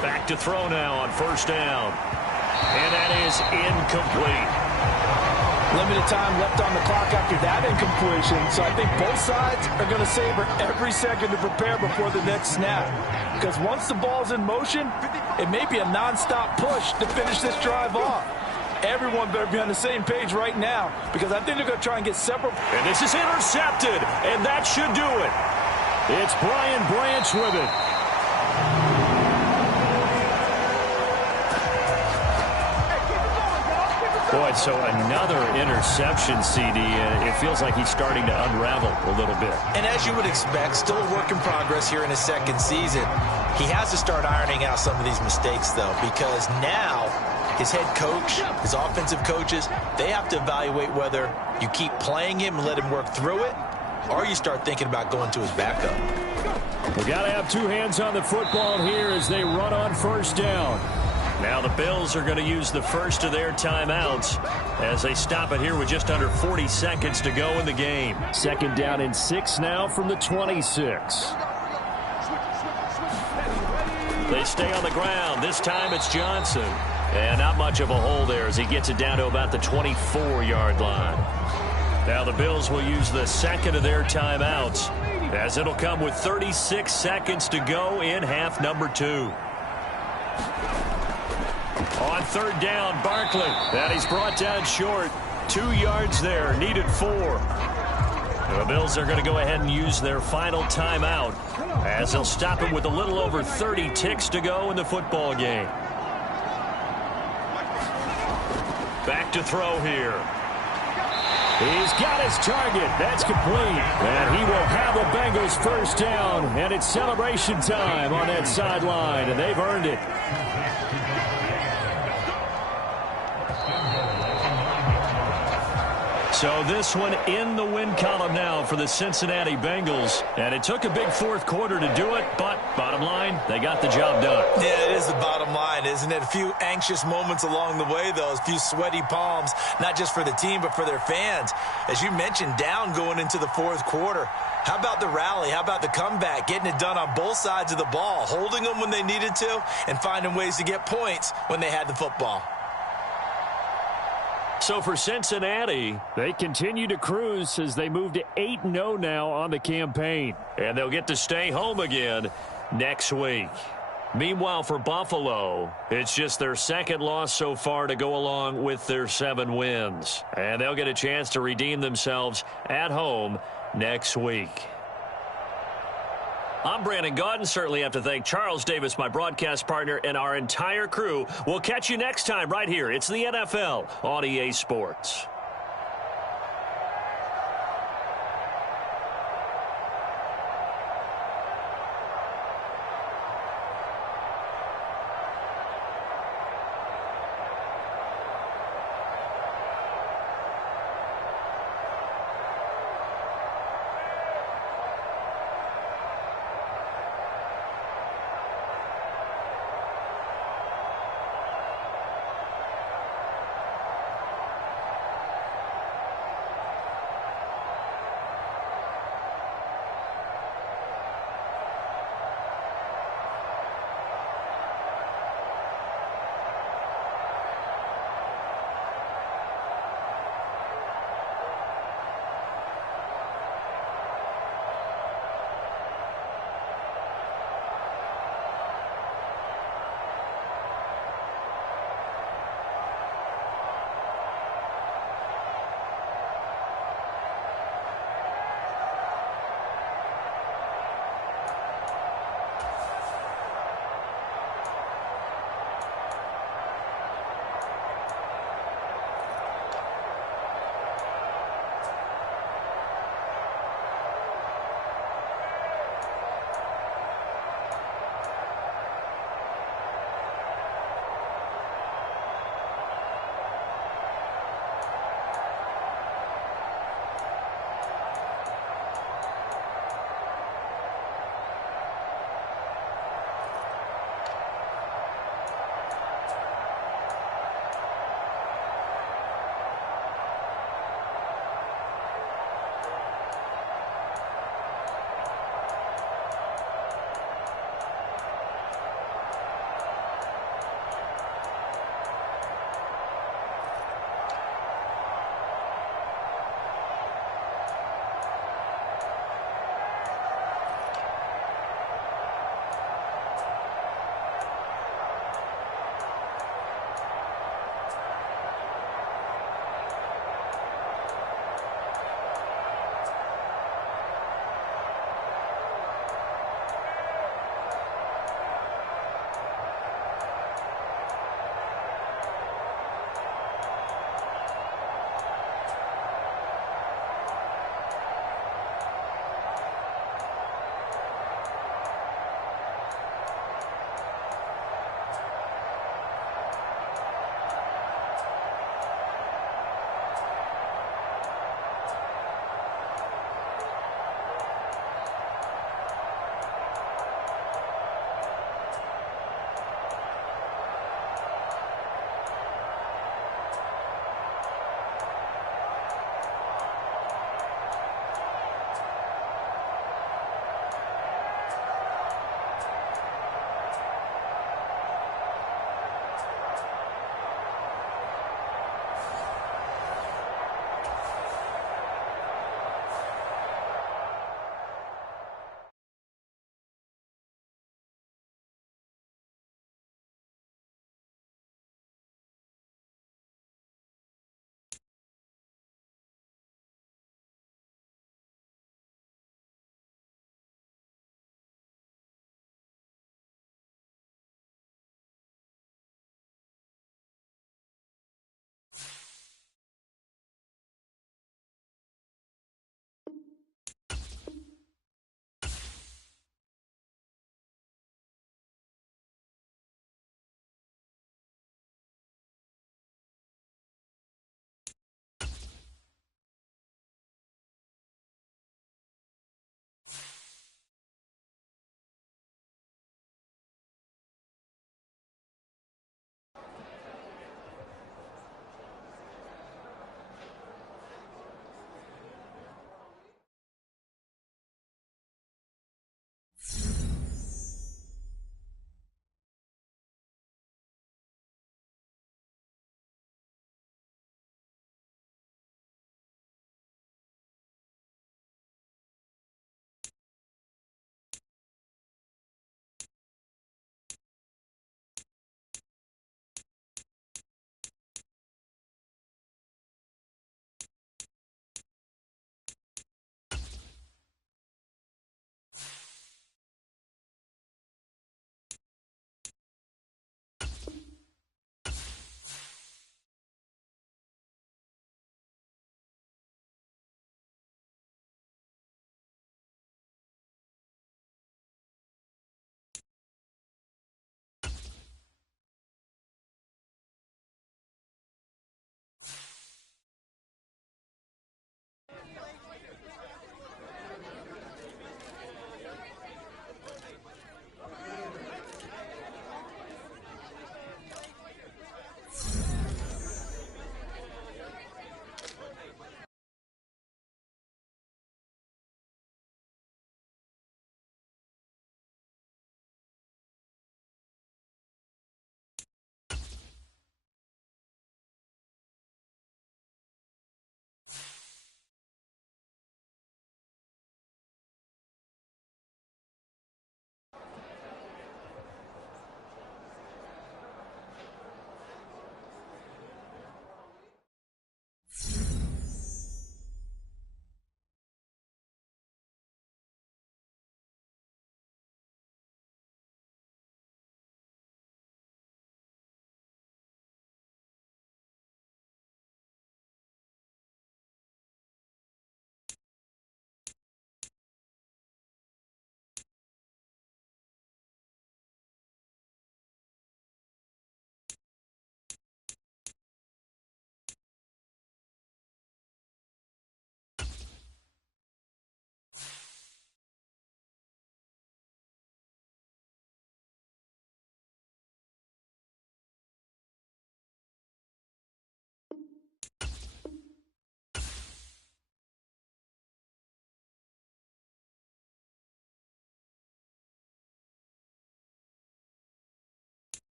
Back to throw now on first down. And that is incomplete. Limited time left on the clock after that incompletion, so I think both sides are going to savor every second to prepare before the next snap. Because once the ball's in motion, it may be a nonstop push to finish this drive off. Everyone better be on the same page right now because I think they're going to try and get several. And this is intercepted, and that should do it. It's Brian Branch with it. Boy, so another interception, CD. It feels like he's starting to unravel a little bit. And as you would expect, still a work in progress here in his second season. He has to start ironing out some of these mistakes, though, because now his head coach, his offensive coaches, they have to evaluate whether you keep playing him and let him work through it, or you start thinking about going to his backup. We got to have two hands on the football here as they run on first down. Now the Bills are going to use the first of their timeouts as they stop it here with just under 40 seconds to go in the game. Second down and 6 now from the 26. They stay on the ground. This time it's Johnson. And not much of a hole there as he gets it down to about the 24-yard line. Now the Bills will use the second of their timeouts as it'll come with 36 seconds to go in half number 2. On third down, Barkley. And he's brought down short. 2 yards there, needed 4. The Bills are going to go ahead and use their final timeout as they'll stop it with a little over 30 ticks to go in the football game. Back to throw here. He's got his target. That's complete. And he will have the Bengals first down. And it's celebration time on that sideline. And they've earned it. So this one in the win column now for the Cincinnati Bengals. And it took a big fourth quarter to do it, but bottom line, they got the job done. Yeah, it is the bottom line, isn't it? A few anxious moments along the way, though. A few sweaty palms, not just for the team, but for their fans. As you mentioned, down going into the fourth quarter. How about the rally? How about the comeback? Getting it done on both sides of the ball, holding them when they needed to, and finding ways to get points when they had the football. So for Cincinnati, they continue to cruise as they move to 8-0 now on the campaign. And they'll get to stay home again next week. Meanwhile, for Buffalo, it's just their second loss so far to go along with their 7 wins. And they'll get a chance to redeem themselves at home next week. I'm Brandon Gaudin. Certainly have to thank Charles Davis, my broadcast partner, and our entire crew. We'll catch you next time right here. It's the NFL on EA Sports.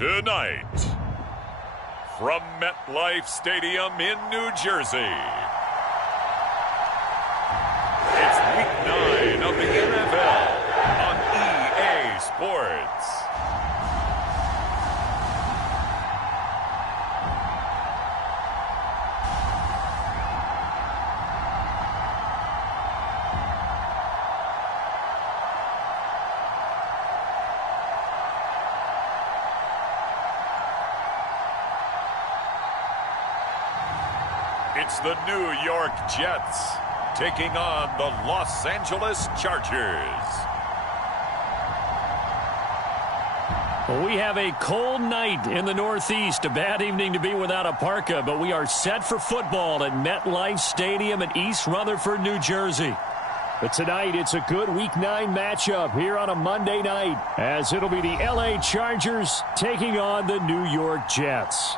Tonight, from MetLife Stadium in New Jersey, it's Week 9 of the NFL on EA Sports. It's the New York Jets taking on the Los Angeles Chargers. Well, we have a cold night in the Northeast. A bad evening to be without a parka, but we are set for football at MetLife Stadium in East Rutherford, New Jersey. But tonight, it's a good Week 9 matchup here on a Monday night, as it'll be the LA Chargers taking on the New York Jets.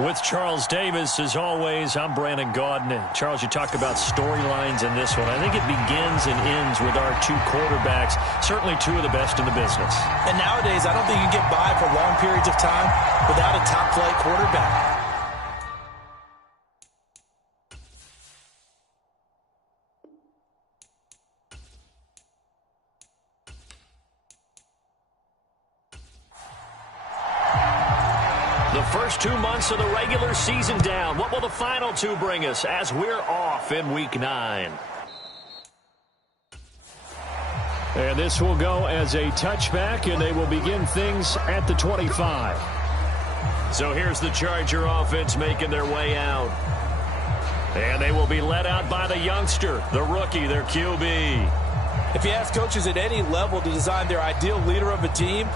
With Charles Davis, as always, I'm Brandon Gaudin. Charles, you talk about storylines in this one. I think it begins and ends with our two quarterbacks, certainly two of the best in the business. And nowadays, I don't think you can get by for long periods of time without a top-flight quarterback. The first 2 months of the regular season down. What will the final two bring us as we're off in Week 9? And this will go as a touchback, and they will begin things at the 25. So here's the Charger offense making their way out. And they will be led out by the youngster, the rookie, their QB. If you ask coaches at any level to design their ideal leader of a team,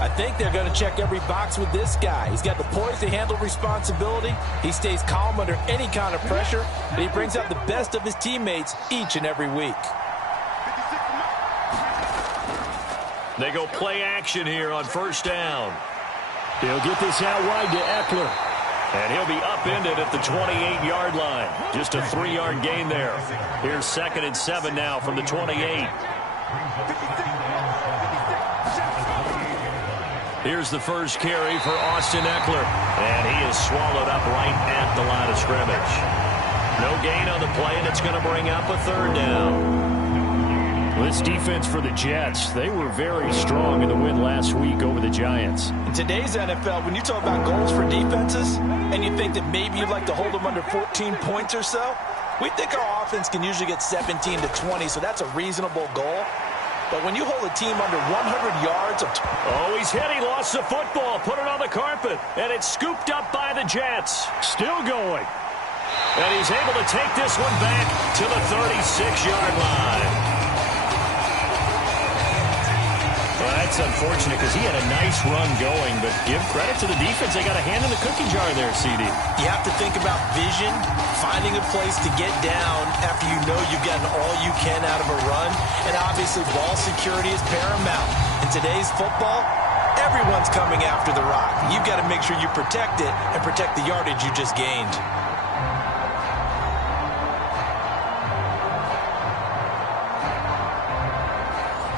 I think they're going to check every box with this guy. He's got the poise to handle responsibility. He stays calm under any kind of pressure, and he brings out the best of his teammates each and every week. They go play action here on first down. He'll get this out wide to Eckler. And he'll be upended at the 28-yard line. Just a 3-yard gain there. Here's 2nd and 7 now from the 28. Here's the first carry for Austin Eckler. And he is swallowed up right at the line of scrimmage. No gain on the play, and it's going to bring up a 3rd down. This defense for the Jets, they were very strong in the win last week over the Giants. In today's NFL, when you talk about goals for defenses, and you think that maybe you'd like to hold them under 14 points or so, we think our offense can usually get 17 to 20, so that's a reasonable goal. But when you hold a team under 100 yards of... Oh, he's hit. He lost the football. Put it on the carpet. And it's scooped up by the Jets. Still going. And he's able to take this one back to the 36-yard line. Well, that's unfortunate because he had a nice run going, but give credit to the defense. They got a hand in the cookie jar there, CD. You have to think about vision, finding a place to get down after you know you've gotten all you can out of a run, and obviously ball security is paramount. In today's football, everyone's coming after the rock. You've got to make sure you protect it and protect the yardage you just gained.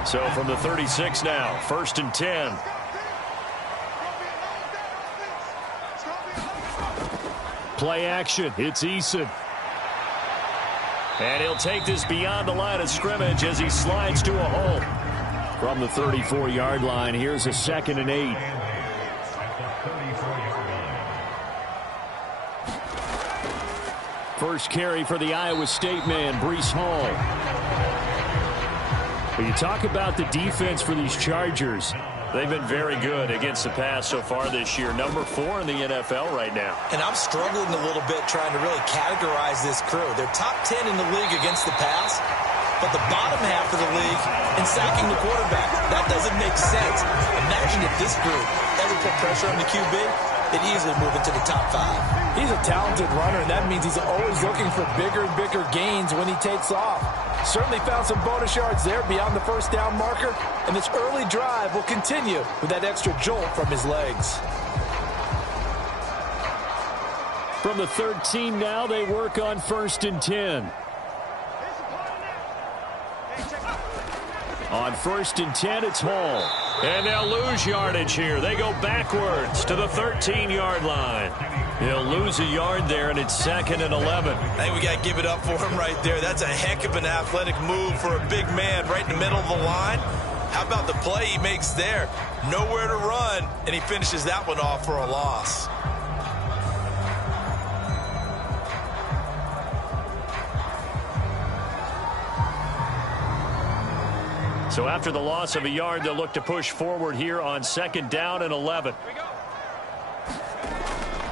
So from the 36 now, 1st and 10. Play action. It's Eason. And he'll take this beyond the line of scrimmage as he slides to a hole. From the 34-yard line, here's a 2nd and 8. First carry for the Iowa State man, Breece Hall. When you talk about the defense for these Chargers, they've been very good against the pass so far this year. Number 4 in the NFL right now. And I'm struggling a little bit trying to really categorize this crew. They're top 10 in the league against the pass, but the bottom half of the league in sacking the quarterback. That doesn't make sense. Imagine if this group ever put pressure on the QB, they'd easily move into the top 5. He's a talented runner, and that means he's always looking for bigger and bigger gains when he takes off. Certainly found some bonus yards there beyond the first down marker, and this early drive will continue with that extra jolt from his legs. From the 13 now, they work on 1st and 10. On 1st and 10, it's Hall. And they'll lose yardage here. They go backwards to the 13-yard line. He'll lose a yard there, and it's 2nd and 11. I think we got to give it up for him right there. That's a heck of an athletic move for a big man right in the middle of the line. How about the play he makes there? Nowhere to run, and he finishes that one off for a loss. So after the loss of a yard, they'll look to push forward here on 2nd down and 11.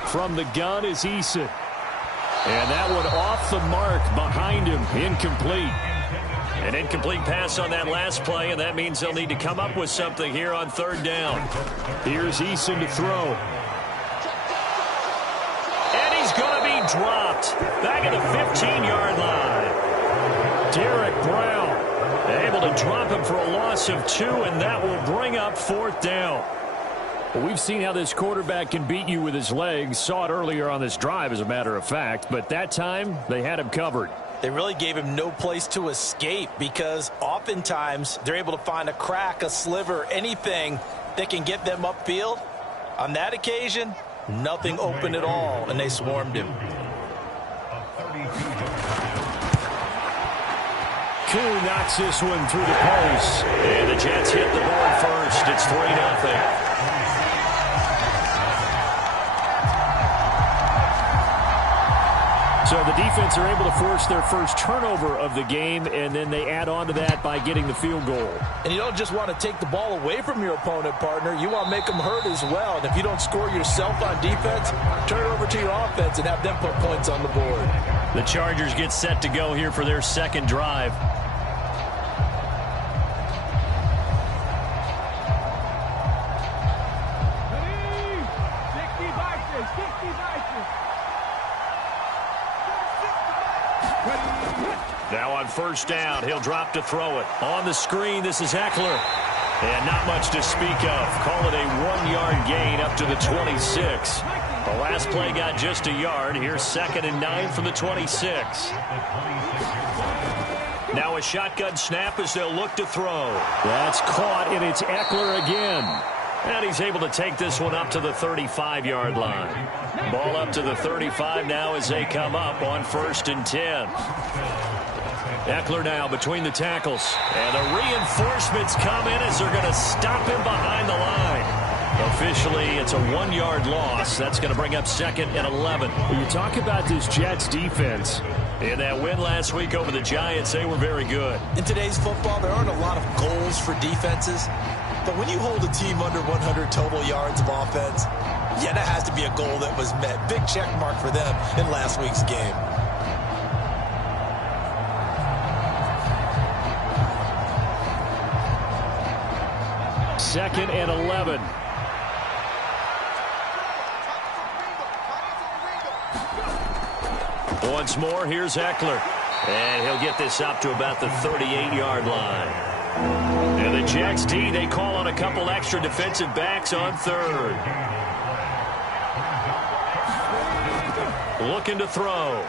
From the gun is Eason. And that one off the mark behind him. Incomplete. An incomplete pass on that last play, and that means they'll need to come up with something here on 3rd down. Here's Eason to throw. And he's going to be dropped back at the 15-yard line. Derek Brown able to drop him for a loss of 2, and that will bring up 4th down. Well, we've seen how this quarterback can beat you with his legs. Saw it earlier on this drive, as a matter of fact. But that time, they had him covered. They really gave him no place to escape because oftentimes they're able to find a crack, a sliver, anything that can get them upfield. On that occasion, nothing open at all, and they swarmed him. Koo knocks this one through the post. And the Jets hit the board first. It's 3-0. So the defense are able to force their first turnover of the game, and then they add on to that by getting the field goal. And you don't just want to take the ball away from your opponent, partner. You want to make them hurt as well. And if you don't score yourself on defense, turn it over to your offense and have them put points on the board. The Chargers get set to go here for their 2nd drive. Now on 1st down, he'll drop to throw it. On the screen, this is Eckler. And not much to speak of. Call it a 1-yard gain up to the 26. The last play got just a yard. Here's 2nd and 9 from the 26. Now a shotgun snap as they'll look to throw. That's caught, and it's Eckler again. And he's able to take this one up to the 35-yard line. Ball up to the 35 now as they come up on 1st and 10. Eckler now between the tackles. And the reinforcements come in as they're going to stop him behind the line. Officially, it's a 1-yard loss. That's going to bring up 2nd and 11. When you talk about this Jets defense, in that win last week over the Giants, they were very good. In today's football, there aren't a lot of goals for defenses. But when you hold a team under 100 total yards of offense, yeah, that has to be a goal that was met. Big check mark for them in last week's game. Second and 11. Once more, here's Eckler. And he'll get this up to about the 38-yard line. And the Jets D, they call on a couple extra defensive backs on 3rd. Looking to throw.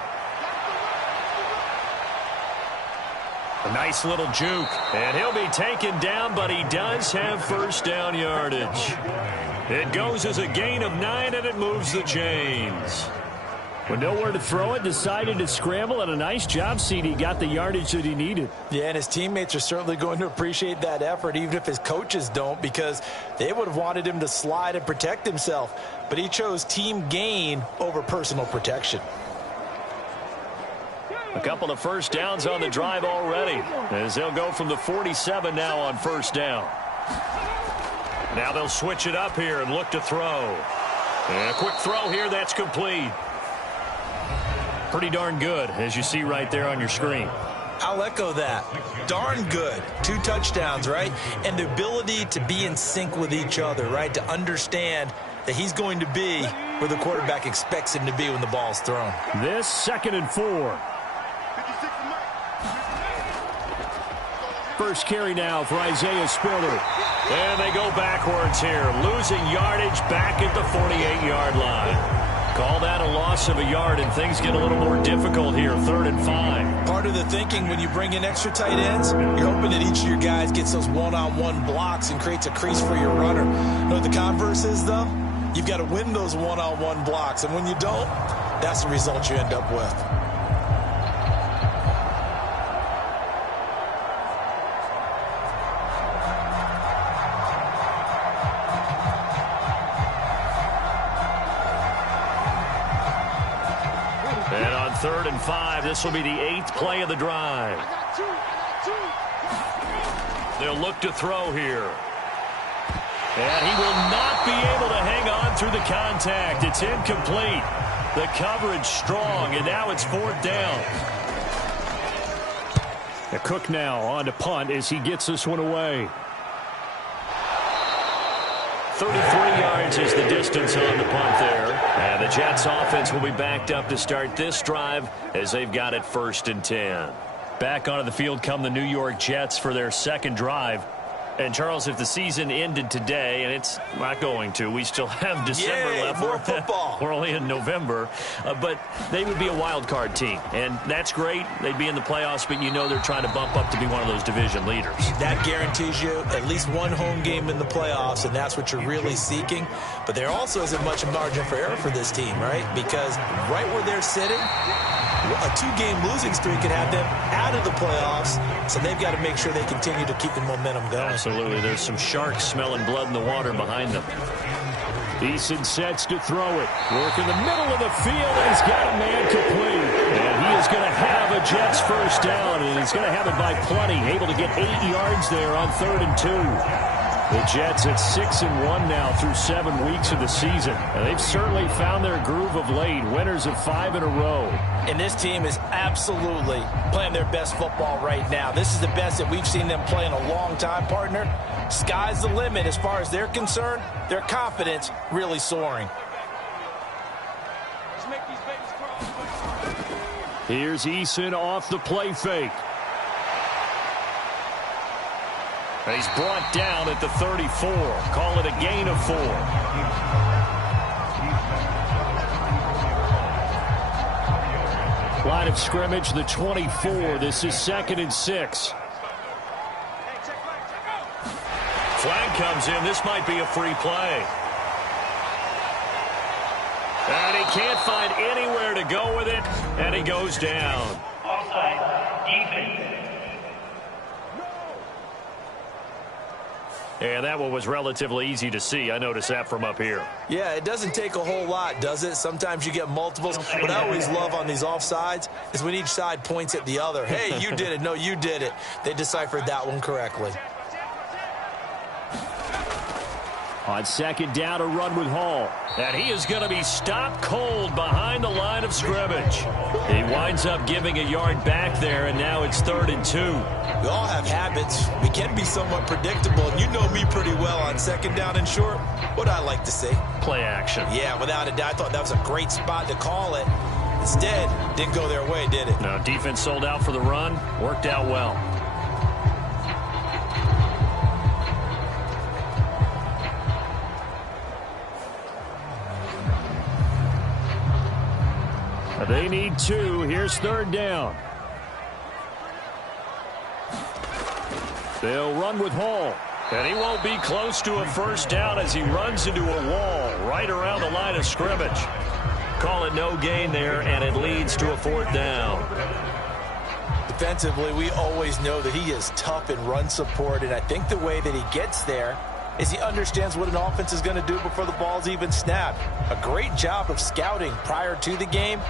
A nice little juke. And he'll be taken down, but he does have 1st down yardage. It goes as a gain of 9, and it moves the chains. With nowhere to throw it, decided to scramble, and a nice job, CD. Got the yardage that he needed. Yeah, and his teammates are certainly going to appreciate that effort, even if his coaches don't, because they would have wanted him to slide and protect himself. But he chose team gain over personal protection. A couple of 1st downs on the drive already, as they'll go from the 47 now on 1st down. Now they'll switch it up here and look to throw. And a quick throw here, that's complete. Pretty darn good, as you see right there on your screen. I'll echo that. Darn good. 2 touchdowns, right? And the ability to be in sync with each other, right? To understand that he's going to be where the quarterback expects him to be when the ball's thrown. This 2nd and 4. First carry now for Isaiah Spiller. And they go backwards here, losing yardage back at the 48-yard line. Call that a loss of a yard, and things get a little more difficult here, 3rd and 5. Part of the thinking when you bring in extra tight ends, you're hoping that each of your guys gets those one-on-one blocks and creates a crease for your runner. You know what the converse is, though? You've got to win those one-on-one blocks, and when you don't, that's the result you end up with. And on 3rd and 5, this will be the 8th play of the drive. They'll look to throw here. And he will not be able to hang on through the contact. It's incomplete. The coverage strong, and now it's 4th down. Cook now on to punt as he gets this one away. 33 yards is the distance on the punt there. And the Jets offense will be backed up to start this drive as they've got it 1st and 10. Back onto the field come the New York Jets for their second drive. And, Charles, if the season ended today, and it's not going to, we still have December left. More football. We're only in November. But they would be a wild card team. And that's great. They'd be in the playoffs, but you know they're trying to bump up to be one of those division leaders. That guarantees you at least one home game in the playoffs, and that's what you're really seeking. But there also isn't much margin for error for this team, right? Because right where they're sitting, a 2-game losing streak could have them out of the playoffs, so they've got to make sure they continue to keep the momentum going. Absolutely. There's some sharks smelling blood in the water behind them. Eason sets to throw it. Work in the middle of the field, and he's got a man complete. And he is going to have a Jets first down, and he's going to have it by plenty. Able to get 8 yards there on 3rd and 2. The Jets at 6-1 now through 7 weeks of the season. And they've certainly found their groove of late. Winners of 5 in a row. And this team is absolutely playing their best football right now. This is the best that we've seen them play in a long time, partner. Sky's the limit as far as they're concerned. Their confidence really soaring. Here's Eason off the play fake. He's brought down at the 34. Call it a gain of 4. Line of scrimmage, the 24. This is 2nd and 6. Flag comes in. This might be a free play. And he can't find anywhere to go with it, and he goes down. Offside, defense. And that one was relatively easy to see. I noticed that from up here. Yeah, it doesn't take a whole lot, does it? Sometimes you get multiples. What I always love on these offsides is when each side points at the other. Hey, you did it. No, you did it. They deciphered that one correctly. On 2nd down, a run with Hall. And he is going to be stopped cold behind the line of scrimmage. He winds up giving a yard back there, and now it's 3rd and 2. We all have habits. We can be somewhat predictable, and you know me pretty well on 2nd down and short. What I like to see? Play action. Yeah, without a doubt. I thought that was a great spot to call it. Instead, didn't go their way, did it? No, defense sold out for the run. Worked out well. They need 2. Here's 3rd down. They'll run with Hall. And he won't be close to a first down as he runs into a wall right around the line of scrimmage. Call it no gain there, and it leads to a 4th down. Defensively, we always know that he is tough in run support, and I think the way that he gets there is he understands what an offense is going to do before the ball's even snapped. A great job of scouting prior to the game,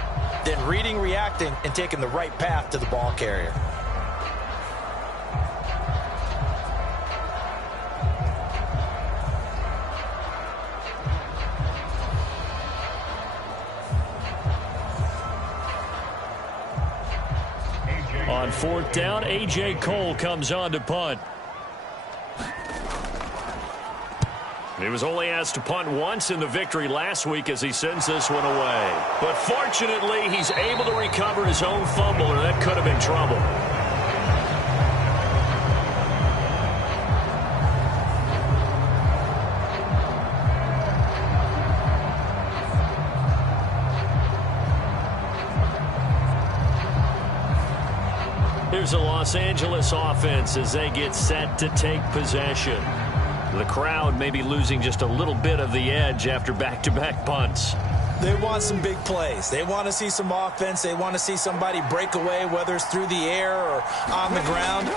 then reading, reacting, and taking the right path to the ball carrier. On 4th down, A.J. Cole comes on to punt. He was only asked to punt once in the victory last week as he sends this one away. But fortunately, he's able to recover his own fumble, or that could have been trouble. Here's the Los Angeles offense as they get set to take possession. The crowd may be losing just a little bit of the edge after back-to-back punts. They want some big plays. They want to see some offense. They want to see somebody break away, whether it's through the air or on the ground.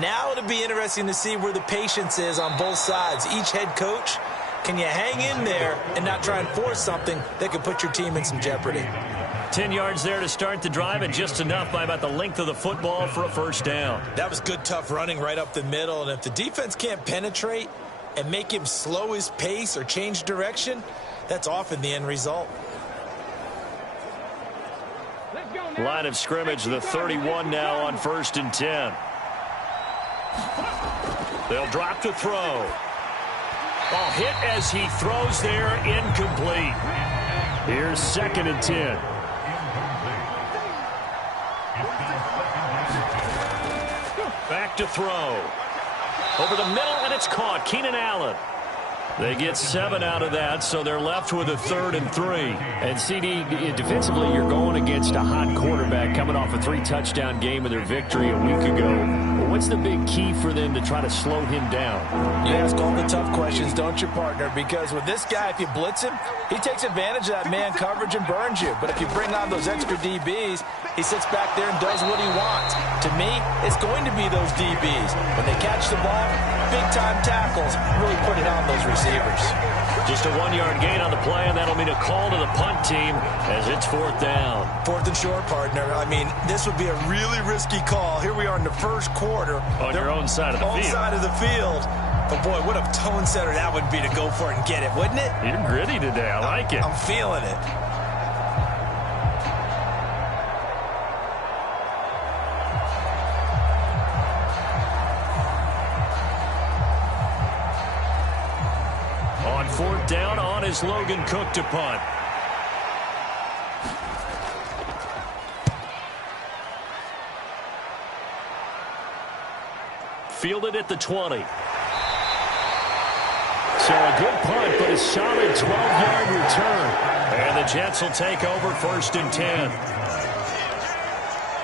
Now it'll be interesting to see where the patience is on both sides. Each head coach, can you hang in there and not try and force something that could put your team in some jeopardy? 10 yards there to start the drive, and just enough by about the length of the football for a first down. That was good, tough running right up the middle. And if the defense can't penetrate and make him slow his pace or change direction, that's often the end result. Line of scrimmage, the 31 now on 1st and 10. They'll drop to throw. Ball hit as he throws there, incomplete. Here's 2nd and 10. Back to throw. Over the middle, and it's caught. Keenan Allen. They get 7 out of that, so they're left with a 3rd and 3. And, CD, defensively, you're going against a hot quarterback coming off a 3-touchdown game in their victory a week ago. Well, what's the big key for them to try to slow him down? You ask all the tough questions, don't you, partner? Because with this guy, if you blitz him, he takes advantage of that man coverage and burns you. But if you bring on those extra DBs, he sits back there and does what he wants. To me, it's going to be those DBs. When they catch the ball, big-time tackles really put it on those receivers. Just a 1-yard gain on the play, and that'll mean a call to the punt team as it's 4th down. 4th and short, partner. I mean, this would be a really risky call. Here we are in the first quarter. On your own side of the field. Own side of the field. But, boy, what a tone setter that would be to go for it and get it, wouldn't it? You're gritty today. I like it. I'm feeling it. On 4th down, on is Logan Cook to punt. Fielded at the 20. So a good punt, but a solid 12-yard return. And the Jets will take over 1st and 10.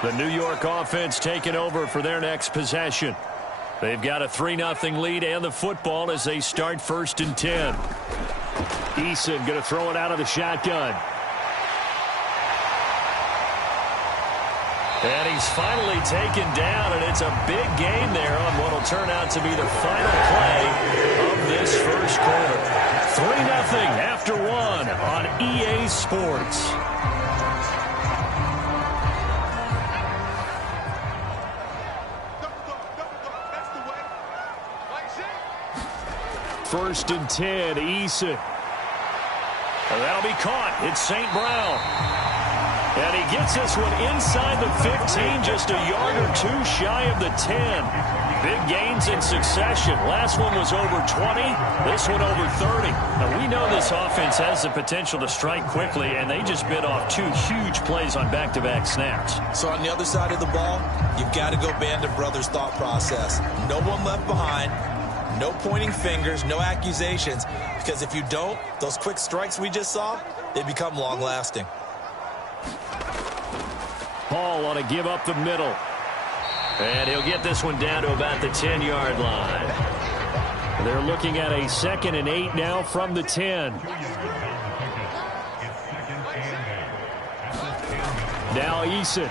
The New York offense taking over for their next possession. They've got a 3-0 lead and the football as they start 1st and 10. Eason going to throw it out of the shotgun. And he's finally taken down, and it's a big gain there on what will turn out to be the final play of this first quarter. 3-0 after 1 on EA Sports. First and 10, Eason. And that'll be caught. It's St. Brown. And he gets this one inside the 15, just a yard or two shy of the 10. Big gains in succession. Last one was over 20. This one over 30. Now, we know this offense has the potential to strike quickly, and they just bit off 2 huge plays on back-to-back snaps. So on the other side of the ball, you've got to go Band of Brothers thought process. No one left behind. No pointing fingers, no accusations, because if you don't, those quick strikes we just saw, they become long-lasting. Hall want to give up the middle. And he'll get this one down to about the 10-yard line. They're looking at a 2nd and 8 now from the 10. Now Eason.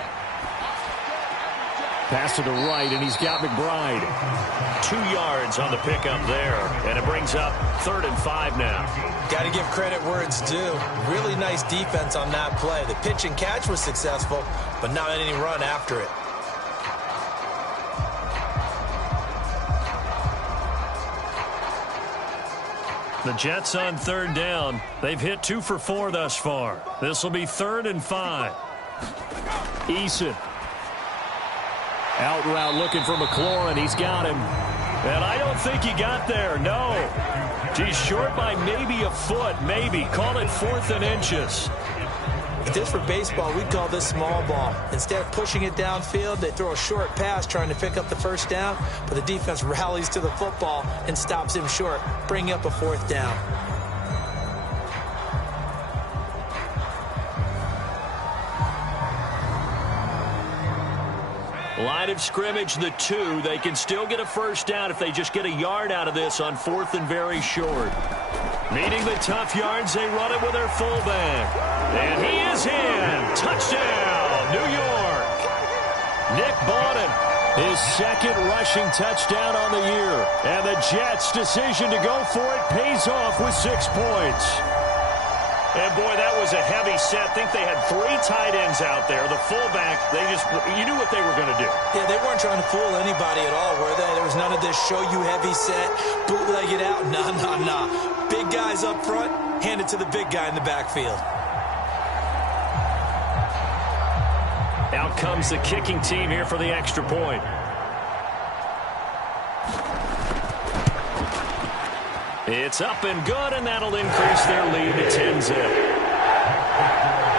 Pass to the right, and he's got McBride. 2 yards on the pickup there, and it brings up 3rd and 5 now. Got to give credit where it's due. Really nice defense on that play. The pitch and catch was successful, but not any run after it. The Jets on 3rd down. They've hit 2 for 4 thus far. This will be 3rd and 5. Eason. Out route looking for McLaurin. He's got him. And I don't think he got there, no. He's short by maybe a foot, maybe. Call it 4th and inches. If this were baseball, we'd call this small ball. Instead of pushing it downfield, they throw a short pass trying to pick up the 1st down, but the defense rallies to the football and stops him short, bringing up a 4th down. Line of scrimmage, the 2. They can still get a first down if they just get a yard out of this on 4th and very short. Needing the tough yards, they run it with their fullback. And he is in. Touchdown, New York. Nick Bawden, his second rushing touchdown on the year. And the Jets' decision to go for it pays off with 6 points. And, boy, that was a heavy set. I think they had 3 tight ends out there. The fullback, you knew what they were going to do. Yeah, they weren't trying to fool anybody at all, were they? There was none of this show-you-heavy set, bootleg it out. Nah. Big guys up front, hand it to the big guy in the backfield. Out comes the kicking team here for the extra point. It's up and good, and that'll increase their lead to 10-zip.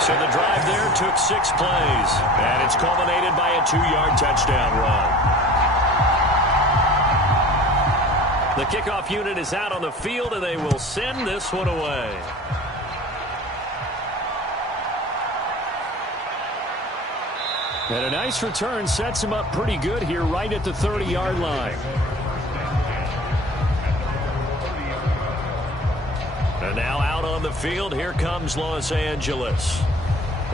So the drive there took 6 plays, and it's culminated by a 2-yard touchdown run. The kickoff unit is out on the field, and they will send this one away. And a nice return sets him up pretty good here right at the 30-yard line. And now out on the field, here comes Los Angeles.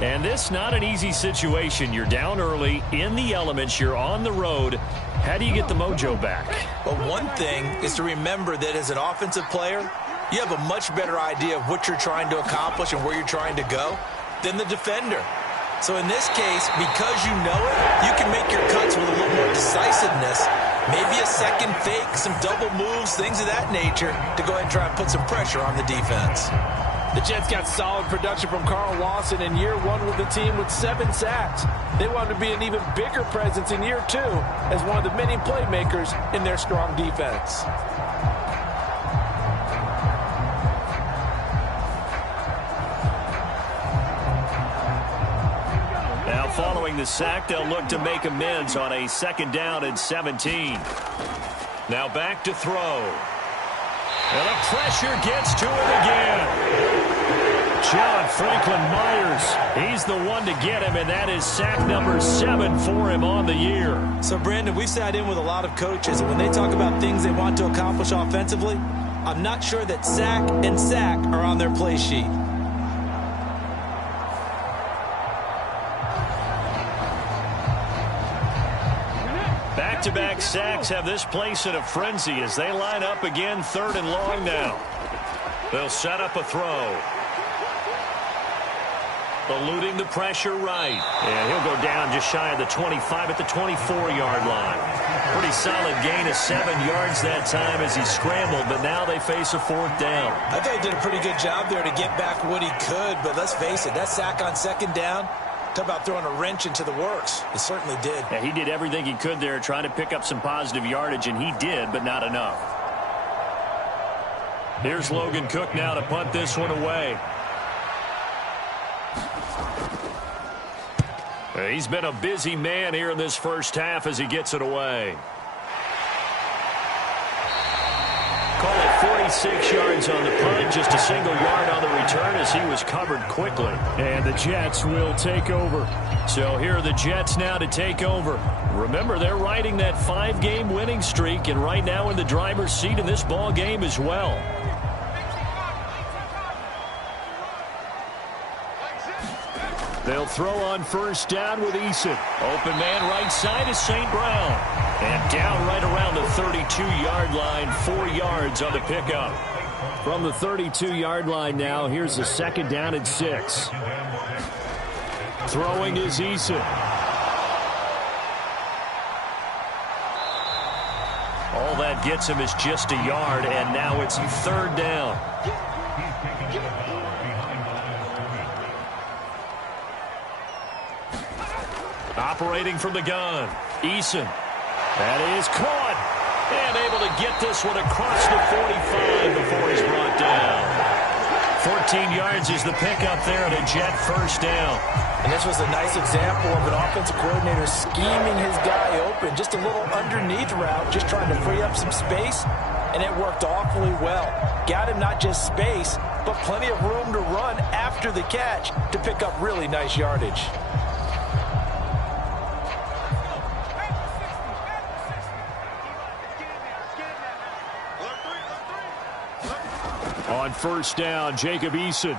And this not an easy situation. You're down early, in the elements, you're on the road. How do you get the mojo back? Well, one thing is to remember that as an offensive player, you have a much better idea of what you're trying to accomplish and where you're trying to go than the defender. So in this case, because you know it, you can make your cuts with a little more decisiveness. Maybe a second fake, some double moves, things of that nature to go ahead and try and put some pressure on the defense. The Jets got solid production from Carl Lawson in year 1 with the team with 7 sacks. They want to be an even bigger presence in year 2 as one of the many playmakers in their strong defense. Following the sack, they'll look to make amends on a 2nd down and 17. Now back to throw. And the pressure gets to him again. John Franklin Myers, he's the one to get him, and that is sack number 7 for him on the year. So, Brandon, we've sat in with a lot of coaches, and when they talk about things they want to accomplish offensively, I'm not sure that sack and sack are on their play sheet. Back-to-back sacks have this place in a frenzy as they line up again 3rd and long now. They'll set up a throw. Eluding the pressure right. And he'll go down just shy of the 25 at the 24-yard line. Pretty solid gain of 7 yards that time as he scrambled, but now they face a 4th down. I thought he did a pretty good job there to get back what he could, but let's face it, that sack on 2nd down, talk about throwing a wrench into the works. It certainly did. Yeah, he did everything he could there trying to pick up some positive yardage, and he did, but not enough. Here's Logan Cook now to punt this one away. He's been a busy man here in this first half as he gets it away. Call it 46 yards on the punt, just a single yard on the return as he was covered quickly. And the Jets will take over. So here are the Jets now to take over. Remember, they're riding that 5-game winning streak, and right now in the driver's seat in this ball game as well. They'll throw on 1st down with Eason. Open man right side is St. Brown. And down right around the 32-yard line, 4 yards on the pickup. From the 32-yard line now, here's a 2nd down and 6. Throwing is Eason. All that gets him is just a yard, and now it's 3rd down. Operating from the gun, Eason. That is caught. And able to get this one across the 45 before he's brought down. 14 yards is the pickup there and a Jet 1st down. And this was a nice example of an offensive coordinator scheming his guy open. Just a little underneath route, just trying to free up some space. And it worked awfully well. Got him not just space, but plenty of room to run after the catch to pick up really nice yardage. on first down, Jacob Eason.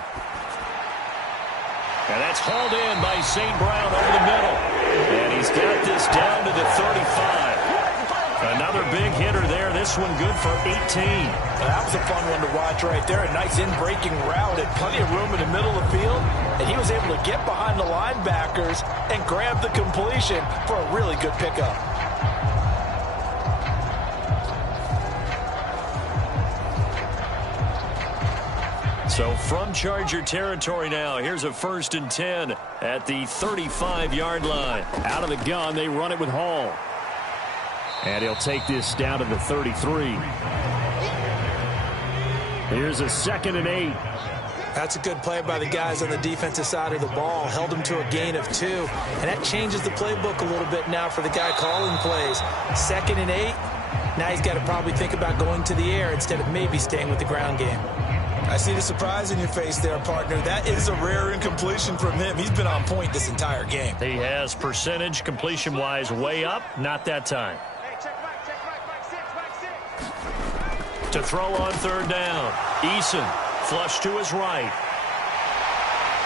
And that's hauled in by St. Brown over the middle. And he's got this down to the 35. Another big hitter there. This one good for 18. That was a fun one to watch right there. A nice in-breaking route. Had plenty of room in the middle of the field. And he was able to get behind the linebackers and grab the completion for a really good pickup. So from Charger territory now, here's a 1st and 10 at the 35-yard line. Out of the gun, they run it with Hall. And he'll take this down to the 33. Here's a 2nd and 8. That's a good play by the guys on the defensive side of the ball. Held them to a gain of 2. And that changes the playbook a little bit now for the guy calling plays. 2nd and 8. Now he's got to probably think about going to the air instead of maybe staying with the ground game. I see the surprise in your face there, partner. That is a rare incompletion from him. He's been on point this entire game. He has percentage completion-wise way up. Not that time. To throw on 3rd down. Eason flush to his right.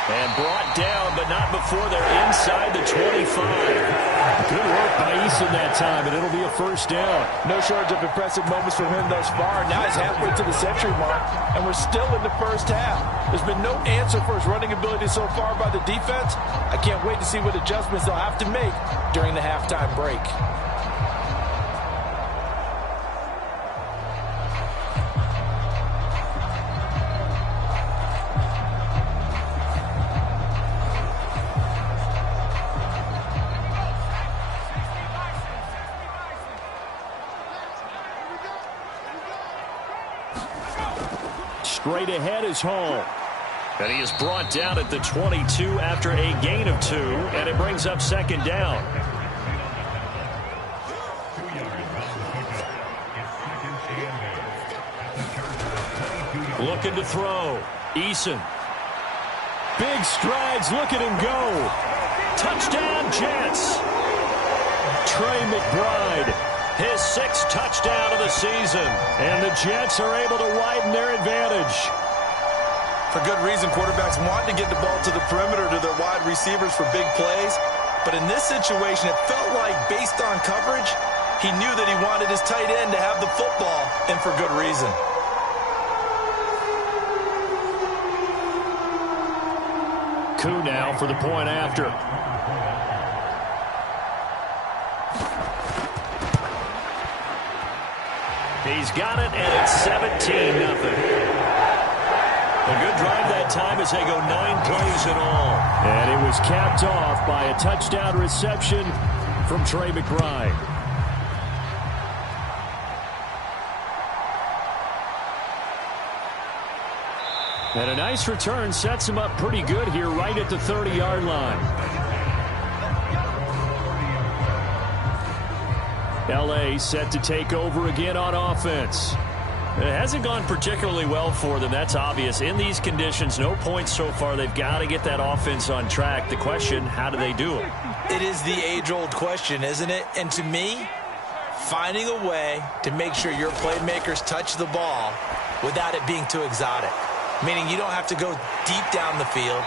And brought down, but not before they're inside the 25. Good work by Eason that time, and it'll be a 1st down. No shortage of impressive moments from him thus far. Now he's halfway to the century mark, and we're still in the first half. There's been no answer for his running ability so far by the defense. I can't wait to see what adjustments they'll have to make during the halftime break. Straight ahead is Hall. And he is brought down at the 22 after a gain of 2, and it brings up 2nd down. Looking to throw. Eason. Big strides. Look at him go. Touchdown, Jets. Trey McBride. His 6th touchdown of the season. And the Jets are able to widen their advantage. For good reason, quarterbacks want to get the ball to the perimeter to their wide receivers for big plays. But in this situation, it felt like, based on coverage, he knew that he wanted his tight end to have the football, and for good reason. Coup now for the point after. He's got it, and it's 17-0. A good drive that time as they go 9 plays in all. And it was capped off by a touchdown reception from Trey McBride. And a nice return sets him up pretty good here right at the 30-yard line. L.A. set to take over again on offense. It hasn't gone particularly well for them. That's obvious. In these conditions, no points so far. They've got to get that offense on track. The question, how do they do it? It is the age-old question, isn't it? And to me, finding a way to make sure your playmakers touch the ball without it being too exotic. Meaning you don't have to go deep down the field.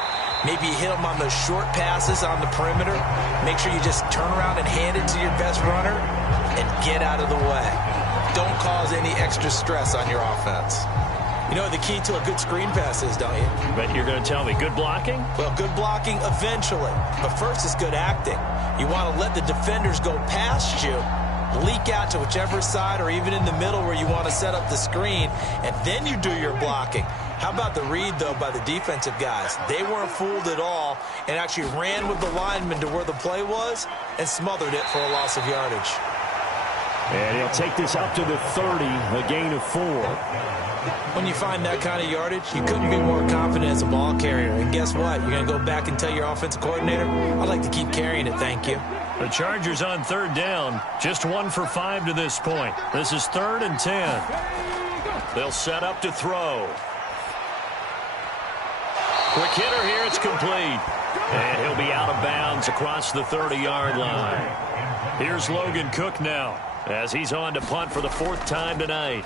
Maybe you hit them on those short passes on the perimeter. Make sure you just turn around and hand it to your best runner and get out of the way. Don't cause any extra stress on your offense. You know what the key to a good screen pass is, don't you? But you're going to tell me good blocking? Well, good blocking eventually. But first is good acting. You want to let the defenders go past you, leak out to whichever side or even in the middle where you want to set up the screen, and then you do your blocking. How about the read, though, by the defensive guys? They weren't fooled at all and actually ran with the lineman to where the play was and smothered it for a loss of yardage. And he'll take this up to the 30, a gain of 4. When you find that kind of yardage, you couldn't be more confident as a ball carrier. And guess what? You're going to go back and tell your offensive coordinator, I'd like to keep carrying it, thank you. The Chargers on 3rd down, just 1 for 5 to this point. This is 3rd and 10. They'll set up to throw. Quick hitter here, it's complete. And he'll be out of bounds across the 30-yard line. Here's Logan Cook now as he's on to punt for the 4th time tonight.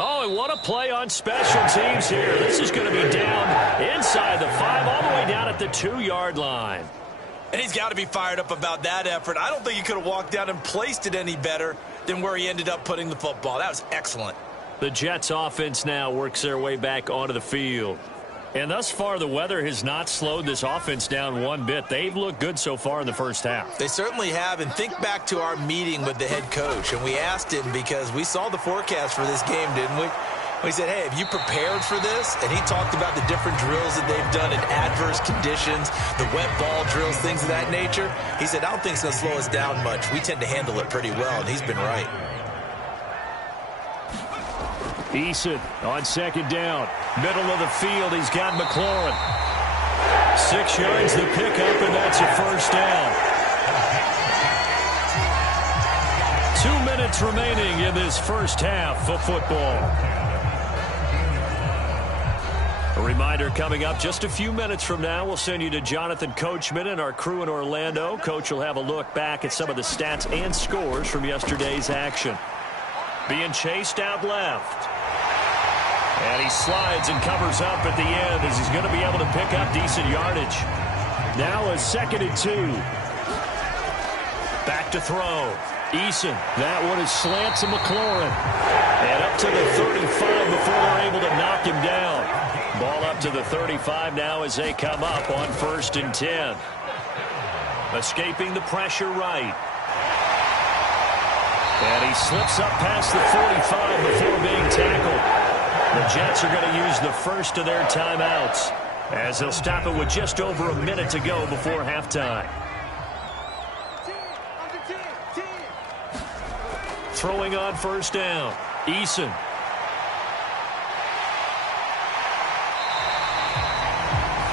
Oh, and what a play on special teams here. This is going to be down inside the 5, all the way down at the 2-yard line. And he's got to be fired up about that effort. I don't think he could have walked down and placed it any better than where he ended up putting the football. That was excellent. The Jets offense now works their way back onto the field. And thus far, the weather has not slowed this offense down one bit. They've looked good so far in the first half. They certainly have. And think back to our meeting with the head coach. And we asked him, because we saw the forecast for this game, didn't we? We said, hey, have you prepared for this? And he talked about the different drills that they've done in adverse conditions, the wet ball drills, things of that nature. He said, I don't think it's going to slow us down much. We tend to handle it pretty well, and he's been right. Eason on second down. Middle of the field, he's got McLaurin. 6 yards the pickup, and that's a first down. 2 minutes remaining in this first half of football. A reminder coming up just a few minutes from now, we'll send you to Jonathan Coachman and our crew in Orlando. Coach will have a look back at some of the stats and scores from yesterday's action. Being chased out left. And he slides and covers up at the end as he's going to be able to pick up decent yardage. Now a 2nd and 2. Back to throw. Eason. That one is slant to McLaurin. And up to the 35 before they're able to knock him down. Ball up to the 35 now as they come up on 1st and 10. Escaping the pressure right. And he slips up past the 45 before being tackled. The Jets are going to use the first of their timeouts as they'll stop it with just over a minute to go before halftime. Throwing on 1st down. Eason.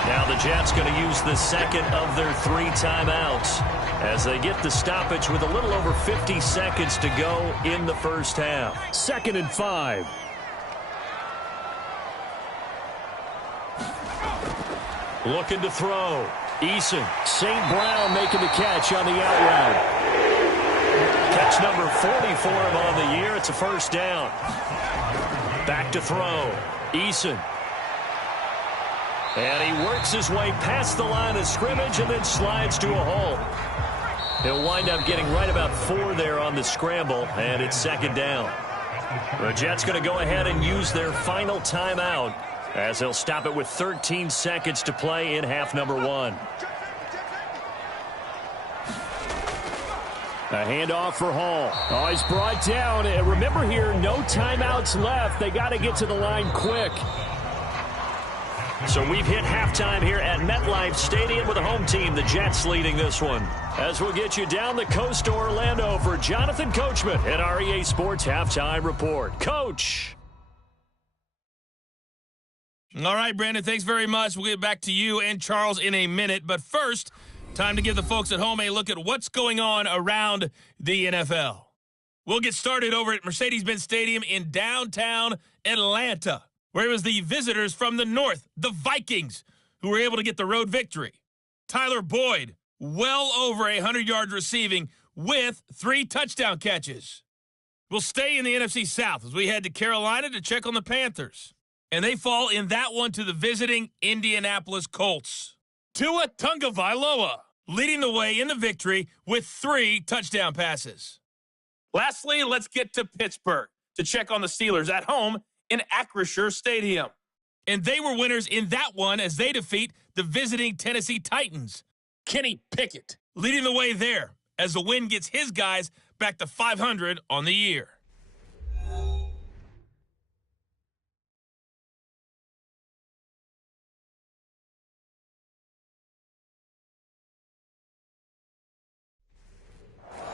Now the Jets going to use the second of their 3 timeouts as they get the stoppage with a little over 50 seconds to go in the first half. 2nd and 5. Looking to throw. Eason. St. Brown making the catch on the out route. Catch number 40 for him on the year. It's a first down. Back to throw. Eason. And he works his way past the line of scrimmage and then slides to a hole. He'll wind up getting right about 4 there on the scramble, and it's 2nd down. The Jets going to go ahead and use their final timeout as they'll stop it with 13 seconds to play in half number 1. A handoff for Hall. Oh, he's brought down. And remember here, no timeouts left. They got to get to the line quick. So we've hit halftime here at MetLife Stadium with the home team, the Jets, leading this one. As we'll get you down the coast to Orlando for Jonathan Coachman at our EA Sports Halftime Report. Coach. All right, Brandon, thanks very much. We'll get back to you and Charles in a minute. But first, time to give the folks at home a look at what's going on around the NFL. We'll get started over at Mercedes-Benz Stadium in downtown Atlanta, where it was the visitors from the north, the Vikings, who were able to get the road victory. Tyler Boyd, well over 100 yards receiving with 3 touchdown catches. We'll stay in the NFC South as we head to Carolina to check on the Panthers. And they fall in that one to the visiting Indianapolis Colts. Tua Tagovailoa leading the way in the victory with 3 touchdown passes. Lastly, let's get to Pittsburgh to check on the Steelers at home in Acrisure Stadium. And they were winners in that one as they defeat the visiting Tennessee Titans. Kenny Pickett leading the way there as the win gets his guys back to 500 on the year.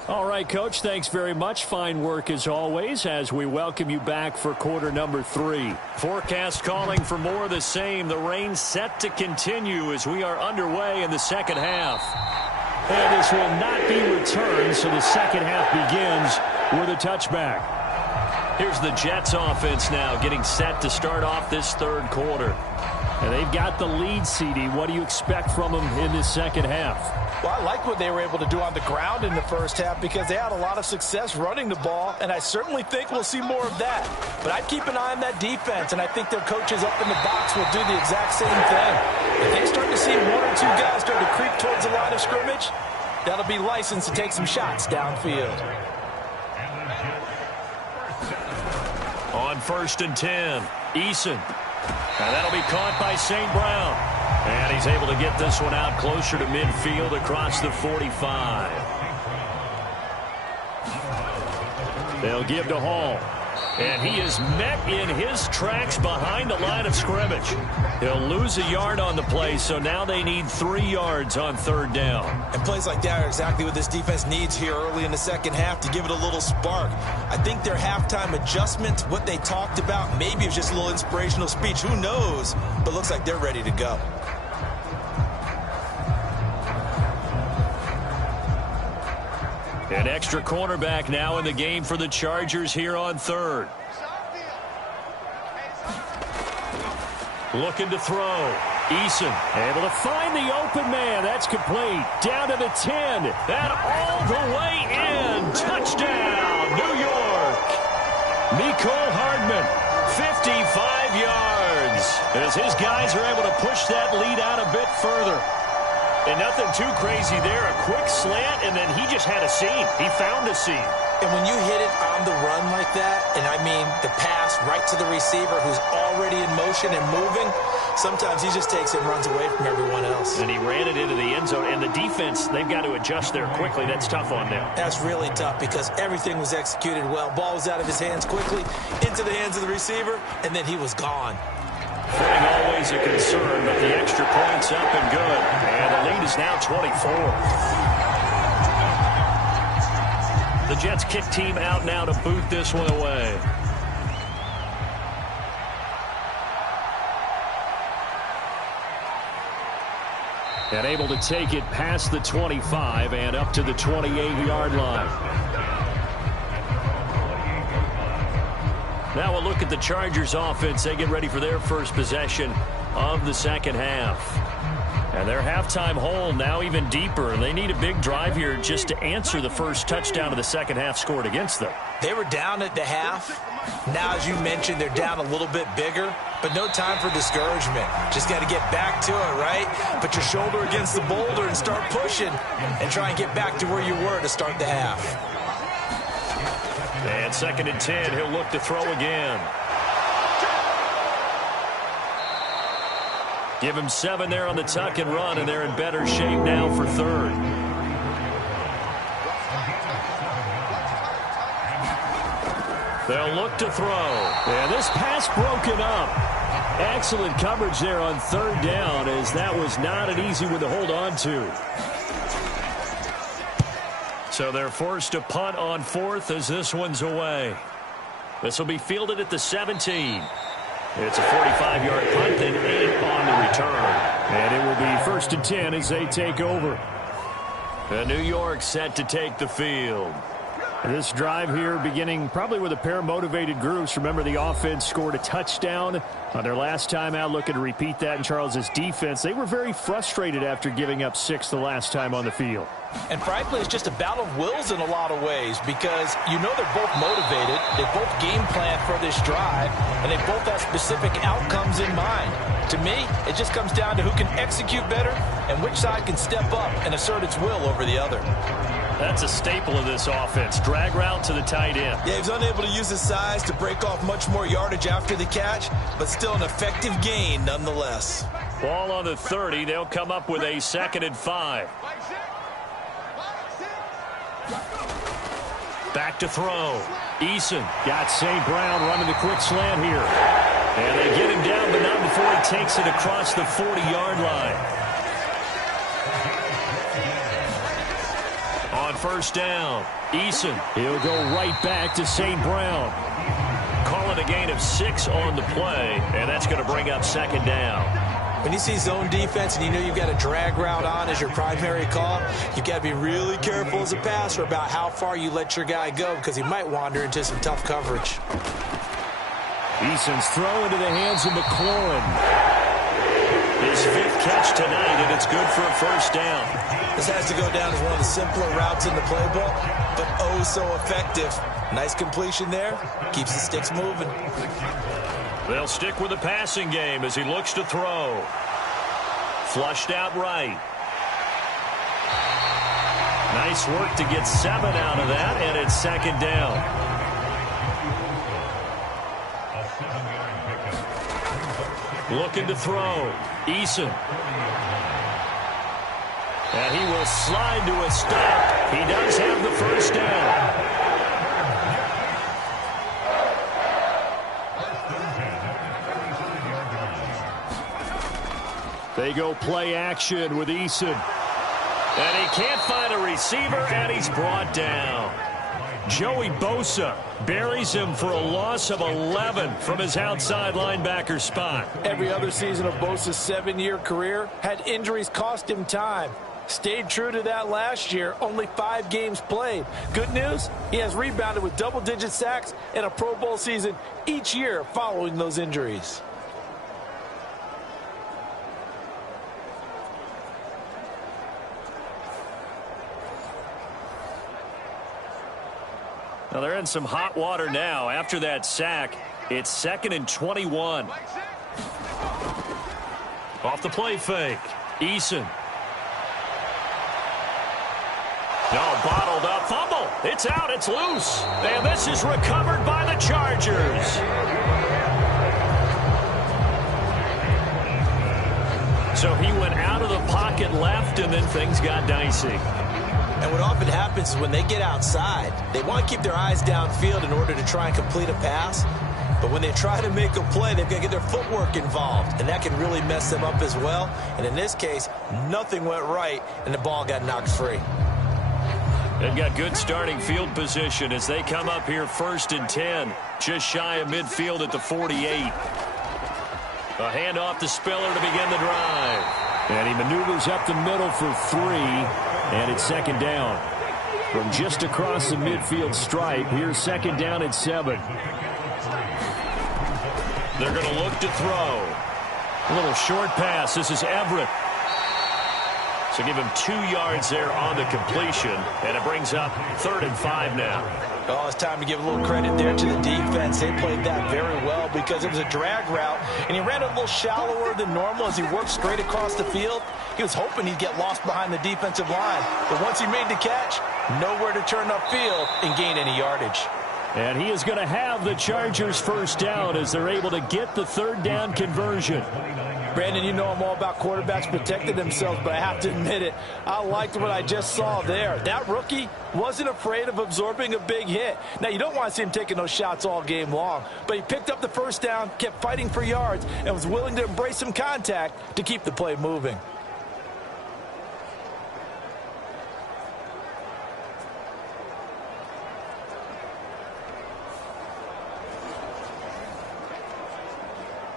All right, Coach, thanks very much. Fine work as always as we welcome you back for quarter number 3. Forecast calling for more of the same. The rain set to continue as we are underway in the second half. And this will not be returned, so the second half begins with a touchback. Here's the Jets offense now getting set to start off this third quarter. And they've got the lead, CD. What do you expect from them in this second half? Well, I like what they were able to do on the ground in the first half because they had a lot of success running the ball, and I certainly think we'll see more of that. But I'd keep an eye on that defense, and I think their coaches up in the box will do the exact same thing. If they start to see one or two guys start to creep towards the line of scrimmage, that'll be licensed to take some shots downfield. On 1st and 10, Eason. And that'll be caught by St. Brown. And he's able to get this one out closer to midfield across the 45. They'll give to Hall. And he is met in his tracks behind the line of scrimmage. He'll lose a yard on the play, so now they need 3 yards on 3rd down. And plays like that are exactly what this defense needs here early in the second half to give it a little spark. I think their halftime adjustment, what they talked about, maybe it was just a little inspirational speech. Who knows? But looks like they're ready to go. An extra cornerback now in the game for the Chargers here on 3rd. Looking to throw. Eason able to find the open man. That's complete. Down to the 10. And all the way in. Touchdown, New York. Mecole Hardman, 55 yards. As his guys are able to push that lead out a bit further. And nothing too crazy there. A quick slant, and then he just had a seam. He found a seam. And when you hit it on the run like that, and I mean the pass right to the receiver who's already in motion and moving, sometimes he just takes it and runs away from everyone else. And he ran it into the end zone. And the defense, they've got to adjust there quickly. That's tough on them. That's really tough because everything was executed well. Ball was out of his hands quickly, into the hands of the receiver, and then he was gone. Footing always a concern, but the extra point's up and good. And the lead is now 24. The Jets kick team out now to boot this one away. And able to take it past the 25 and up to the 28-yard line. Now we'll look at the Chargers offense. They get ready for their first possession of the second half. And their halftime hole now even deeper. They need a big drive here just to answer the first touchdown of the second half scored against them. They were down at the half. Now, as you mentioned, they're down a little bit bigger, but no time for discouragement. Just got to get back to it, right? Put your shoulder against the boulder and start pushing and try and get back to where you were to start the half. And 2nd and 10, he'll look to throw again. Give him 7 there on the tuck and run, and they're in better shape now for 3rd. They'll look to throw. And this pass broken up. Excellent coverage there on 3rd down, as that was not an easy one to hold on to. So they're forced to punt on 4th as this one's away. This will be fielded at the 17. It's a 45-yard punt and 8 on the return. And it will be 1st and 10 as they take over. And New York set to take the field. This drive here beginning probably with a pair of motivated groups. Remember, the offense scored a touchdown on their last time out, looking to repeat that in Charles's defense. They were very frustrated after giving up 6 the last time on the field. And frankly, it's just a battle of wills in a lot of ways because you know they're both motivated. They both game plan for this drive, and they both have specific outcomes in mind. To me, it just comes down to who can execute better and which side can step up and assert its will over the other. That's a staple of this offense. Drag route to the tight end. Yeah, he was unable to use his size to break off much more yardage after the catch, but still an effective gain nonetheless. Ball on the 30. They'll come up with a 2nd and 5. Back to throw. Eason got St. Brown running the quick slant here. And they get him down, but not before he takes it across the 40-yard line. On 1st down, Eason. He'll go right back to St. Brown. Call it a gain of 6 on the play, and that's going to bring up 2nd down. When you see zone defense and you know you've got a drag route on as your primary call, you've got to be really careful as a passer about how far you let your guy go because he might wander into some tough coverage. Eason's throw into the hands of McLaurin. His 5th catch tonight, and it's good for a first down. This has to go down as one of the simpler routes in the playbook, but oh so effective. Nice completion there. Keeps the sticks moving. They'll stick with the passing game as he looks to throw. Flushed out right. Nice work to get 7 out of that, and it's 2nd down. Looking to throw. Eason. And he will slide to a stop. He does have the first down. They go play action with Eason. And he can't find a receiver, and he's brought down. Joey Bosa buries him for a loss of 11 from his outside linebacker spot. Every other season of Bosa's 7-year career had injuries cost him time. Stayed true to that last year, only 5 games played. Good news, he has rebounded with double-digit sacks and a Pro Bowl season each year following those injuries. Now they're in some hot water now. After that sack, it's 2nd and 21. Off the play fake. Eason. No, bottled up. Fumble. It's out. It's loose. And this is recovered by the Chargers. So he went out of the pocket left, and then things got dicey. And what often happens is when they get outside, they want to keep their eyes downfield in order to try and complete a pass. But when they try to make a play, they've got to get their footwork involved, and that can really mess them up as well. And in this case, nothing went right, and the ball got knocked free. They've got good starting field position as they come up here 1st and 10, just shy of midfield at the 48. A handoff to Spiller to begin the drive. And he maneuvers up the middle for 3, and it's 2nd down. From just across the midfield stripe, here's 2nd down at 7. They're going to look to throw. A little short pass. This is Everett. So give him 2 yards there on the completion, and it brings up 3rd and 5 now. Oh, it's time to give a little credit there to the defense. They played that very well because it was a drag route, and he ran a little shallower than normal as he worked straight across the field. He was hoping he'd get lost behind the defensive line, but once he made the catch, nowhere to turn upfield and gain any yardage. And he is going to have the Chargers first down as they're able to get the 3rd down conversion. Brandon, you know I'm all about quarterbacks protecting themselves, but I have to admit it, I liked what I just saw there. That rookie wasn't afraid of absorbing a big hit. Now, you don't want to see him taking those shots all game long, but he picked up the first down, kept fighting for yards, and was willing to embrace some contact to keep the play moving.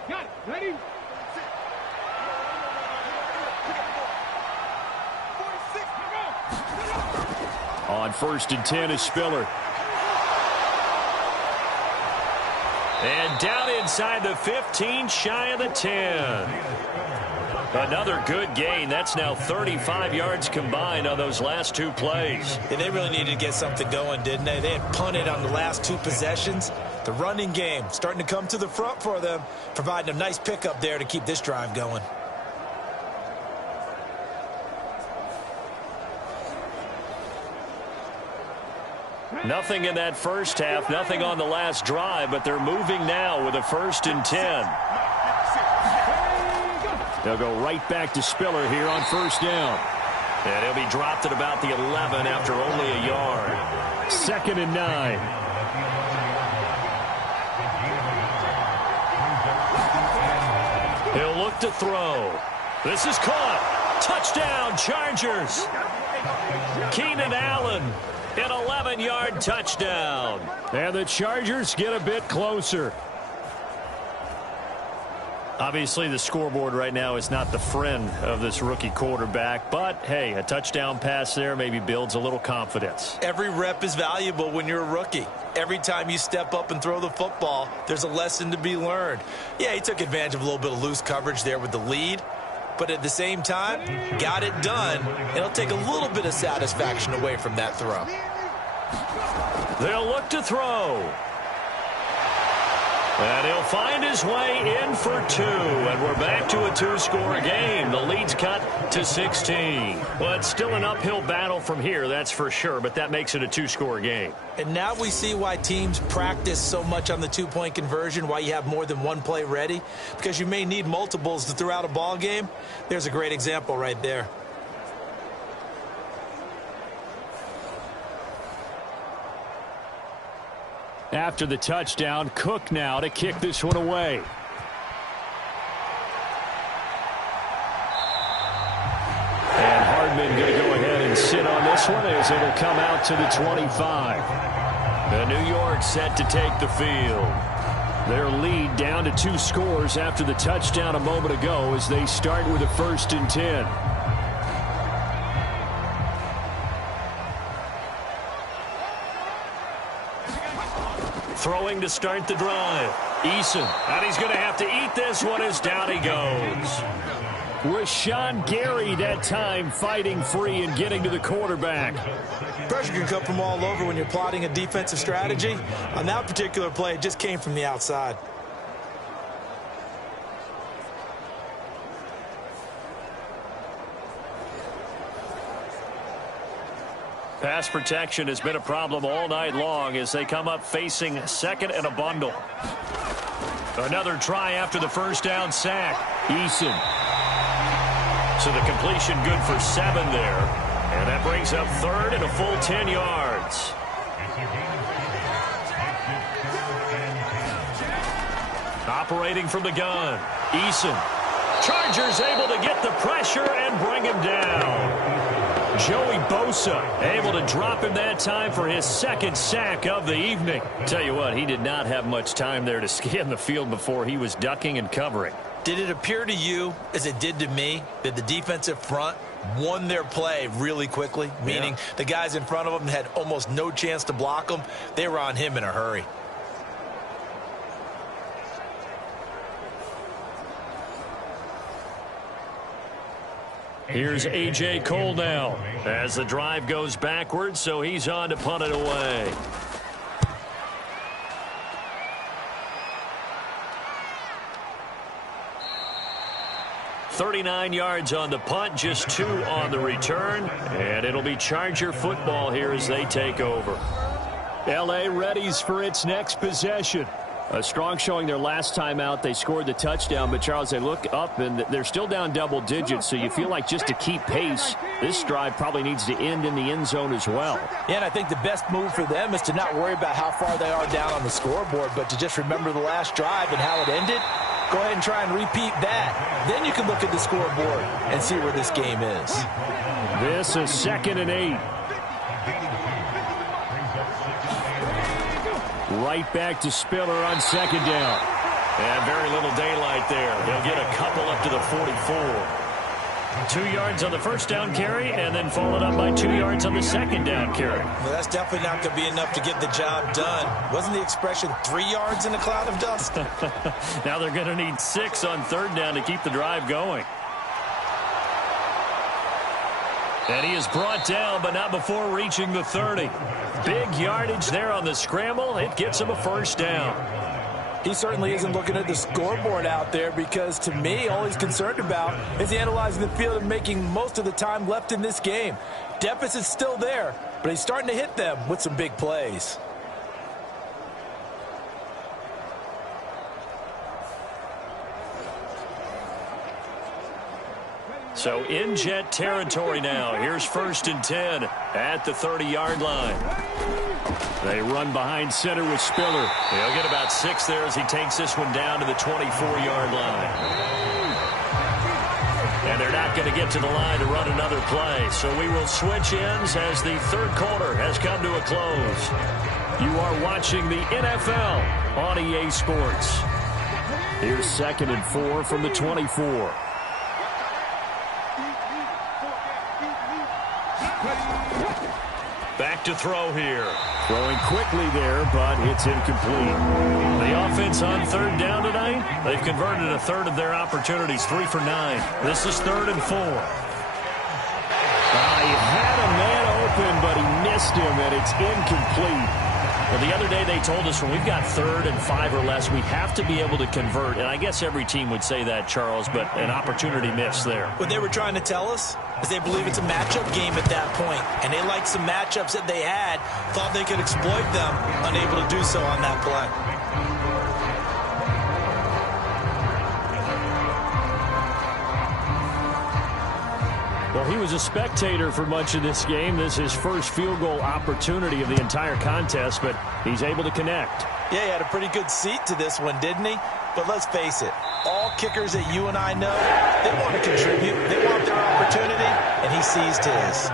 Got it. Ready? On 1st and 10 is Spiller. And down inside the 15, shy of the 10. Another good gain. That's now 35 yards combined on those last 2 plays. And they really needed to get something going, didn't they? They had punted on the last 2 possessions. The running game starting to come to the front for them, providing a nice pickup there to keep this drive going. Nothing in that first half, nothing on the last drive, but they're moving now with a 1st and 10. They'll go right back to Spiller here on 1st down. And he'll be dropped at about the 11 after only a yard. 2nd and 9. He'll look to throw. This is caught. Touchdown, Chargers. Keenan Allen. An 11-yard touchdown. And the Chargers get a bit closer. Obviously, the scoreboard right now is not the friend of this rookie quarterback. But, hey, a touchdown pass there maybe builds a little confidence. Every rep is valuable when you're a rookie. Every time you step up and throw the football, there's a lesson to be learned. Yeah, he took advantage of a little bit of loose coverage there with the lead. but at the same time, got it done. It'll take a little bit of satisfaction away from that throw. They'll look to throw. And he'll find his way in for 2. And we're back to a 2-score game. The lead's cut to 16. Well, it's still an uphill battle from here, that's for sure, but that makes it a 2-score game. And now we see why teams practice so much on the 2-point conversion, why you have more than one play ready, because you may need multiples to throw out a ball game. There's a great example right there. After the touchdown, Cook now to kick this one away. And Hardman going to go ahead and sit on this one as it'll come out to the 25. And New York set to take the field. Their lead down to 2 scores after the touchdown a moment ago as they start with a 1st and 10. Throwing to start the drive. Eason. And he's going to have to eat this one as down he goes. Rashawn Gary that time fighting free and getting to the quarterback. Pressure can come from all over when you're plotting a defensive strategy. On that particular play, it just came from the outside. Pass protection has been a problem all night long as they come up facing 2nd and a bundle. Another try after the first down sack. Eason. So the completion good for 7 there. And that brings up 3rd and a full 10 yards. Operating from the gun. Eason. Chargers able to get the pressure and bring him down. Joey Bosa able to drop him that time for his 2nd sack of the evening. Tell you what, he did not have much time there to scan the field before he was ducking and covering. Did it appear to you, as it did to me, that the defensive front won their play really quickly? Meaning the guys in front of them had almost no chance to block them. They were on him in a hurry. Here's A.J. Cole now as the drive goes backwards, so he's on to punt it away. $39 yards on the punt, just 2 on the return, and it'll be Charger football here as they take over. L.A. readies for its next possession. A strong showing their last time out. They scored the touchdown, but, Charles, they look up, and they're still down double digits, so you feel like just to keep pace, this drive probably needs to end in the end zone as well. Yeah, and I think the best move for them is to not worry about how far they are down on the scoreboard, but to just remember the last drive and how it ended. Go ahead and try and repeat that. Then you can look at the scoreboard and see where this game is. This is 2nd and 8. Right back to Spiller on 2nd down. And very little daylight there. They'll get a couple up to the 44. 2 yards on the first down carry, and then followed up by 2 yards on the second down carry. Well, that's definitely not going to be enough to get the job done. Wasn't the expression 3 yards in a cloud of dust? Now they're going to need 6 on 3rd down to keep the drive going. And he is brought down, but not before reaching the 30. Big yardage there on the scramble. It gets him a first down. He certainly isn't looking at the scoreboard out there because, to me, all he's concerned about is analyzing the field and making most of the time left in this game. Deficit's still there, but he's starting to hit them with some big plays. So in Jet territory now. Here's 1st and 10 at the 30-yard line. They run behind center with Spiller. He'll get about 6 there as he takes this one down to the 24-yard line. And they're not going to get to the line to run another play. So we will switch ends as the 3rd quarter has come to a close. You are watching the NFL on EA Sports. Here's 2nd and 4 from the 24. Back to throw here. Throwing quickly there, but it's incomplete. The offense on third down tonight, they've converted a third of their opportunities, 3 for 9. This is 3rd and 4. He had a man open, but he missed him, and it's incomplete. Well, the other day they told us when we've got 3rd and 5 or less, we have to be able to convert. And I guess every team would say that, Charles, but an opportunity missed there. What they were trying to tell us is they believe it's a matchup game at that point. And they liked some matchups that they had, thought they could exploit them, unable to do so on that play. Well, he was a spectator for much of this game. This is his first field goal opportunity of the entire contest, but he's able to connect. Yeah, he had a pretty good seat to this one, didn't he? But let's face it, all kickers that you and I know, they want to contribute. They want their opportunity, and he seized his.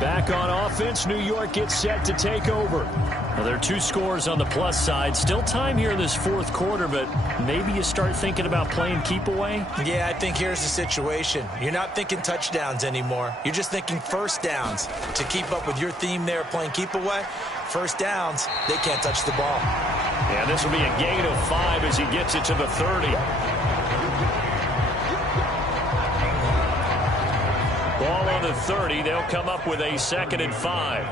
Back on offense, New York gets set to take over. Well, there are 2 scores on the plus side. Still time here in this 4th quarter, but maybe you start thinking about playing keep away? Yeah, I think here's the situation. You're not thinking touchdowns anymore. You're just thinking first downs. To keep up with your theme there, playing keep away, first downs, they can't touch the ball. Yeah, this will be a gain of 5 as he gets it to the 30. Ball on the 30. They'll come up with a 2nd and 5.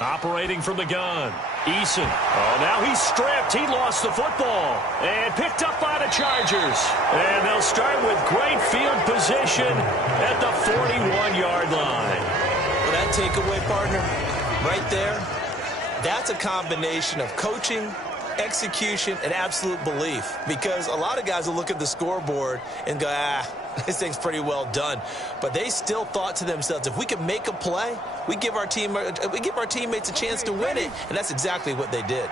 Operating from the gun. Eason. Oh, now he's stripped. He lost the football. And picked up by the Chargers. And they'll start with great field position at the 41-yard line. Well, that takeaway, partner, right there, that's a combination of coaching, execution, and absolute belief. Because a lot of guys will look at the scoreboard and go, this thing's pretty well done. But they still thought to themselves, if we could make a play, we give our teammates a chance to win it. And that's exactly what they did.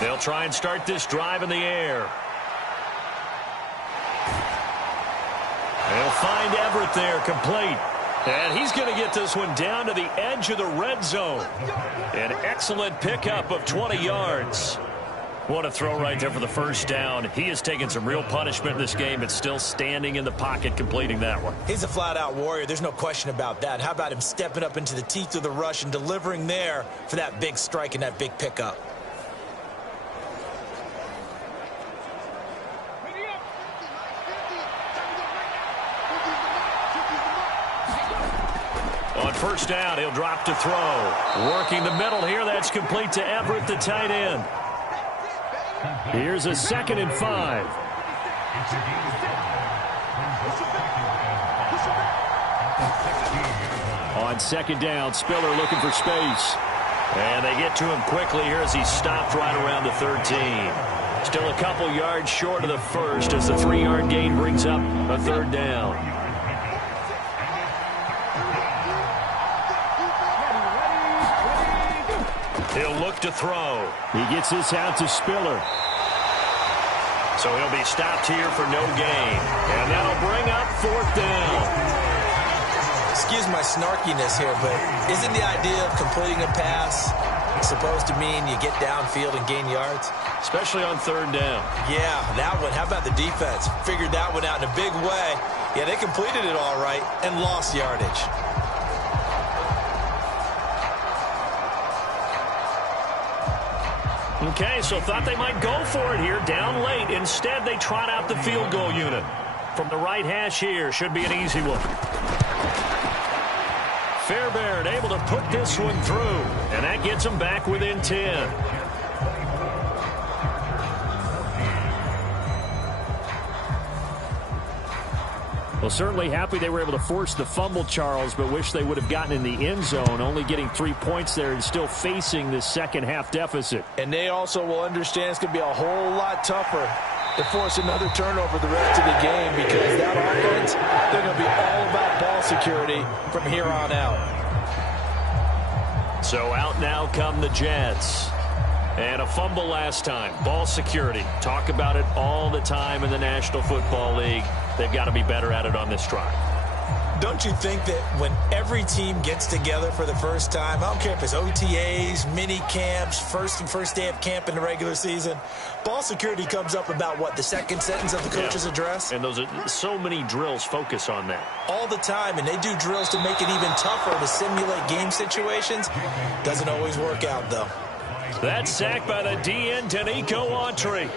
They'll try and start this drive in the air. They'll find Everett there, complete. And he's going to get this one down to the edge of the red zone. An excellent pickup of 20 yards. What a throw right there for the first down. He has taken some real punishment in this game, but still standing in the pocket, completing that one. He's a flat-out warrior. There's no question about that. How about him stepping up into the teeth of the rush and delivering there for that big strike and that big pickup? On first down, he'll drop to throw. Working the middle here. That's complete to Everett, the tight end. Here's a 2nd and 5. On 2nd down, Spiller looking for space. And they get to him quickly here as he stopped right around the 13. Still a couple yards short of the first as the 3-yard gain brings up a 3rd down. He'll look to throw. He gets this out to Spiller. So he'll be stopped here for no gain. And that'll bring up 4th down. Excuse my snarkiness here, but isn't the idea of completing a pass supposed to mean you get downfield and gain yards? Especially on 3rd down. Yeah, that one. How about the defense? Figured that one out in a big way. Yeah, they completed it all right and lost yardage. Okay, so thought they might go for it here, down late. Instead, they trot out the field goal unit. From the right hash here, should be an easy one. Fairbairn able to put this one through, and that gets them back within 10. Well, certainly happy they were able to force the fumble, Charles, but wish they would have gotten in the end zone, only getting 3 points there and still facing the second-half deficit. And they also will understand it's going to be a whole lot tougher to force another turnover the rest of the game because that offense, they're going to be all about ball security from here on out. So out now come the Jets. And a fumble last time. Ball security. Talk about it all the time in the National Football League. They've got to be better at it on this drive. Don't you think that when every team gets together for the first time, I don't care if it's OTAs, mini camps, first day of camp in the regular season, ball security comes up about, what, the second sentence of the coach's address? And those are so many drills focus on that. All the time, and they do drills to make it even tougher to simulate game situations. Doesn't always work out, though. That sack by the DN, Danico Autry.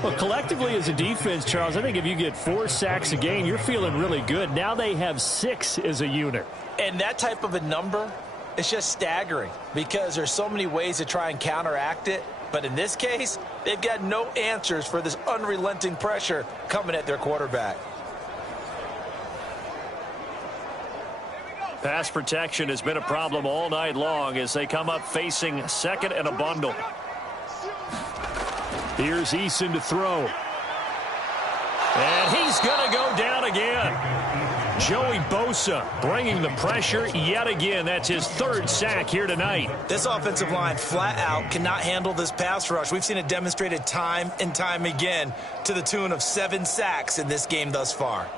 Well, collectively as a defense, Charles, I think if you get 4 sacks a game, you're feeling really good. Now they have 6 as a unit. And that type of a number, it's just staggering because there's so many ways to try and counteract it. But in this case, they've got no answers for this unrelenting pressure coming at their quarterback. Pass protection has been a problem all night long as they come up facing second and a bundle. Here's Eason to throw. And he's going to go down again. Joey Bosa bringing the pressure yet again. That's his 3rd sack here tonight. This offensive line flat out cannot handle this pass rush. We've seen it demonstrated time and time again to the tune of 7 sacks in this game thus far.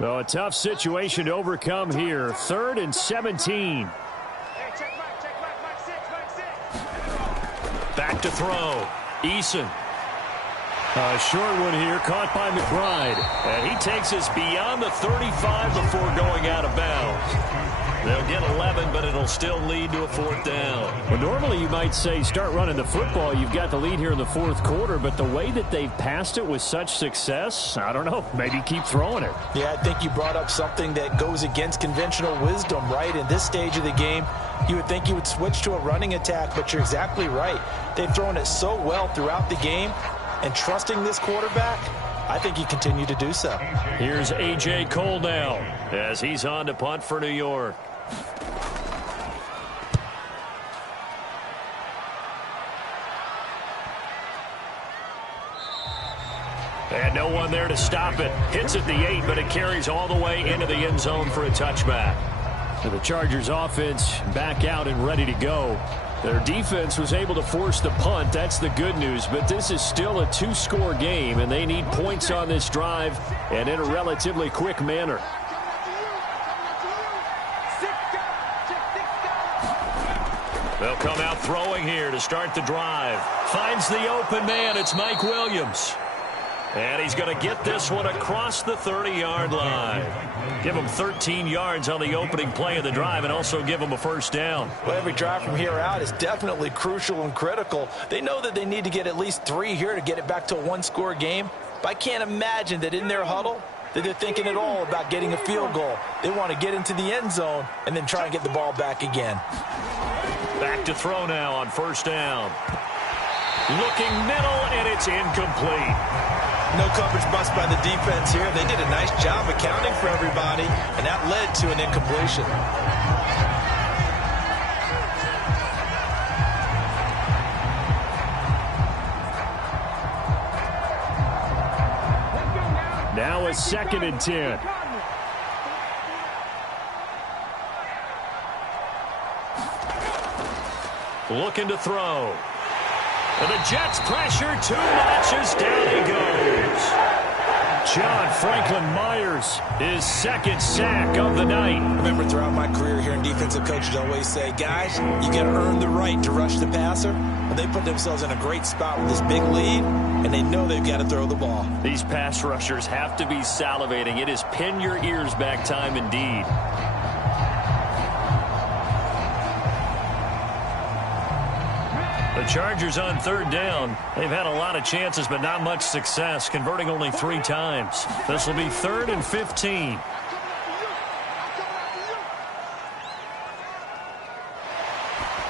Well, a tough situation to overcome here. 3rd and 17. Back to throw. Eason. A short one here, caught by McBride. And he takes us beyond the 35 before going out of bounds. They'll get 11, but it'll still lead to a 4th down. Well, normally you might say start running the football. You've got the lead here in the 4th quarter, but the way that they've passed it with such success, I don't know, maybe keep throwing it. Yeah, I think you brought up something that goes against conventional wisdom, right? In this stage of the game, you would think you would switch to a running attack, but you're exactly right. They've thrown it so well throughout the game, and trusting this quarterback, I think you continue to do so. Here's A.J. Cole now as he's on to punt for New York. And no one there to stop it. Hits at the 8, but it carries all the way into the end zone for a touchback. So the Chargers offense back out and ready to go. Their defense was able to force the punt. That's the good news. But this is still a 2-score game, and they need points on this drive and in a relatively quick manner. They'll come out throwing here to start the drive. Finds the open man. It's Mike Williams. And he's going to get this one across the 30-yard line. Give him 13 yards on the opening play of the drive and also give him a 1st down. Well, every drive from here out is definitely crucial and critical. They know that they need to get at least 3 here to get it back to a 1-score game. But I can't imagine that in their huddle that they're thinking at all about getting a field goal. They want to get into the end zone and then try and get the ball back again. Back to throw now on 1st down. Looking middle, and it's incomplete. No coverage bust by the defense here. They did a nice job accounting for everybody, and that led to an incompletion. Now a 2nd and 10. Looking to throw. And the Jets pressure, 2 notches, down he goes. John Franklin Myers, his 2nd sack of the night. I remember throughout my career hearing defensive coaches always say, guys, you got to earn the right to rush the passer. Well, they put themselves in a great spot with this big lead, and they know they've got to throw the ball. These pass rushers have to be salivating. It is pin your ears back time indeed. The Chargers on 3rd down. They've had a lot of chances, but not much success, converting only 3 times. This will be 3rd and 15.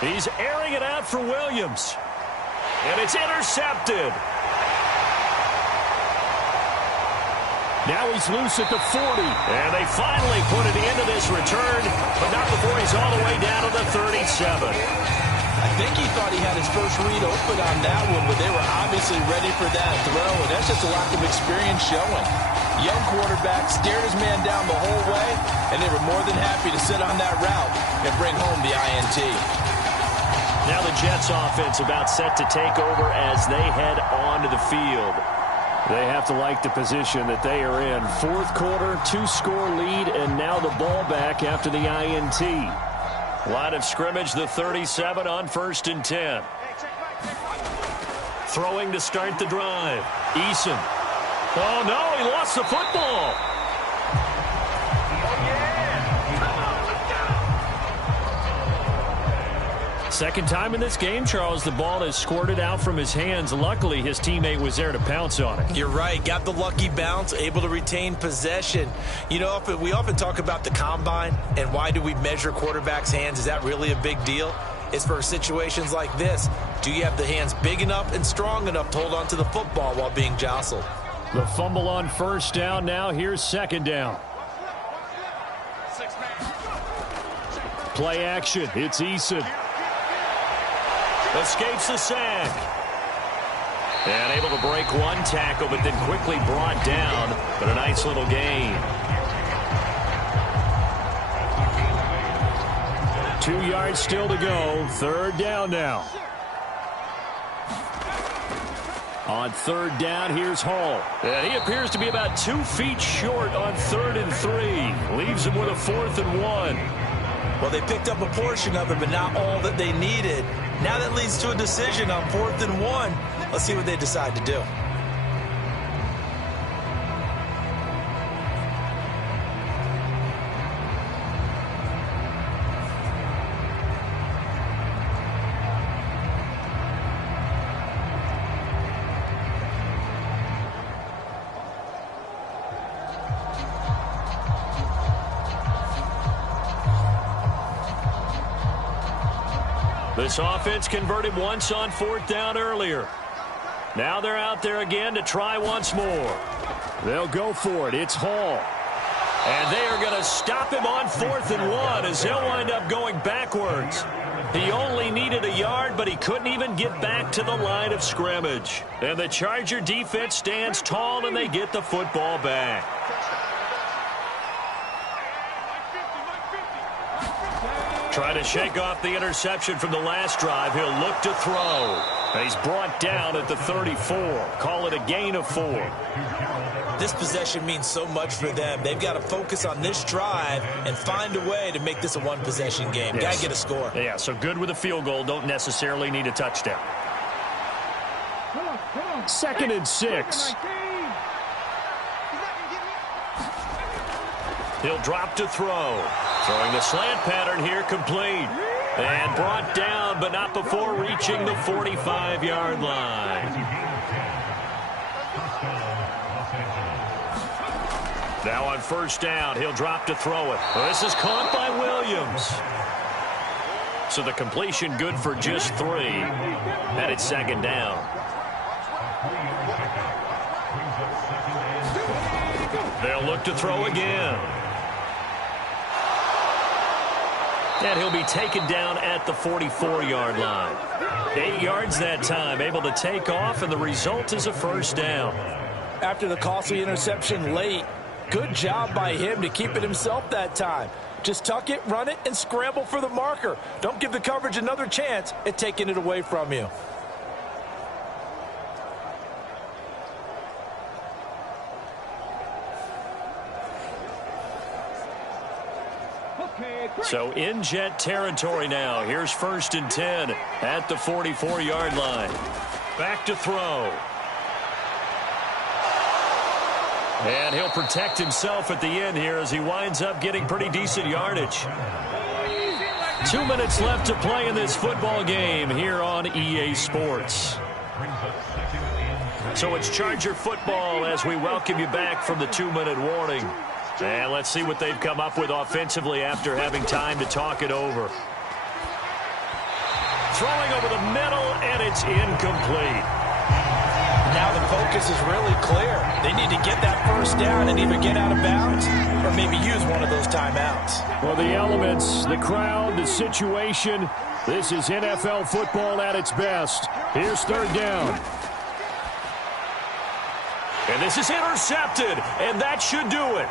He's airing it out for Williams. And it's intercepted. Now he's loose at the 40. And they finally put it into this return, but not before he's all the way down to the 37. I think he thought he had his first read open on that one, but they were obviously ready for that throw, and that's just a lack of experience showing. Young quarterback stared his man down the whole way, and they were more than happy to sit on that route and bring home the INT. Now the Jets offense about set to take over as they head onto the field. They have to like the position that they are in. Fourth quarter, 2-score lead, and now the ball back after the INT. Line of scrimmage, the 37 on 1st and 10. Throwing to start the drive. Eason. Oh, no, he lost the football. Second time in this game, Charles, the ball has squirted out from his hands. Luckily, his teammate was there to pounce on it. You're right. Got the lucky bounce, able to retain possession. You know, we often talk about the combine and why do we measure quarterbacks' hands. Is that really a big deal? It's for situations like this. Do you have the hands big enough and strong enough to hold on to the football while being jostled? The fumble on first down. Now here's second down. Play action. It's Eason. Escapes the sack. And able to break one tackle, but then quickly brought down. But a nice little gain. 2 yards still to go. Third down now. On third down, here's Hall. And he appears to be about 2 feet short on 3rd and 3. Leaves him with a 4th and 1. Well, they picked up a portion of it, but not all that they needed. Now that leads to a decision on 4th and 1. Let's see what they decide to do. This offense converted once on 4th down earlier. Now they're out there again to try once more. They'll go for it. It's Hall. And they are going to stop him on 4th and 1 as he'll wind up going backwards. He only needed a yard, but he couldn't even get back to the line of scrimmage. And the Charger defense stands tall, and they get the football back. Trying to shake off the interception from the last drive. He'll look to throw. And he's brought down at the 34. Call it a gain of 4. This possession means so much for them. They've got to focus on this drive and find a way to make this a one-possession game. Yes. Got to get a score. Yeah, so good with a field goal. Don't necessarily need a touchdown. 2nd and 6. He'll drop to throw. Throwing the slant pattern here, complete. And brought down, but not before reaching the 45-yard line. Now on 1st down, he'll drop to throw it. Well, this is caught by Williams. So the completion good for just 3. And it's 2nd down. They'll look to throw again. And he'll be taken down at the 44-yard line. 8 yards that time, able to take off, and the result is a 1st down. After the costly interception late, good job by him to keep it himself that time. Just tuck it, run it, and scramble for the marker. Don't give the coverage another chance at taking it away from you. So in Jet territory now. Here's 1st and 10 at the 44-yard line. Back to throw. And he'll protect himself at the end here as he winds up getting pretty decent yardage. 2 minutes left to play in this football game here on EA Sports. So it's Charger football as we welcome you back from the 2-minute warning. And let's see what they've come up with offensively after having time to talk it over. Throwing over the middle, and it's incomplete. Now the focus is really clear. They need to get that first down and either get out of bounds or maybe use one of those timeouts. Well, the elements, the crowd, the situation, this is NFL football at its best. Here's third down. And this is intercepted, and that should do it.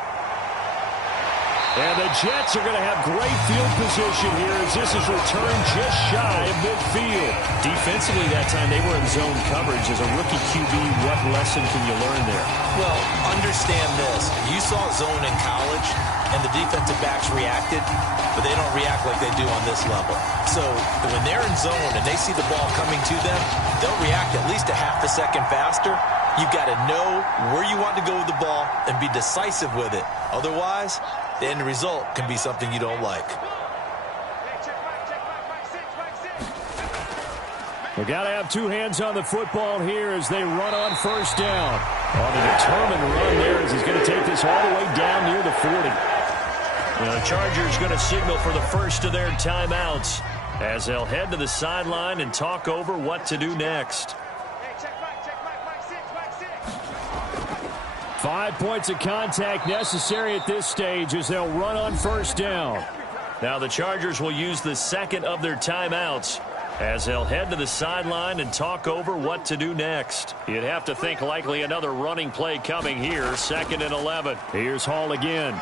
And the Jets are going to have great field position here as this is returned just shy of midfield. Defensively that time, they were in zone coverage. As a rookie QB, what lesson can you learn there? Well, understand this. You saw zone in college, and the defensive backs reacted, but they don't react like they do on this level. So when they're in zone and they see the ball coming to them, they'll react at least a half a second faster. You've got to know where you want to go with the ball and be decisive with it. Otherwise, the end result can be something you don't like. We've got to have two hands on the football here as they run on first down. On the determined run there as he's going to take this all the way down near the 40. The Chargers going to signal for the first of their timeouts as they'll head to the sideline and talk over what to do next. 5 points of contact necessary at this stage as they'll run on first down. Now the Chargers will use the second of their timeouts as they'll head to the sideline and talk over what to do next. You'd have to think likely another running play coming here, 2nd and 11. Here's Hall again.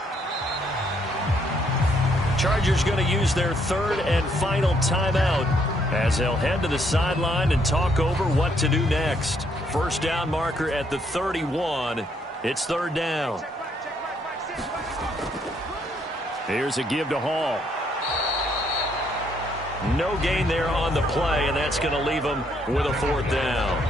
Chargers going to use their third and final timeout as they'll head to the sideline and talk over what to do next. First down marker at the 31. It's third down. Here's a give to Hall. No gain there on the play, and that's going to leave him with a fourth down.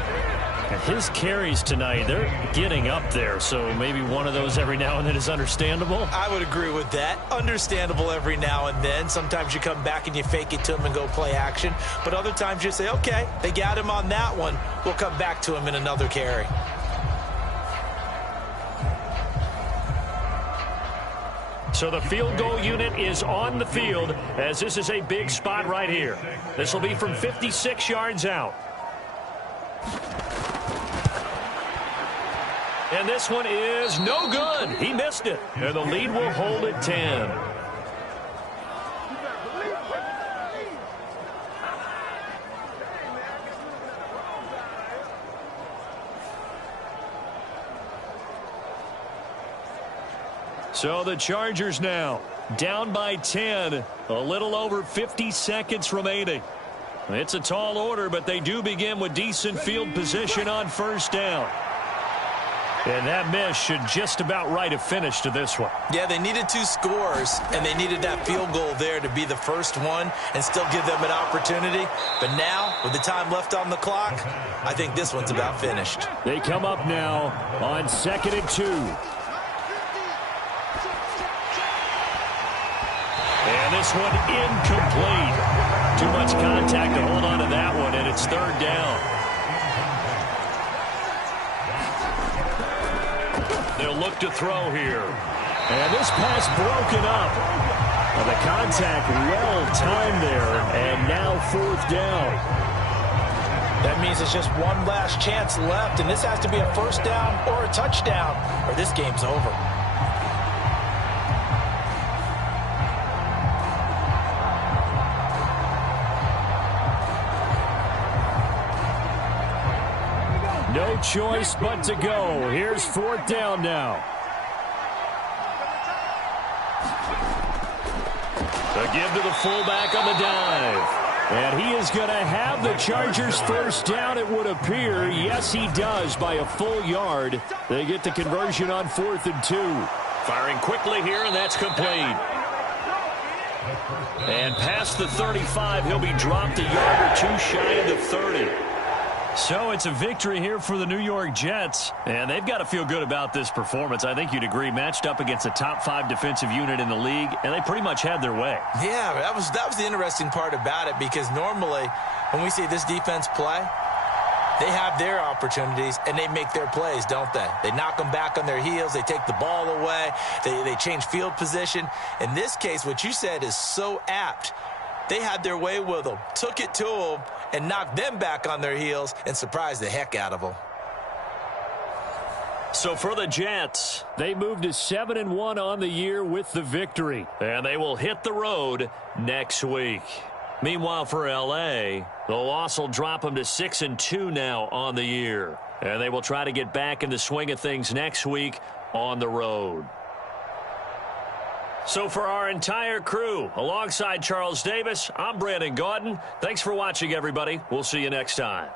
And his carries tonight, they're getting up there, so maybe one of those every now and then is understandable. I would agree with that. Understandable every now and then. Sometimes you come back and you fake it to him and go play action. But other times you say, okay, they got him on that one. We'll come back to him in another carry. So the field goal unit is on the field as this is a big spot right here. This will be from 56 yards out. And this one is no good. He missed it. And the lead will hold at 10. So the Chargers now down by 10. A little over 50 seconds remaining. It's a tall order, but they do begin with decent field position on first down. And that miss should just about write a finish to this one. Yeah, they needed 2 scores, and they needed that field goal there to be the first one and still give them an opportunity. But now, with the time left on the clock, I think this one's about finished. They come up now on 2nd and 2. And this one incomplete. Too much contact to hold on to that one, and it's third down. They'll look to throw here. And this pass broken up. And the contact well timed there. And now fourth down. That means it's just one last chance left, and this has to be a first down or a touchdown, or this game's over. No choice but to go. Here's fourth down now. A give to the fullback on the dive. And he is going to have the Chargers first down, it would appear. Yes, he does by a full yard. They get the conversion on 4th and 2. Firing quickly here, and that's complete. And past the 35, he'll be dropped a yard or 2 shy of the 30. So it's a victory here for the New York Jets. And they've got to feel good about this performance. I think you'd agree, matched up against a top 5 defensive unit in the league, and they pretty much had their way. Yeah, that was the interesting part about it, because normally when we see this defense play, they have their opportunities and they make their plays, don't they? They knock them back on their heels. They take the ball away. They change field position. In this case, what you said is so apt. They had their way with them, took it to them, and knocked them back on their heels and surprised the heck out of them. So for the Jets, they moved to 7-1 on the year with the victory. and they will hit the road next week. Meanwhile, for L.A., the loss will drop them to 6-2 now on the year. And they will try to get back in the swing of things next week on the road. So for our entire crew, alongside Charles Davis, I'm Brandon Gaudin. Thanks for watching, everybody. We'll see you next time.